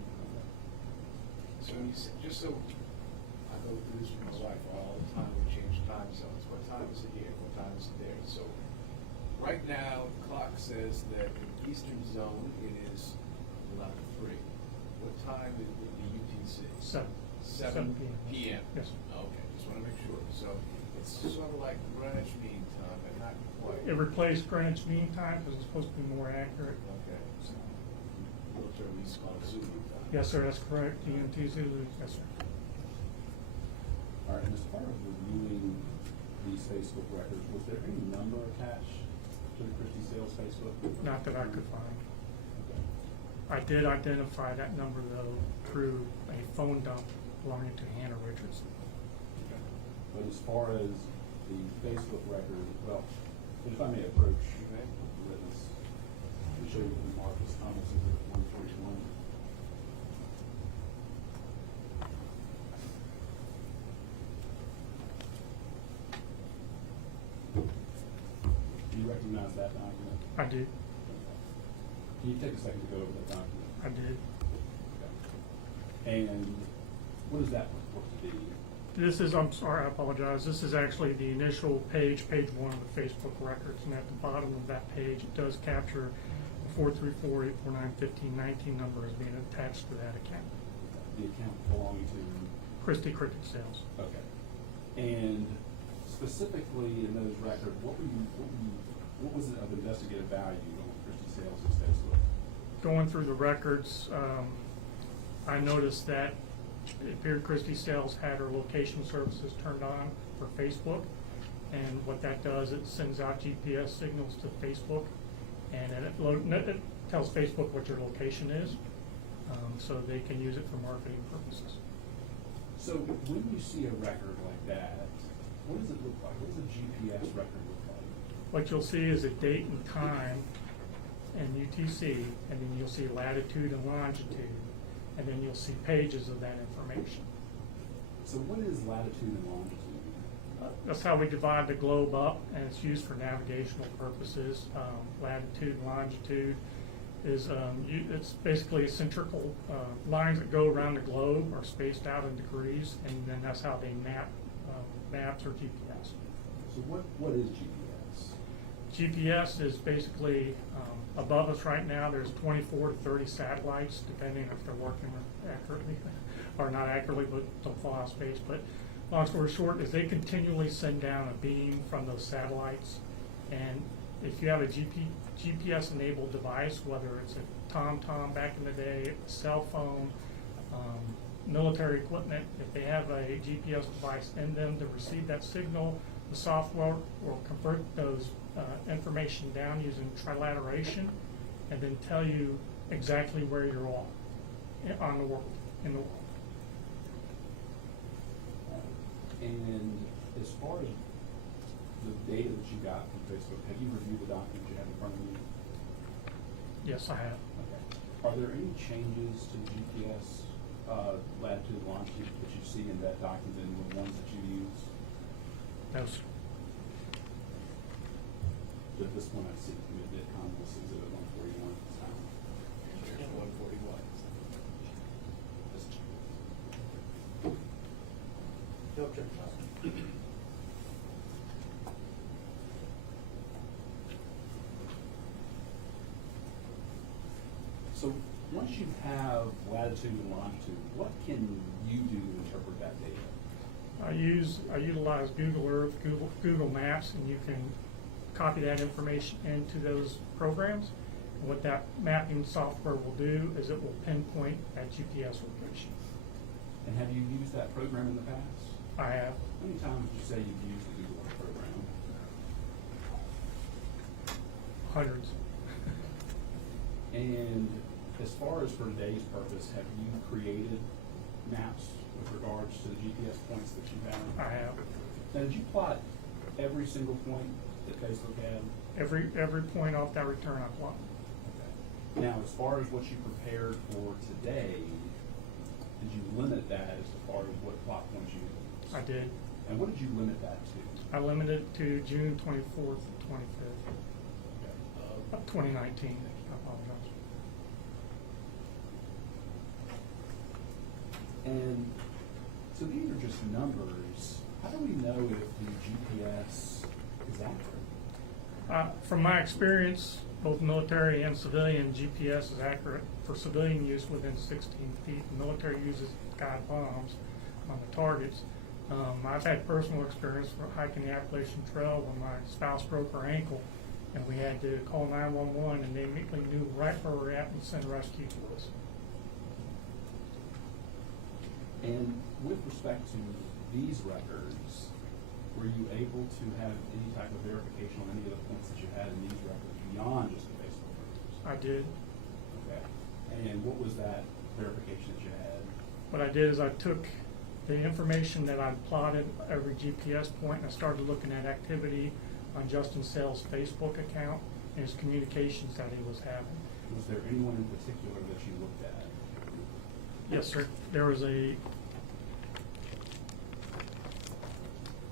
So you said, just so I go through this with my wife all the time, we change time zones. What time is it here? What time is it there? So right now, the clock says that in the eastern zone, it is 11:03. What time is the UTC? 7 p.m. Yes. Okay, just want to make sure. So it's sort of like Greenwich Mean Time, but not quite. It replaced Greenwich Mean Time because it's supposed to be more accurate. Okay, so military we call it Zulu time. Yes, sir, that's correct. GMT Zulu, yes, sir. All right, and as part of reviewing these Facebook records, was there any number attached to the Christie Sales Facebook? Not that I could find. Okay. I did identify that number, though, through a phone dump belonging to Hannah Richardson. Okay. But as far as the Facebook record, well, if I may approach the witness, let me show you the Marcus Thomas is at 141. Do you recognize that document? I did. Can you take a second to go over that document? I did. Okay. And what is that supposed to be? This is, I'm sorry, I apologize. This is actually the initial page 1 of the Facebook records, and at the bottom of that page, it does capture the 434-849-1519 number as being attached to that account. The account belonging to? Christie Cricket Sales. Okay. And specifically in those records, what was it of investigative value on Christie Sales' Facebook? Going through the records, I noticed that it appeared Christie Sales had her location services turned on for Facebook, and what that does, it sends out GPS signals to Facebook, and then it tells Facebook what your location is, so they can use it for marketing purposes. So when you see a record like that, what does it look like? What does a GPS record look like? What you'll see is a date and time and UTC, and then you'll see latitude and longitude, and then you'll see pages of that information. So what is latitude and longitude? That's how we divide the globe up, and it's used for navigational purposes. Latitude and longitude is it's basically eccentrical lines that go around the globe are spaced out in degrees, and then that's how they map maps or GPS. So what is GPS? GPS is basically above us right now. There's 24 to 30 satellites, depending if they're working accurately or not accurately, but don't fall out of space. But long story short is they continually send down a beam from those satellites, and if you have a GPS-enabled device, whether it's a TomTom back in the day, a cell phone, military equipment, if they have a GPS device in them to receive that signal, the software will convert those information down using trilateration, and then tell you exactly where you're on the world, in the world. And as far as the data that you got from Facebook, have you reviewed the document you have in front of you? Yes, I have. Okay. Are there any changes to the GPS latitude and longitude that you see in that document and the ones that you use? No, sir. At this point, I see the Congress exhibit 141 at this time. 141. No objection. once you have latitude and longitude, what can you do to interpret that data? I utilize Google Earth, Google Maps, and you can copy that information into those programs. And what that mapping software will do is it will pinpoint that GPS location. And have you used that program in the past? I have. How many times would you say you've used the Google Earth program? Hundreds. And as far as for today's purpose, have you created maps with regards to the GPS points that you have? I have. Now, did you plot every single point that Facebook had? Every point off that return I plot. Okay. Now, as far as what you prepared for today, did you limit that as far as what plot points you used? I did. And what did you limit that to? I limited it to June 24th and 25th of 2019. I apologize. And so these are just numbers. How do we know if the GPS is accurate? From my experience, both military and civilian, GPS is accurate for civilian use within 16 feet. The military uses guide bombs on the targets. I've had personal experience for hiking the Appalachian Trail when my spouse broke her ankle, and we had to call 911, and they immediately knew right where we were at and sent rescue to us. And with respect to these records, were you able to have any type of verification on any of the points that you had in these records beyond just the Facebook records? I did. Okay. And what was that verification that you had? What I did is I took the information that I plotted every GPS point, and I started looking at activity on Justin Sale's Facebook account and his communications that he was having. Was there anyone in particular that you looked at? Yes, sir. There was a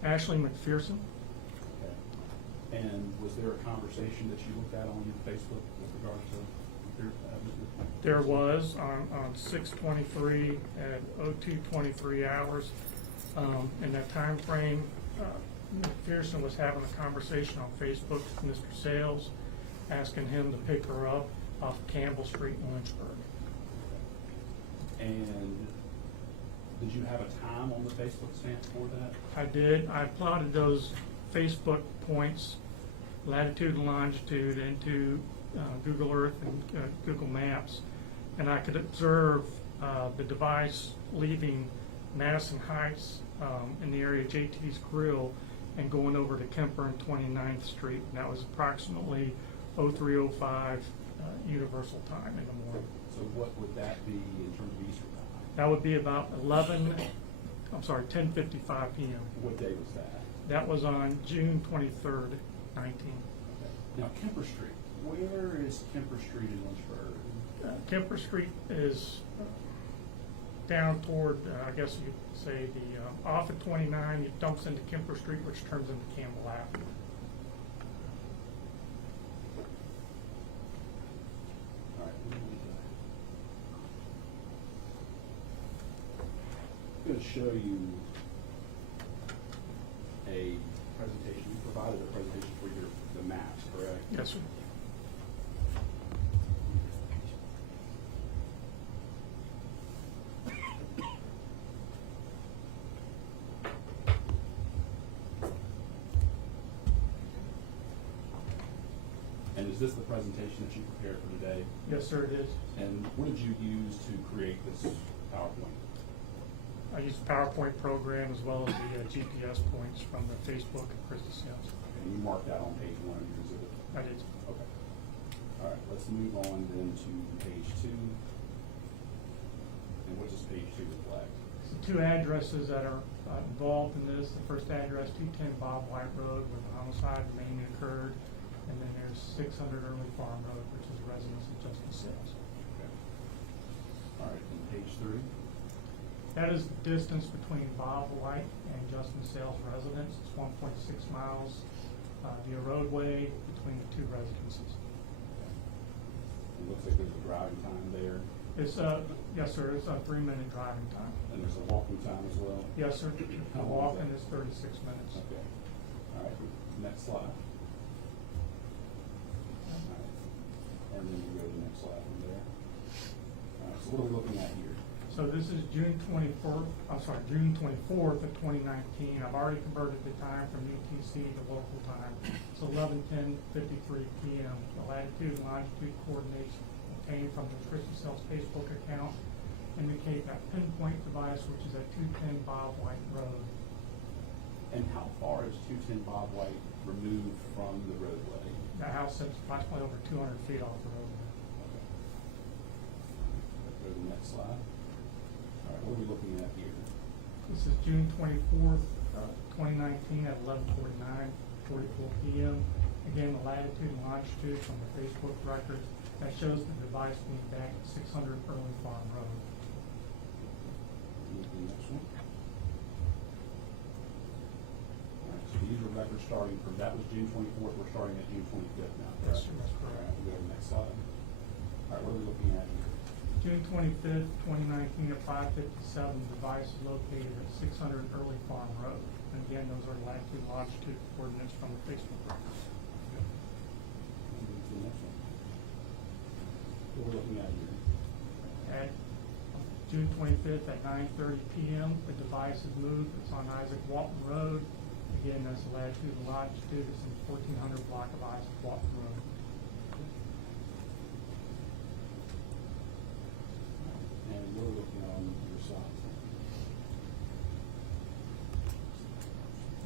Ashley McPherson. Okay. And was there a conversation that you looked at on your Facebook with regard to There was on 6/23 at 02:23 hours. In that time frame, McPherson was having a conversation on Facebook with Mr. Sales, asking him to pick her up off Campbell Street in Lynchburg. And did you have a time on the Facebook stamp for that? I did. I plotted those Facebook points, latitude and longitude, into Google Earth and Google Maps, and I could observe the device leaving Madison Heights in the area of JT's Grill and going over to Kemper and 29th Street, and that was approximately 03:05 Universal Time in the morning. So what would that be in terms of Eastern time? That would be about 10:55 p.m. What day was that? That was on June 23rd, 19. Okay. Now, Kemper Street. Where is Kemper Street in Lynchburg? Kemper Street is down toward, I guess you'd say, the off of 29, it dumps into Kemper Street, which turns into Campbell Avenue. All right. I'm going to show you a presentation. You provided a presentation for the maps, correct? Yes, sir. And is this the presentation that you prepared for today? Yes, sir, it is. And what did you use to create this PowerPoint? I used the PowerPoint program as well as the GPS points from the Facebook and Christie Sales. And you marked that on page 1 of your exhibit? I did. Okay. All right, let's move on then to page 2. And what does page 2 reflect? The two addresses that are involved in this. The first address, 210 Bob White Road, where the homicide mainly occurred. And then there's 600 Early Farm Road, which is residence of Justin Sales. Okay. All right, and page 3? That is the distance between Bob White and Justin Sales' residence. It's 1.6 miles via roadway between the two residences. It looks like there's a driving time there. It's yes, sir. It's a 3-minute driving time. And there's a walking time as well? Yes, sir. How The long is walking that? is 36 minutes. Okay. All right, next slide. All right. And then you go to the next slide from there. So what are we looking at here? So this is June 24th of 2019. I've already converted the time from UTC to local time. It's 11:10:53 p.m. The latitude and longitude coordinates obtained from the Christie Sells Facebook account indicate that pinpoint device, which is at 210 Bob White Road. And how far is 210 Bob White removed from the roadway? The house sits approximately over 200 feet off the road. Okay. Go to the next slide. All right, what are we looking at here? This is June 24th, 2019 at 11:44 p.m. Again, the latitude and longitude from the Facebook records that shows the device being back at 600 Early Farm Road. Move to the next one. All right, so these are records starting from, that was June 24th, we're starting at June 25th now, correct? Yes, sir, that's correct. All right, we'll go to the next slide. All right, what are we looking at here? June 25th, 2019 at 5:57, the device is located at 600 Early Farm Road. And again, those are latitude and longitude coordinates from the Facebook records. Move to the next one. What are we looking at here? At June 25th at 9:30 p.m., the device is moved. It's on Isaac Walton Road. Again, that's the latitude and longitude. It's in 1400 block of Isaac Walton Road. And we're looking on your side.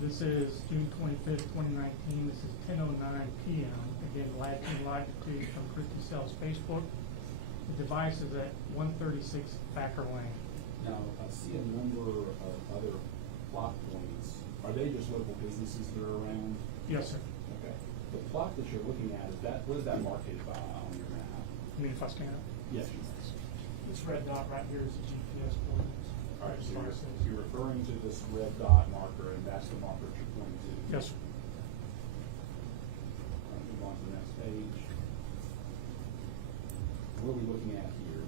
This is June 25th, 2019. This is 10:09 p.m. Again, latitude and longitude from Christie Sells Facebook. The device is at 136 Thacker Lane. Now, I see a number of other plot points. Are they just local businesses that are around? Yes, sir. Okay. The plot that you're looking at, is that, what is that marked by on your map? I mean, if I stand up. Yes. This red dot right here is the GPS coordinates. All right, so As far as you're referring to this red dot marker, and that's the marker that you're pointing to? Yes, sir. All right, move on to the next page. What are we looking at here?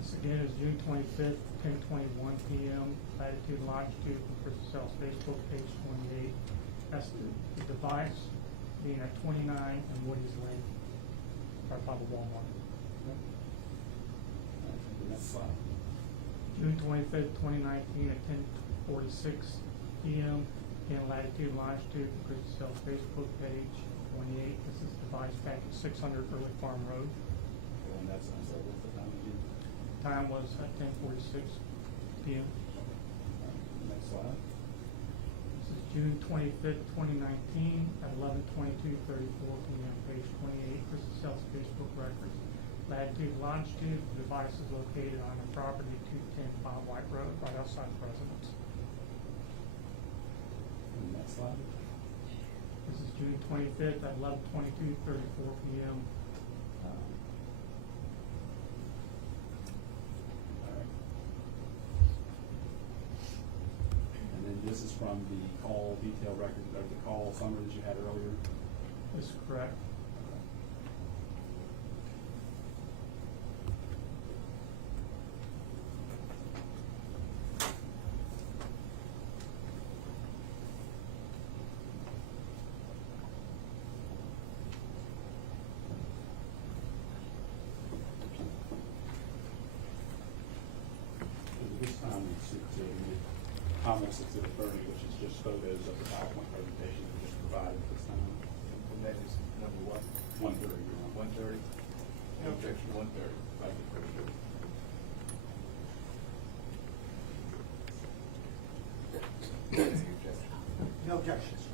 This again is June 25th, 10:21 p.m. Latitude and longitude from Christie Sells Facebook, page 28. That's the device being at 29 and Woody's Lane, right by the Walmart. All right, the next slide. June 25th, 2019 at 10:46 p.m. Again, latitude and longitude from Christie Sells Facebook, page 28. This is the device back at 600 Early Farm Road. Okay, and that's, I'm sorry, what's the time again? Time was at 10:46 p.m. All right, next slide. This is June 25th, 2019 at 11:22:34 p.m. Page 28, Christie Sells Facebook records. Latitude, longitude, the device is located on the property 210 Bob White Road, right outside the residence. And next slide. This is June 25th at 11:22:34 p.m. All right. And then this is from the call detail record, or the call summary that you had earlier? This is correct. This time it's comments exhibit 30, which is just photos of the PowerPoint presentation that was just provided at this time. And that is number what? 130, you're on. 130? No objection, 130. Thank you, Commissioner. Any objection? No objections.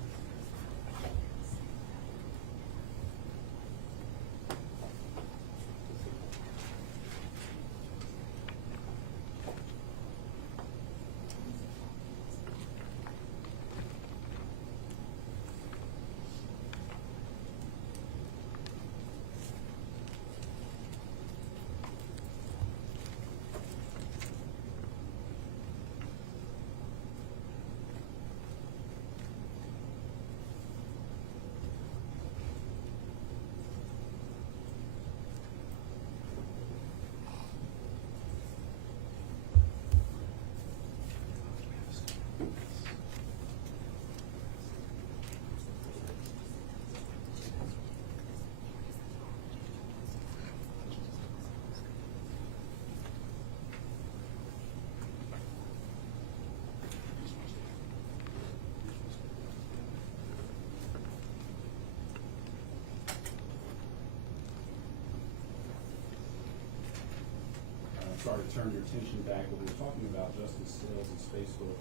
sorry to turn your attention back, but we were talking about Justice Sales' Facebook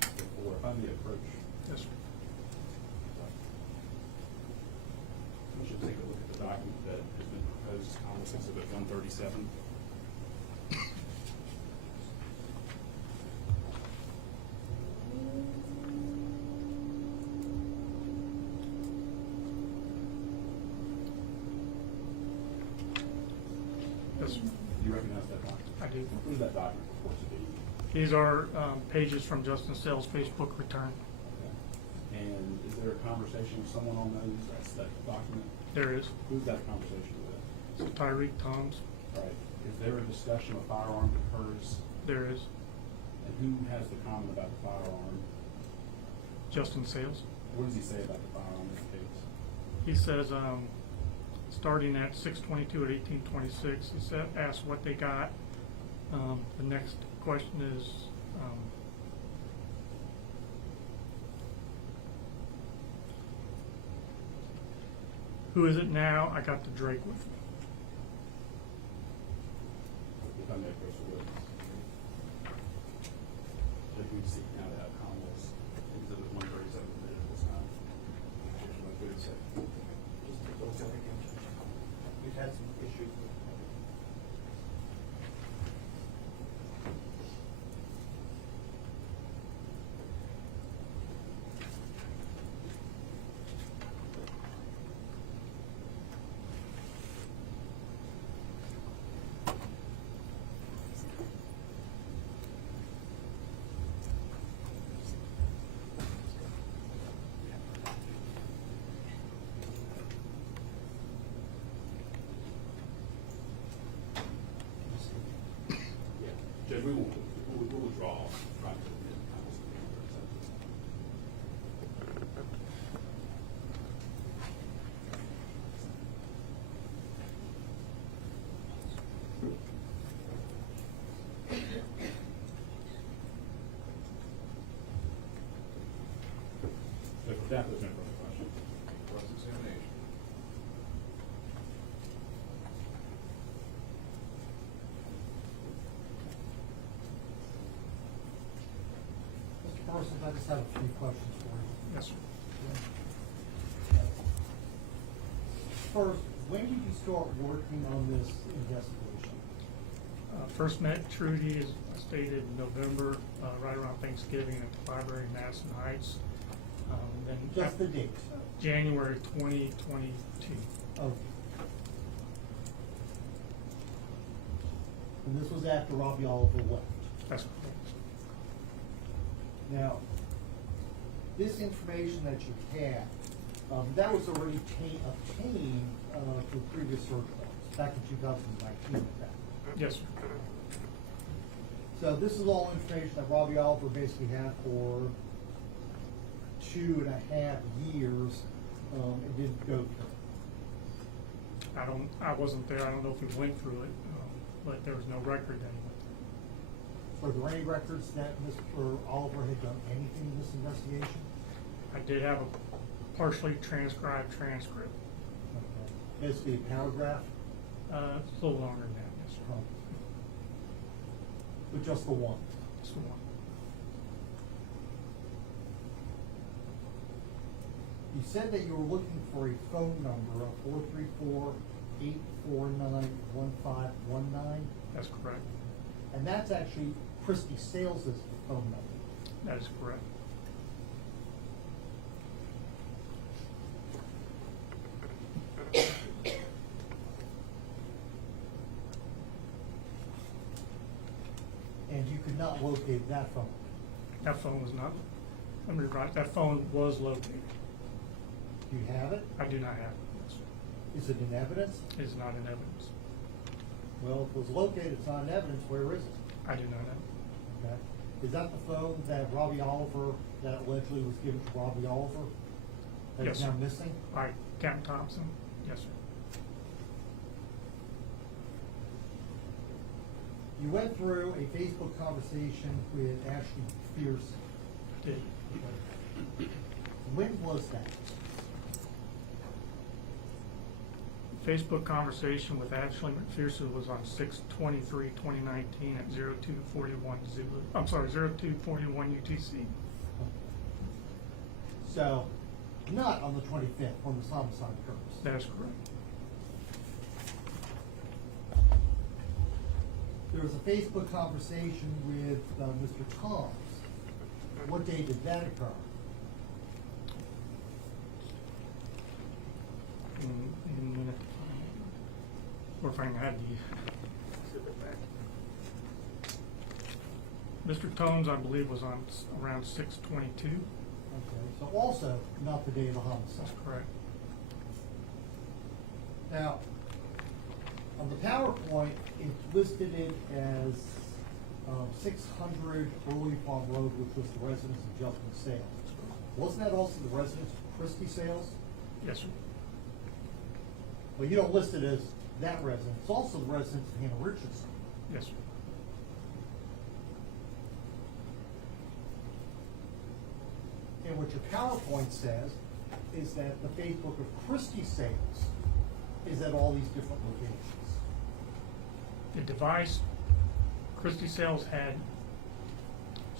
before. If I may approach. Yes, sir. We should take a look at the document that has been proposed as Commerce Exhibit 137. Yes, sir. Do you recognize that document? I do. What is that document purport to be? These are pages from Justin Sales' Facebook return. Okay. And is there a conversation with someone on those? That's that document? There is. Who's that conversation with? So Tyreek Toms. All right. Is there a discussion of firearm that occurs? There is. And who has the comment about the firearm? Justin Sales. What does he say about the firearm in the case? He says, starting at 6/22 at 1826, he said, asked what they got. The next question is, who is it now? I got the Drake with me. If I may approach the witness. If we seek now to have Commonwealth's Exhibit 137 permitted at this time. We've had some issues with Judge, we'll withdraw. Right. So for that, there's no further question. Cross-examination. Mr. Parsons, I just have a few questions for you. Yes, sir. First, when did you start working on this investigation? First met Trudy, as stated, in November, right around Thanksgiving at the library in Madison Heights. Then Just the date? January 2022. Okay. And this was after Robbie Oliver left? That's correct. Now, this information that you had, that was already obtained through previous search warrants, back in 2019 at that. Yes, sir. So this is all information that Robbie Oliver basically had for 2.5 years. It didn't go through. I wasn't there, I don't know if we went through it, but there was no record that he went through. Were there any records that Mr. Oliver had done anything in this investigation? I did have a partially transcribed transcript. Okay. Basically a paragraph? It's a little longer than that, yes, sir. But just the one? Just the one. You said that you were looking for a phone number of 434-849-1519? That's correct. And that's actually Christy Sales' phone number. That is correct. And you could not locate that phone? That phone was not, let me write, that phone was located. Do you have it? I do not have it, yes, sir. Is it in evidence? It is not in evidence. Well, if it was located, it's not in evidence, where is it? I do not know. Okay. Is that the phone that Robbie Oliver, that allegedly was given to Robbie Oliver? That Yes, is now sir. missing? By Captain Thompson? Yes, sir. You went through a Facebook conversation with Ashley Fierce. Did. When was that? Facebook conversation with Ashley McPherson was on 6/23/2019 at 0241 Zulu. I'm sorry, 0241 UTC. So, not on the 25th when this homicide occurs. That's correct. There was a Facebook conversation with Mr. Toms. What day did that occur? In a minute. Or if I can have the exhibit back. Mr. Tomes, I believe, was on around 6/22. Okay, so also not the day of the homicide. That's correct. Now, on the PowerPoint, it listed it as 600 Early Farm Road, which was the residence of Justin Sales. Wasn't that also the residence of Christie Sales? Yes, sir. Well, you don't list it as that residence. It's also the residence of Hannah Richardson. Yes, sir. And what your PowerPoint says is that the Facebook of Christie Sales is at all these different locations. The device, Christy Sales had,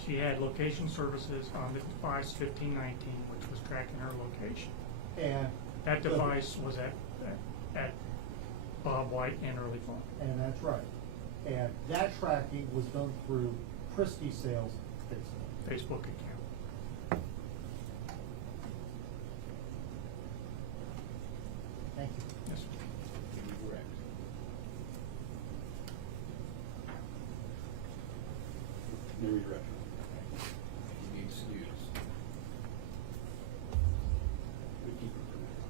she had location services on the device 1519, which was tracking her location. And That device was at Bob White and Early Farm. And that's right. And that tracking was done through Christie Sales Facebook. Facebook account. Thank you. Yes, sir. You're correct. New direction. You be excused. We keep it for now.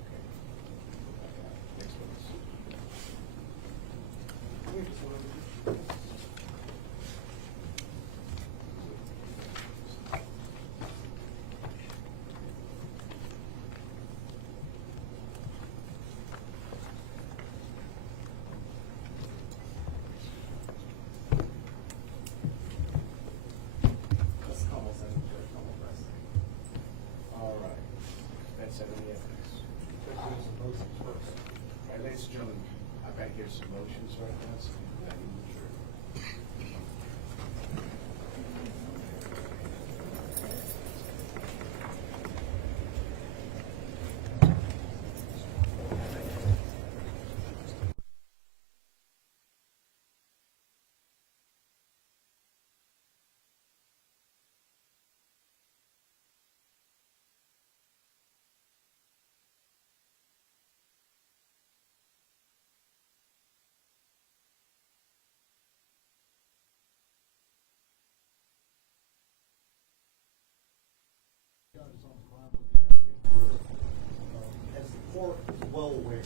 Okay. Next one. That's almost as a normal precedent. All right. That's it, any ethics. Let's do some motions first. All right, ladies and gentlemen, I've got to hear some motions right now, so I need to sure. As the court is well aware,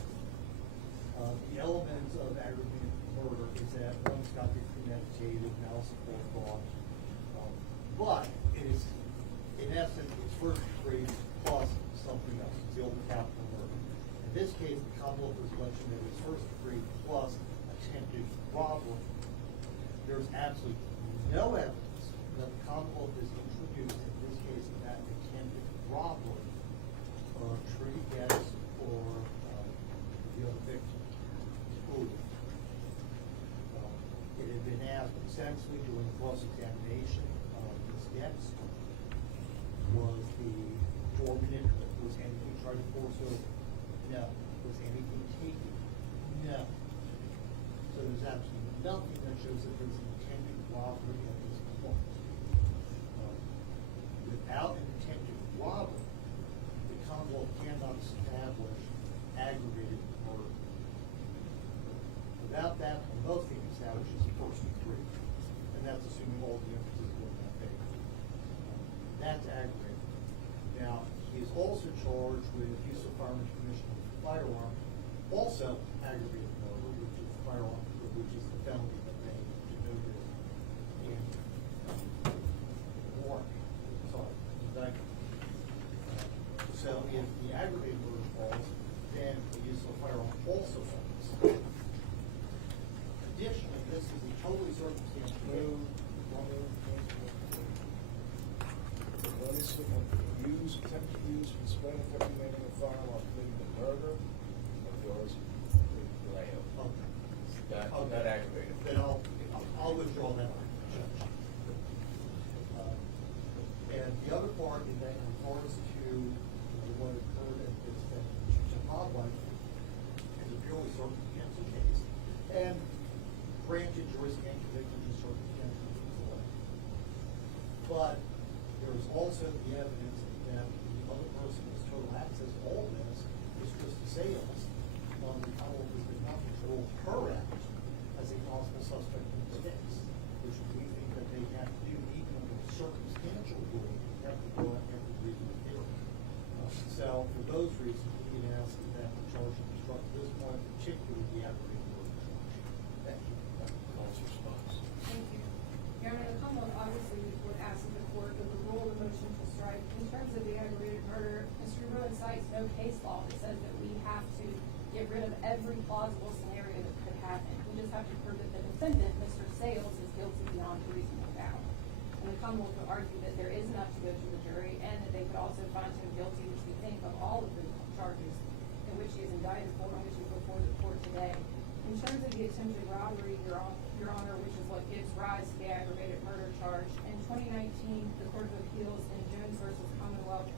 the elements of aggravated murder is that one's got to be premeditated, malice aforethought. But it is, in essence, it's first degree plus something else. It's the old capital murder. In this case, the Commonwealth was alleging that it's first degree plus attempted robbery. There's absolutely no evidence that the Commonwealth is introduced in this case of that attempted robbery of Trudy Goetz or the other victim, Puleio. It had been asked extensively during the cross-examination of Ms. Goetz. Was the doorman, was anything tried to force over? No. Was anything taken? No. So there's absolutely nothing that shows that there's an intended robbery at this point. Without an intended robbery, the Commonwealth cannot establish aggravated murder. Without that, most things establishes first degree, and that's assuming all the emphasis go in that favor. That's aggravated. Now, he is also charged with use of firearms permission of a firearm, also aggravated murder, which is the firearm, which is the felony that they denoted in warrant. Sorry, indictment. So if the aggravated murder falls, then the use of a firearm also falls. Additionally, this is a totally circumstantial move. Notice of use, attempted use, for displaying, effectively making a firearm, committing the murder of Doris Puleio. Okay. Not aggravated. Then I'll withdraw that, Judge. And the other part is that in regards to what occurred at this Chicago is a purely circumstantial case. And granted, juries can't convict in circumstantial cases. But there is also the evidence that the other person has total access to all this is Christy Sales. The Commonwealth did not control her out as a possible suspect in this case, which we think that they have to do even under a circumstantial rule. They have to go out every reasonable theory. So for those reasons, we can ask that the charge be struck at this point, particularly the aggravated murder charge. Thank you. Calls response. Thank you. Your Honor, the Commonwealth obviously would ask that the court overrule the motion to strike. In terms of the aggravated murder, Mr. Ruin cites no case law that says that we have to get rid of every plausible scenario that could happen. We just have to prove that the defendant, Mr. Sales, is guilty beyond a reasonable doubt. And the Commonwealth would argue that there is enough to go to the jury and that they could also find him guilty, which we think, of all of the charges in which he is indicted for and which is before the court today. In terms of the attempted robbery, Your Honor, which is what gives rise to the aggravated murder charge, in 2019, the Court of Appeals in Jones v. Commonwealth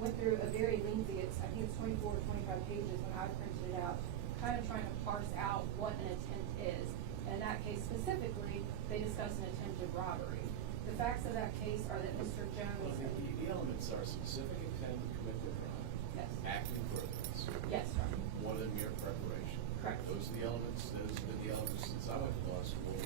went through a very lengthy, I think it's 24 or 25 pages when I printed it out, kind of trying to parse out what an attempt is. And in that case specifically, they discussed an attempted robbery. The facts of that case are that Mr. Jones... Well, the elements are specific intent to commit the crime. Yes. Acting furtherance. Yes, Your Honor. More than mere preparation. Correct. Those are the elements, those have been the elements since I went to law school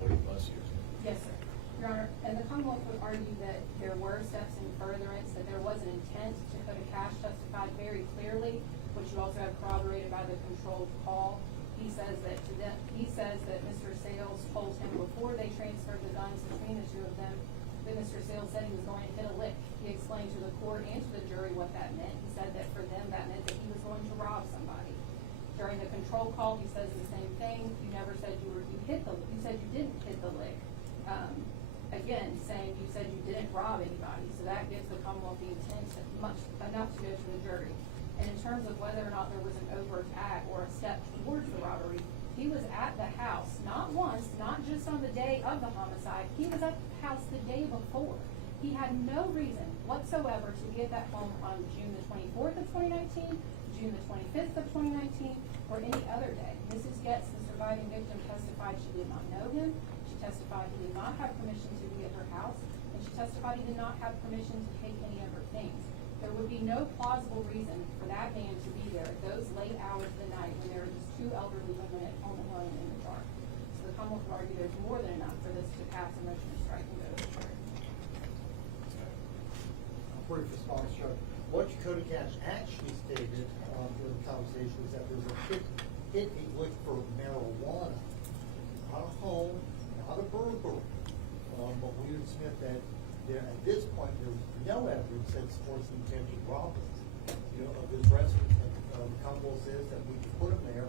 40 plus years ago. Yes, sir. Your Honor, and the Commonwealth would argue that there were steps in furtherance, that there was an intent. Dakota Cash testified very clearly, which you also have corroborated by the controlled call. He says that Mr. Sales told him before they transferred the guns between the two of them that Mr. Sales said he was going to hit a lick. He explained to the court and to the jury what that meant. He said that for them that meant that he was going to rob somebody. During the control call, he says the same thing. You never said you said you didn't hit the lick. Again, saying you said you didn't rob anybody. So that gives the Commonwealth the intent enough to go to the jury. And in terms of whether or not there was an overt act or a step towards the robbery, he was at the house, not once, not just on the day of the homicide. He was at the house the day before. He had no reason whatsoever to be at that home on June the 24th of 2019, June the 25th of 2019, or any other day. Mrs. Goetz, the surviving victim, testified she did not know him. She testified he did not have permission to be at her house, and she testified he did not have permission to take any of her things. There would be no plausible reason for that man to be there at those late hours of the night when there were just two elderly women at home alone in the dark. So the Commonwealth would argue there's more than enough for this to pass a motion to strike and go to the jury. Brief response, Judge. What Dakota Cash actually stated during the conversation was that there was a hit he looked for marijuana, not a home, not a burglary. But we would submit that at this point there was no evidence that supports the intention of robbery. Of this residence, and the Commonwealth says that we can put him there.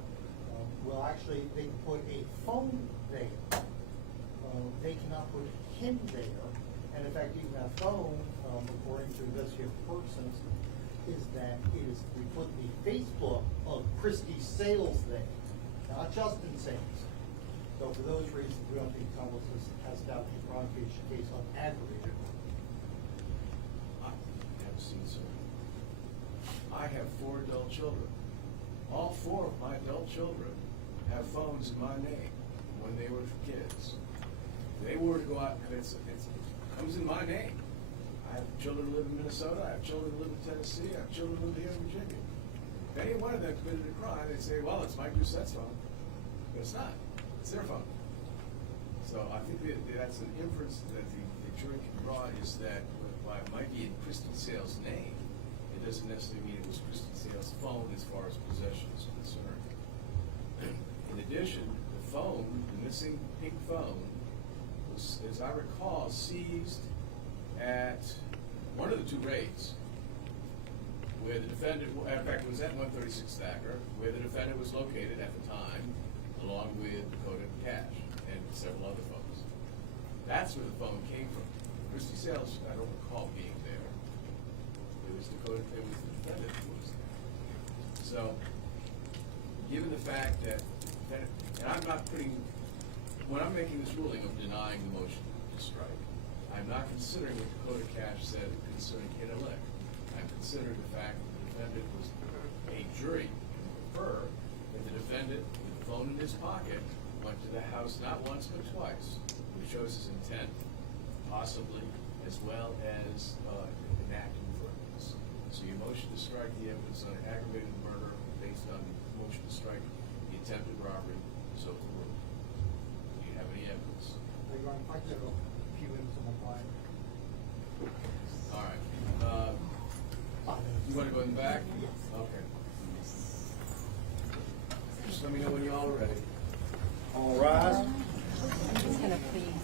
Well, actually, they can put a phone there. They cannot put him there. And in fact, even that phone, according to investigative persons, is that we put the Facebook of Christy Sales there, not Justin Sales. So for those reasons, we don't think Commonwealth has established a prosecution case on aggravated. I have seen so. I have 4 adult children. All 4 of my adult children have phones in my name when they were kids. If they were to go out, and it comes in my name. I have children who live in Minnesota. I have children who live in Tennessee. I have children who live here in Virginia. If any one of them committed a crime, they'd say, well, it's Mike Doucette's phone. But it's not. It's their phone. So I think that's an inference that the jury can draw, is that while it might be in Christy Sales' name, it doesn't necessarily mean it was Christy Sales' phone as far as possession is concerned. In addition, the phone, the missing pink phone, was, as I recall, seized at one of the 2 raids, where the defendant, in fact, it was at 136 Thacker, where the defendant was located at the time, along with Dakota Cash and several other phones. That's where the phone came from. Christy Sales, I don't recall being there. It was Dakota, it was the defendant who was there. So, given the fact that, and I'm not putting, when I'm making this ruling, I'm denying the motion to strike. I'm not considering what Dakota Cash said concerning Kinelec. I'm considering the fact that the defendant was, a jury can infer that the defendant, with the phone in his pocket, went to the house not once but twice, which shows his intent, possibly, as well as enacting furtherance. So your motion to strike the evidence on aggravated murder based on the motion to strike the attempted robbery is overruled. Do you have any evidence? Are you going to fight that a few minutes on the line? All right. You want to go in the back? Okay. Just let me know when you all are ready. All rise. He's gonna please.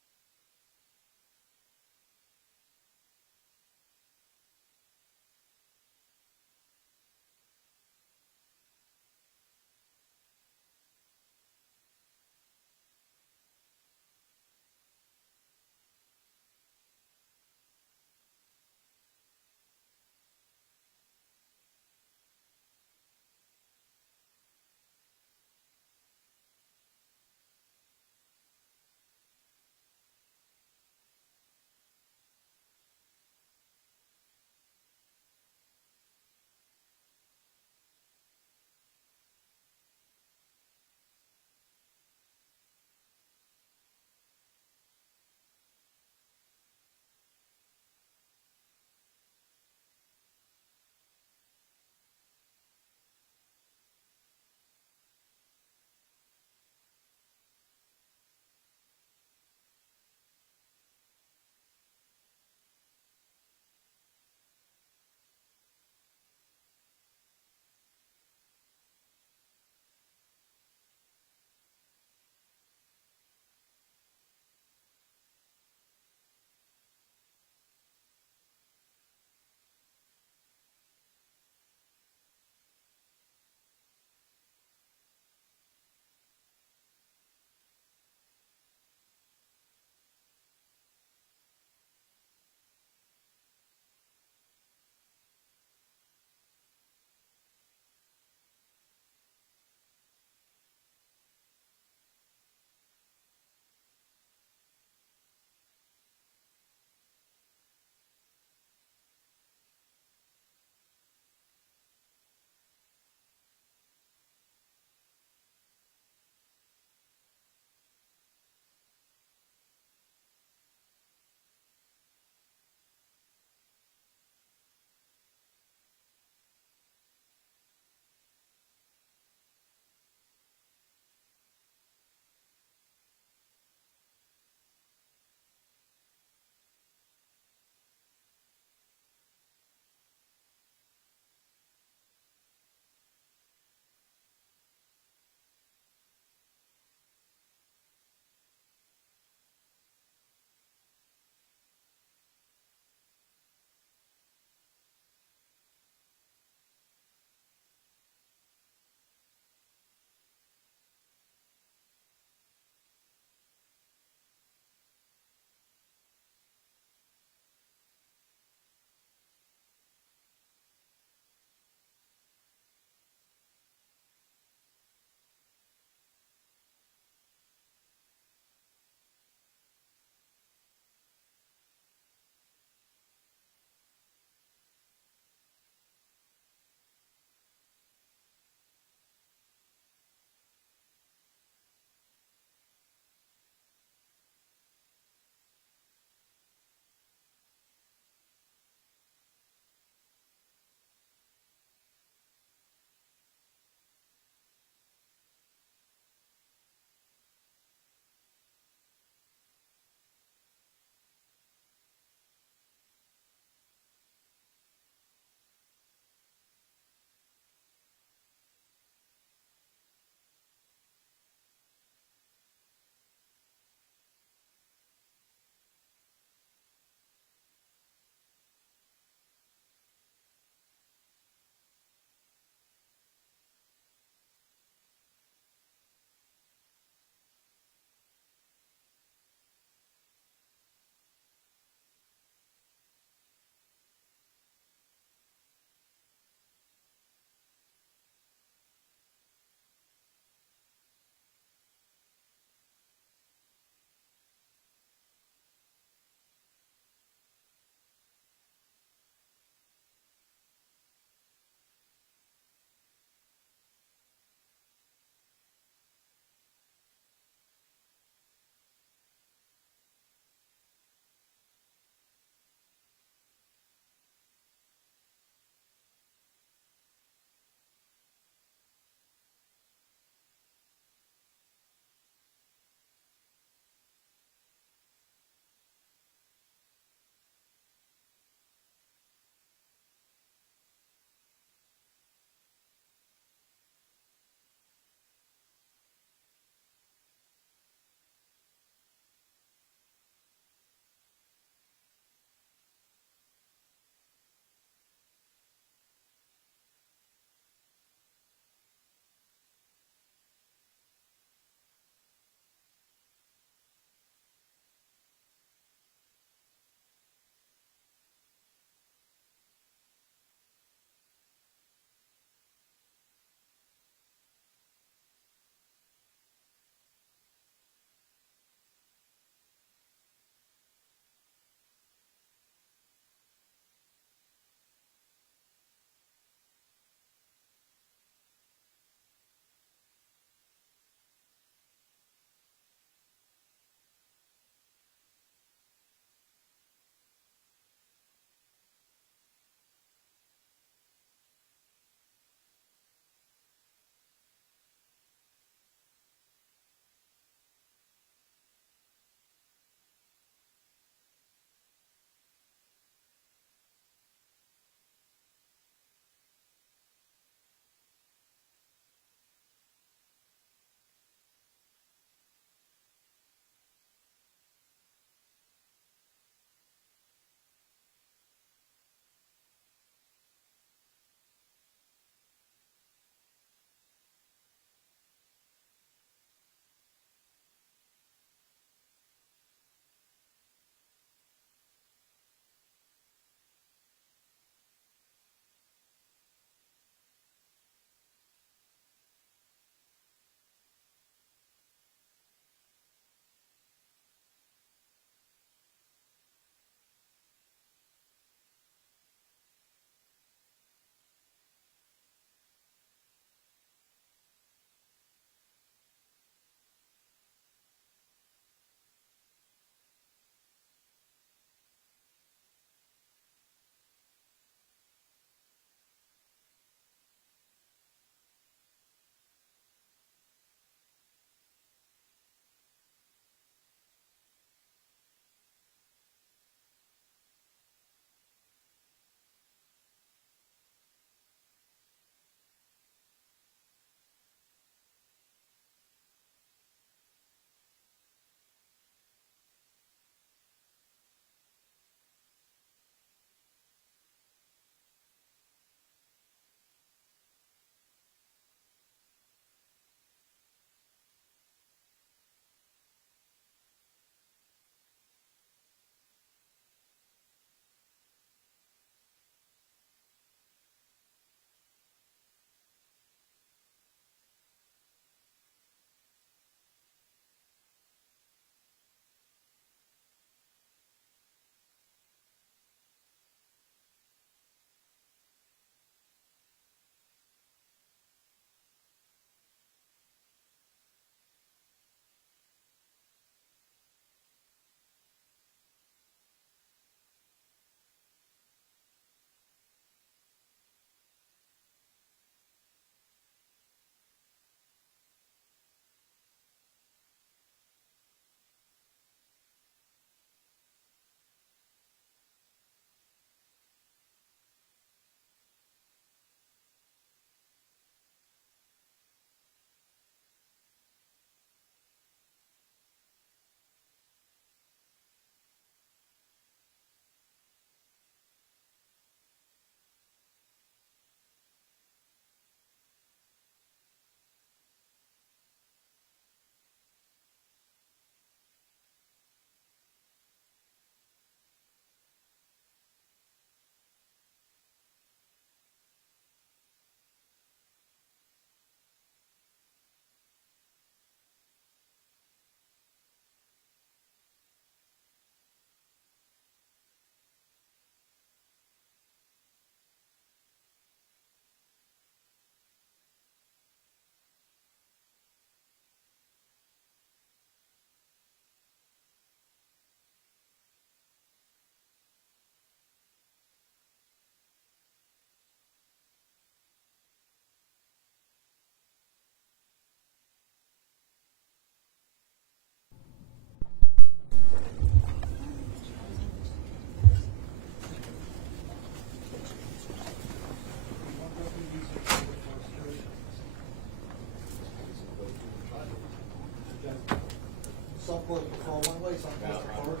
throw one away, something No, Mr. Clark?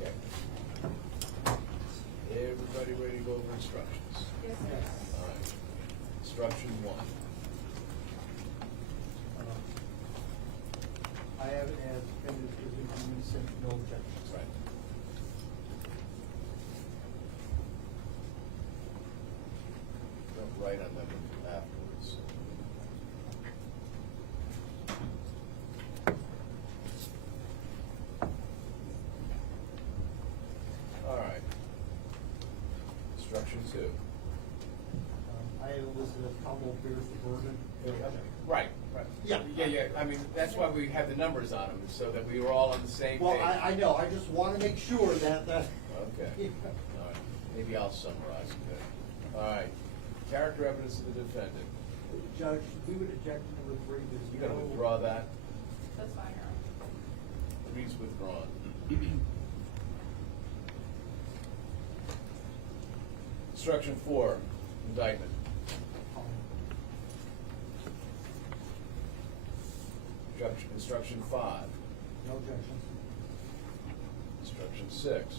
Okay. Everybody ready to go over instructions? Yes, sir. All right. Instruction 1. I have it as defendant is in sent no objections. Right. Don't write on them afterwards. All right. Instruction 2. I have it listed as Commonwealth bears the burden. No objection. Right, right. Yeah, I mean, that's why we have the numbers on them, so that we were all on the same page. Well, I know, I just want to make sure that. Okay. All right. Maybe I'll summarize it then. All right. Character evidence of the defendant. Judge, we would object to number 3. There's You gotta no- withdraw that. That's fine, Your Honor. 3's withdrawn. Instruction 4, indictment. Instruction 5. No objections. Instruction 6.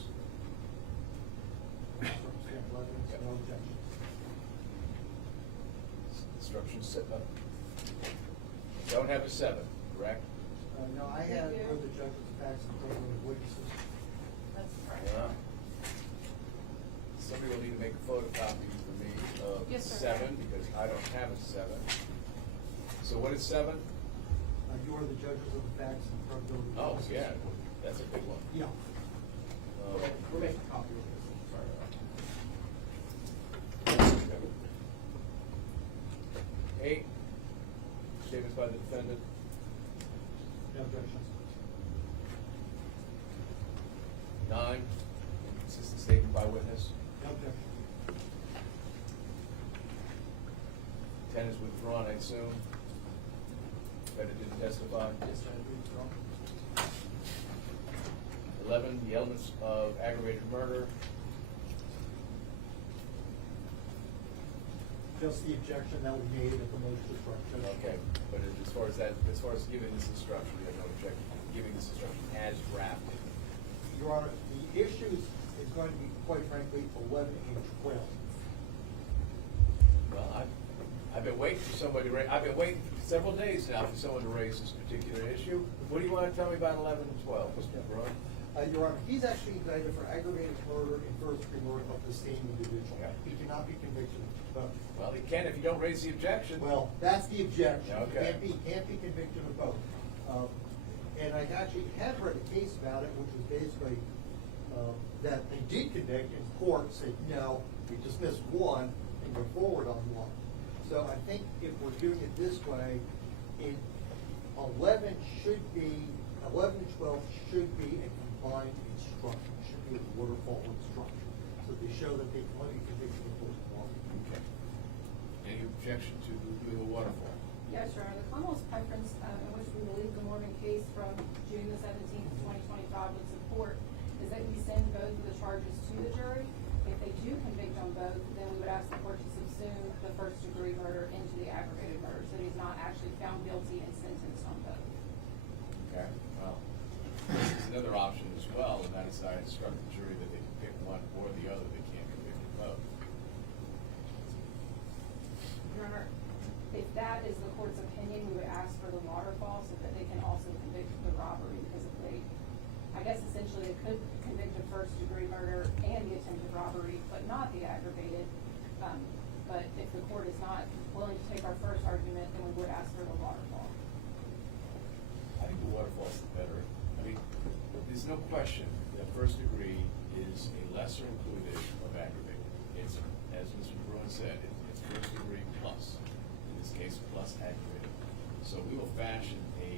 Circumstance evidence, Yep. no objections. Instruction 7. Don't have a 7, correct? No, I had for the judge's facts and probative witnesses. That's correct. Yeah. Somebody will need to make a photocopy for me of Yes, sir. 7, because I don't have a 7. So what is 7? You are the judges of the facts and probability. Oh, witnesses. yeah, that's a big one. Yeah. We're making a copy of this. Okay. 8, statements by the defendant. No objections. 9, inconsistent statement by witness. No objection. 10 is withdrawn, I assume. Defendant didn't testify. Yes, I agree with Ron. 11, the elements of aggravated murder. Just the objection that we made at the motion to strike. Judge. Okay, but as far as that, as far as giving this instruction, we have no objection to giving this instruction as drafted. Your Honor, the issues is going to be, quite frankly, 11 and 12. Well, I've been waiting for somebody to raise, I've been waiting for several days now for someone to raise this particular issue. What do you want to tell me about 11 and 12, Mr. Braun? Your Honor, he's actually indicted for aggravated murder and first-degree murder of the same individual. Okay. He cannot be convicted of both. Well, he can if you don't raise the objection. Well, that's the objection. Okay. He can't be convicted of both. And I actually had read a case about it, which was basically that they did convict, and the court said, no, we dismiss one and go forward on one. So I think if we're doing it this way, 11 should be, 11 and 12 should be a combined instruction, should be a waterfall instruction. So they show that they can only be convicted of both one. Okay. Any objection to doing a waterfall? Yes, Your Honor. The Commonwealth's preference, in which we believe the Morgan case from June the 17th, 2025 would support, is that we send both of the charges to the jury. If they do convict on both, then we would ask the court to subsume the first-degree murder into the aggravated murder, so he's not actually found guilty and sentenced on both. Okay, well, this is another option as well, and that is I instruct the jury that they can pick one or the other, they can't convict them both. Your Honor, if that is the court's opinion, we would ask for the waterfall so that they can also convict the robbery, because if they, I guess essentially they could convict of first-degree murder and the attempted robbery, but not the aggravated. But if the court is not willing to take our first argument, then we would ask for the waterfall. I think the waterfall is better. I mean, there's no question that first degree is a lesser included of aggravated. It's, as Mr. Bruin said, it's first degree plus, in this case, plus aggravated. So we will fashion a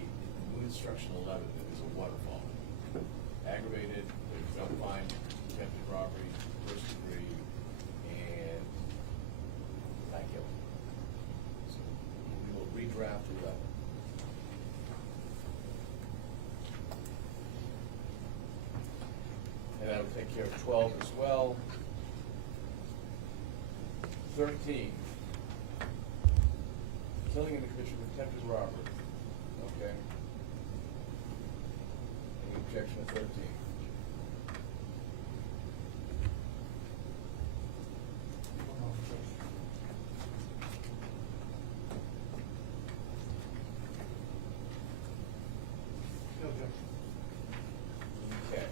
new instruction 11 that is a waterfall. Aggravated, if you don't find attempted robbery, first degree, and not guilty. So we will redraft 11. And that'll take care of 12 as well. 13, killing in the commission of attempted robbery. Okay. objection to 13? No objection. Okay.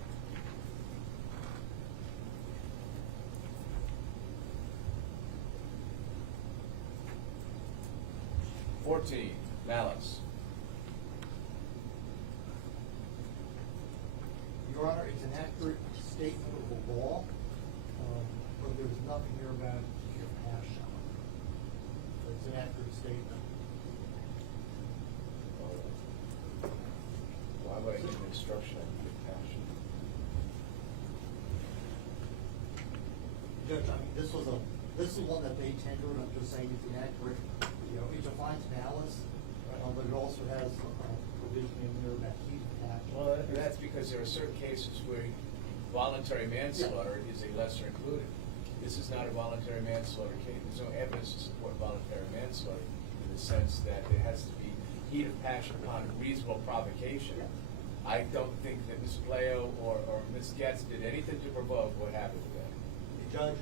$14, malice. Your Honor, it's an accurate statement of the law, but there's nothing here about your passion. It's an accurate statement. Why would I give an instruction on good passion? Judge, I mean, this is one that they tendered, I'm just saying it's inaccurate. You know, it defines malice, but it also has a provision in there about heat of passion. Well, that's because there are certain cases where voluntary manslaughter is a lesser included. This is not a voluntary manslaughter case. There's no evidence to support voluntary manslaughter in the sense that there has to be heat of passion upon reasonable provocation. I don't think that Ms. Puleio or Ms. Goetz did anything to provoke what happened to them. Judge,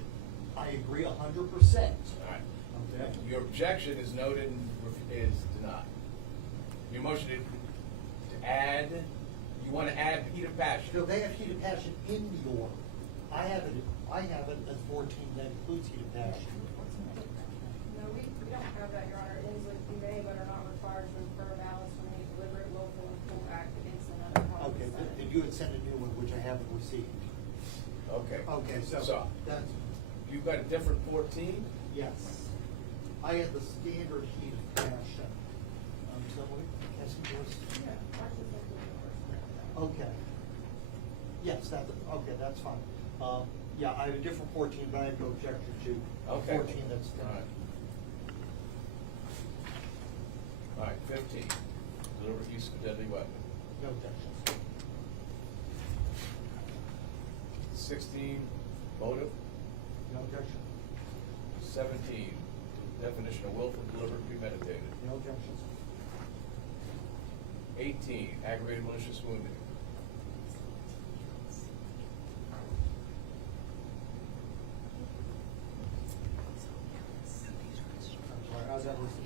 I agree 100%. All right. Okay. Your objection is noted and is denied. Your motion to add, you want to add heat of passion. No, they have heat of passion in the order. I have it as 14 that includes heat of passion. No, we don't have that, Your Honor. It ends with you may but are not required to infer malice from any deliberate, willful, and cruel act against another. Okay, and you had sent a new one, which I haven't received. Okay. Okay, so that's, You've got a different 14? yes. I had the standard heat of passion. So what, can I see yours? Okay. Yes, that's fine. Yeah, I have a different 14, but I have no objection to Okay. 14 that's done. All right, 15, deliberate use of a deadly weapon. No objections. 16, motive. No objection. 17, definition of willful, deliberate, premeditated. No objections. 18, aggravated malicious wounding. I'm sorry, how's that listed?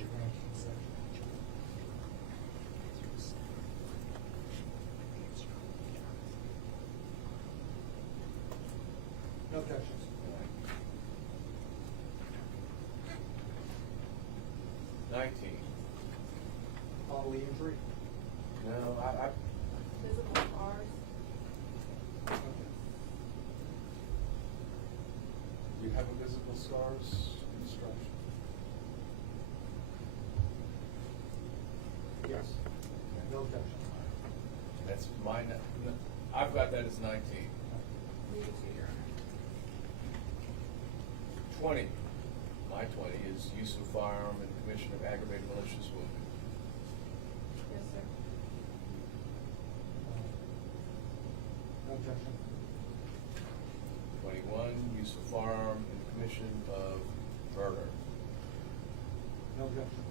No objections. 19. Bodily injury? No, I Physical scars. do you have a physical scars instruction? Yes. No objection. That's mine. I've got that as 19. Leave it to Your Honor. 20. My 20 is use of firearm and commission of aggravated malicious wounding. Yes, sir. No objection. 21, use of firearm in the commission of murder. No objection.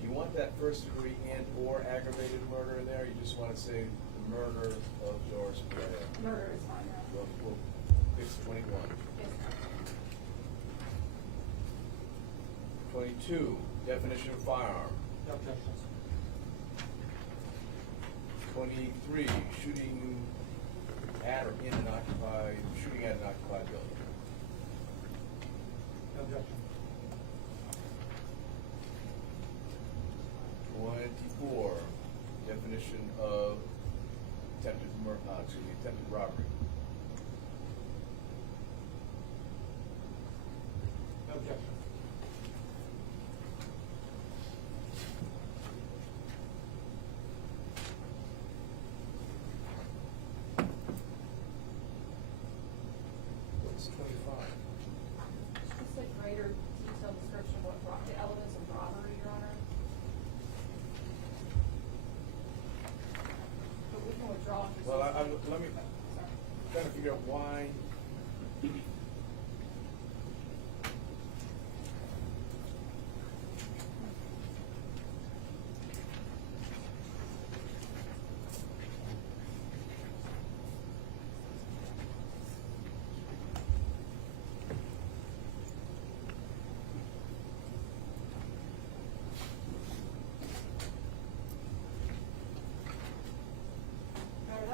Do you want that first degree and or aggravated murder in there? Or you just want to say the murder of Doris Puleio? Murder is fine, Your Honor. We'll fix 21. Yes, sir. 22, definition of firearm. No objections. 23, shooting at or in an occupied, shooting at an occupied building. No objection. 24, definition of attempted robbery. No objection. What's 25? It's just a greater detailed description of what the elements of robbery, Your Honor. But we can withdraw. if this Well, is- let me, Sorry. trying to figure out why.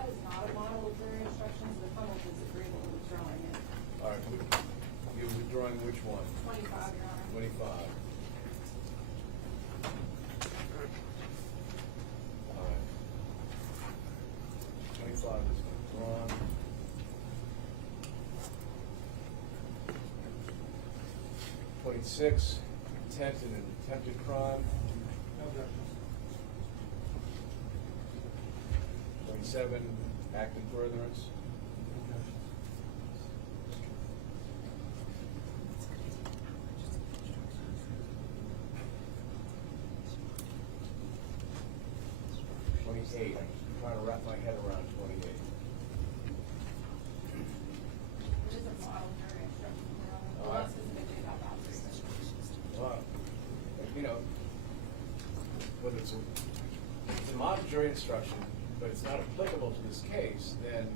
That is not a model of jury instructions, the Commonwealth is agreeable with withdrawing it. All right, you're withdrawing which one? 25, Your Honor. 25. All right. 25 is withdrawn. 26, intent in an attempted crime. No objections. 27, act in furtherance. No objections. 28, I'm trying to wrap my head around 28. It is a model jury instruction, Your Honor. All right. Not specifically about boundaries. Well, you know, whether it's a model jury instruction, but it's not applicable to this case, then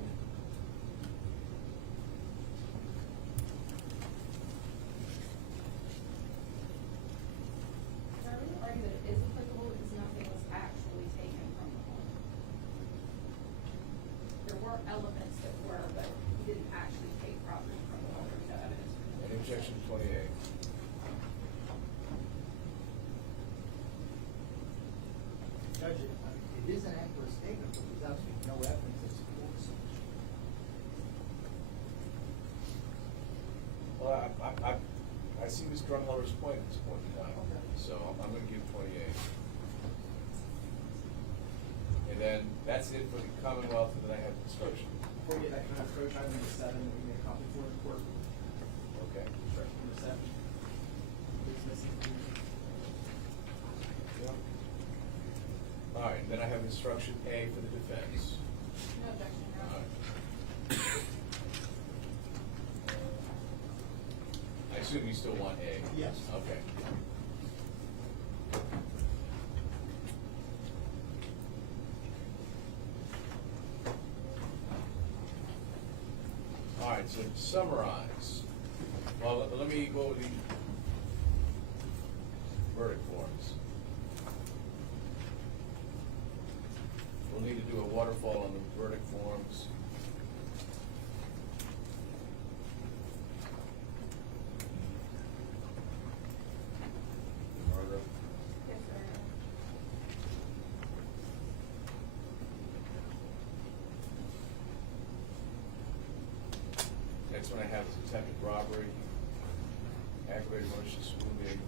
I really argue that it is applicable because nothing was actually taken from the home. There were elements that were, but he didn't actually take property from the home. There was no evidence for him. any objection to 28? Judge, it is an accurate statement, but there's absolutely no evidence that supports it. Well, I see Mr. Drumheller's point at this point in time, so I'm going to give 28. And then that's it for the Commonwealth, and then I have construction. Before we get that, can I approach item number 7, we can make a copy for the court? Okay. Number 7. It's missing. Yeah. All right, then I have instruction A for the defense. No objection, Your All Honor. right. I assume you still want A? Yes. Okay. All right, so to summarize, well, let me go over the verdict forms. We'll need to do a waterfall on the verdict forms. Murder. Yes, sir. Next one I have is attempted robbery, aggravated malicious wounding,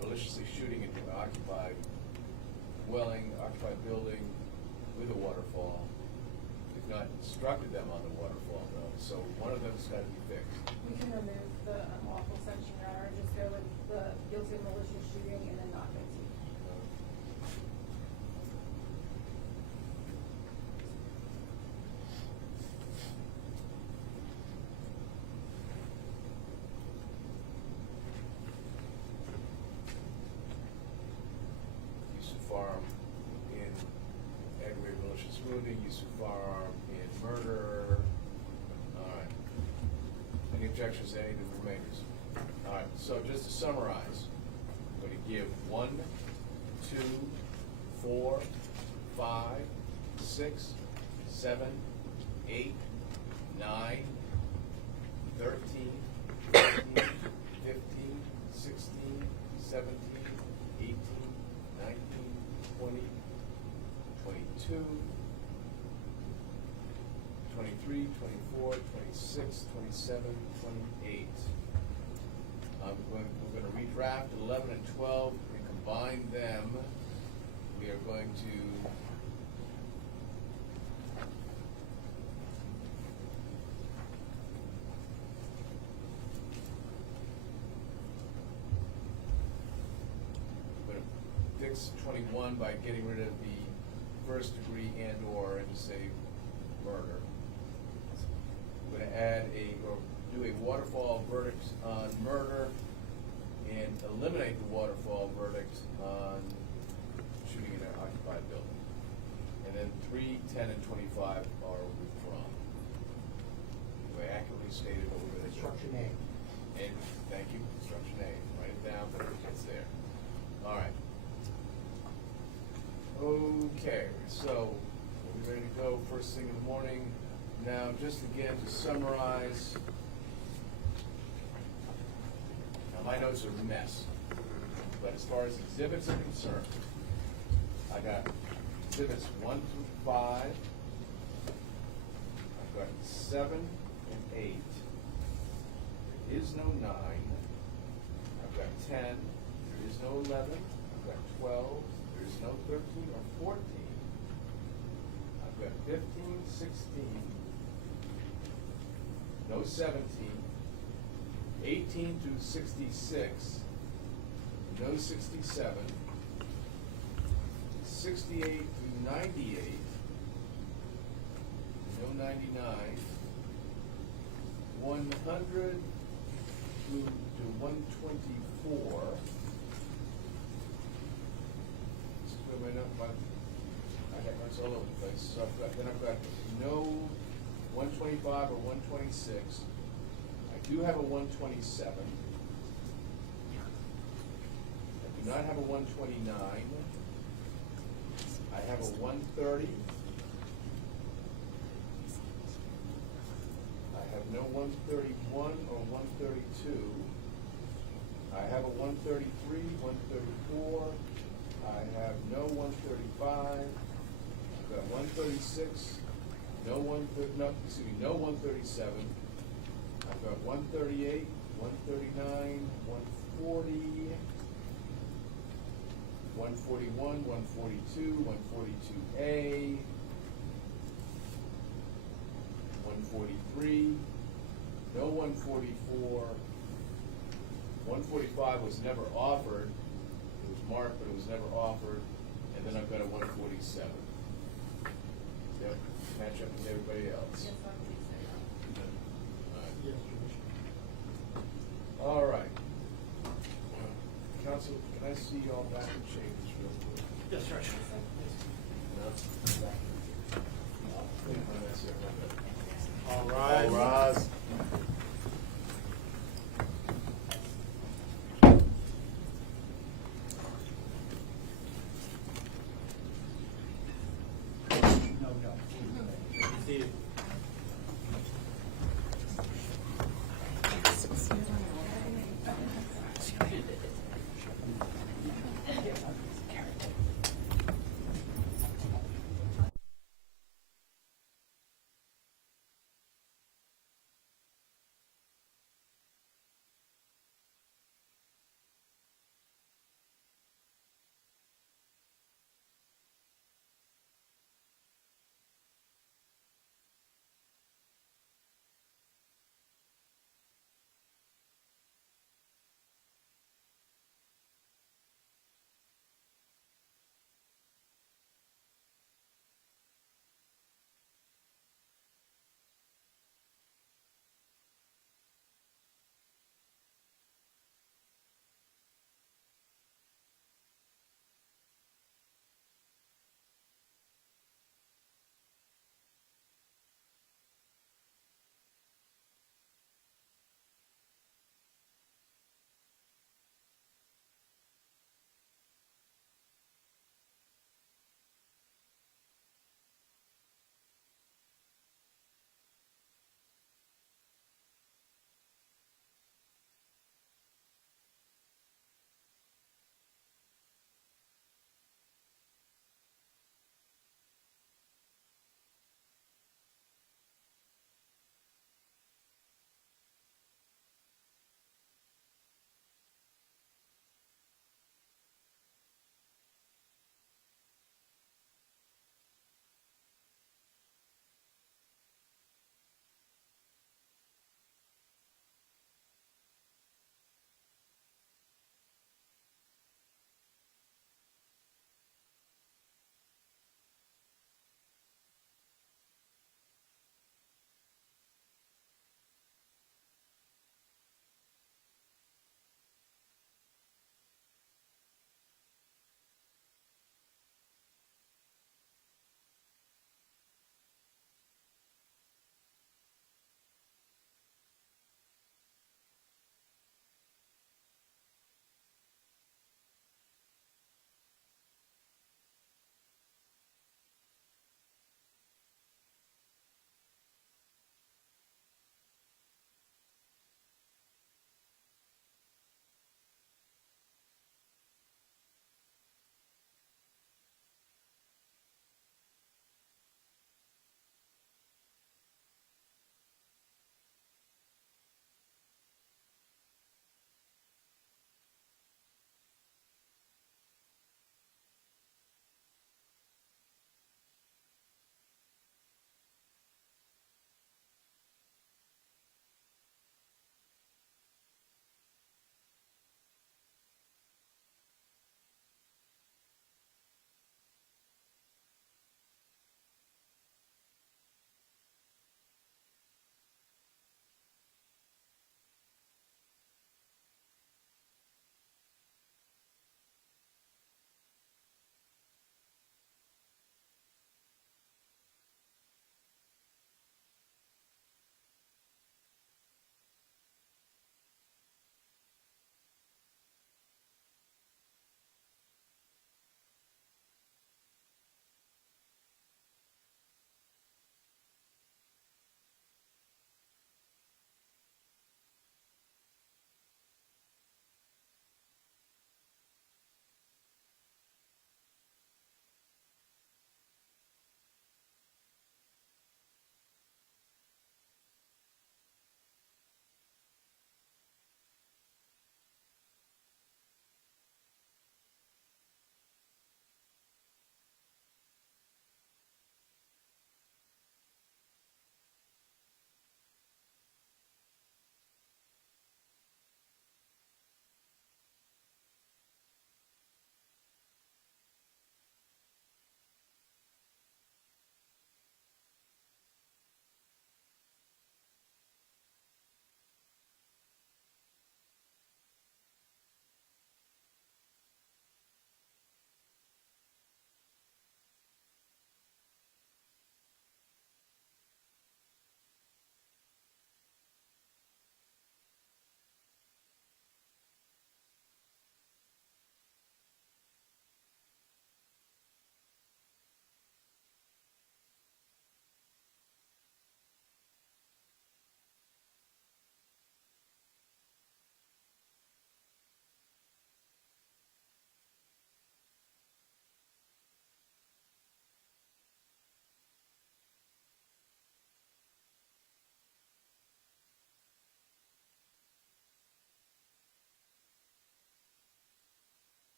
maliciously shooting into an occupied dwelling, occupied building with a waterfall. We've not instructed them on the waterfall though, so one of them's got to be fixed. We can remove the unlawful section, Your Honor, and just go with the guilty of malicious shooting and then not guilty. Use of firearm in aggravated malicious wounding, use of firearm in murder. All right. Any objections to any of the remainders? All right, so just to summarize, I'm going to give 1, 2, 4, 5, 6, 7, 8, 9, 13, 14, 15, 16, 17, 18, 19, 20, 22, 23, 24, 26, 27, 28. We're going to redraft 11 and 12 and combine them. We are going to fix 21 by getting rid of the first degree and or and just say murder. We're going to add or do a waterfall verdict on murder and eliminate the waterfall verdict on shooting in an occupied building. And then 3, 10, and 25 are withdrawn. Do I accurately stated what we're going to do? Instruction A. And thank you, instruction A. Write it down, but it gets there. All right. Okay, so we're ready to go first thing in the morning. Now, just again to summarize. Now, my notes are a mess, but as far as exhibits are concerned, I got exhibits 1 through 5. I've got 7 and 8. There is no 9. I've got 10. There is no 11. I've got 12. There is no 13 or 14. I've got 15, 16. No 17. 18 to 66. No 67. 68 to 98. No 99. 100 to 124. This is where my number, I got notes all over the place. So I've got no 125 or 126. I do have a 127. I do not have a 129. I have a 130. I have no 131 or 132. I have a 133, 134. I have no 135. I've got 136. No 137. I've got 138, 139, 140. 141, 142, 142A, 143, no 144, 145 was never offered. It was marked, but it was never offered. And then I've got a 147. Yep, match up with everybody else. Yes, I believe so. Yes, All right. Council, can I see y'all back in chambers real quick? Yes, sir. All rise. All rise.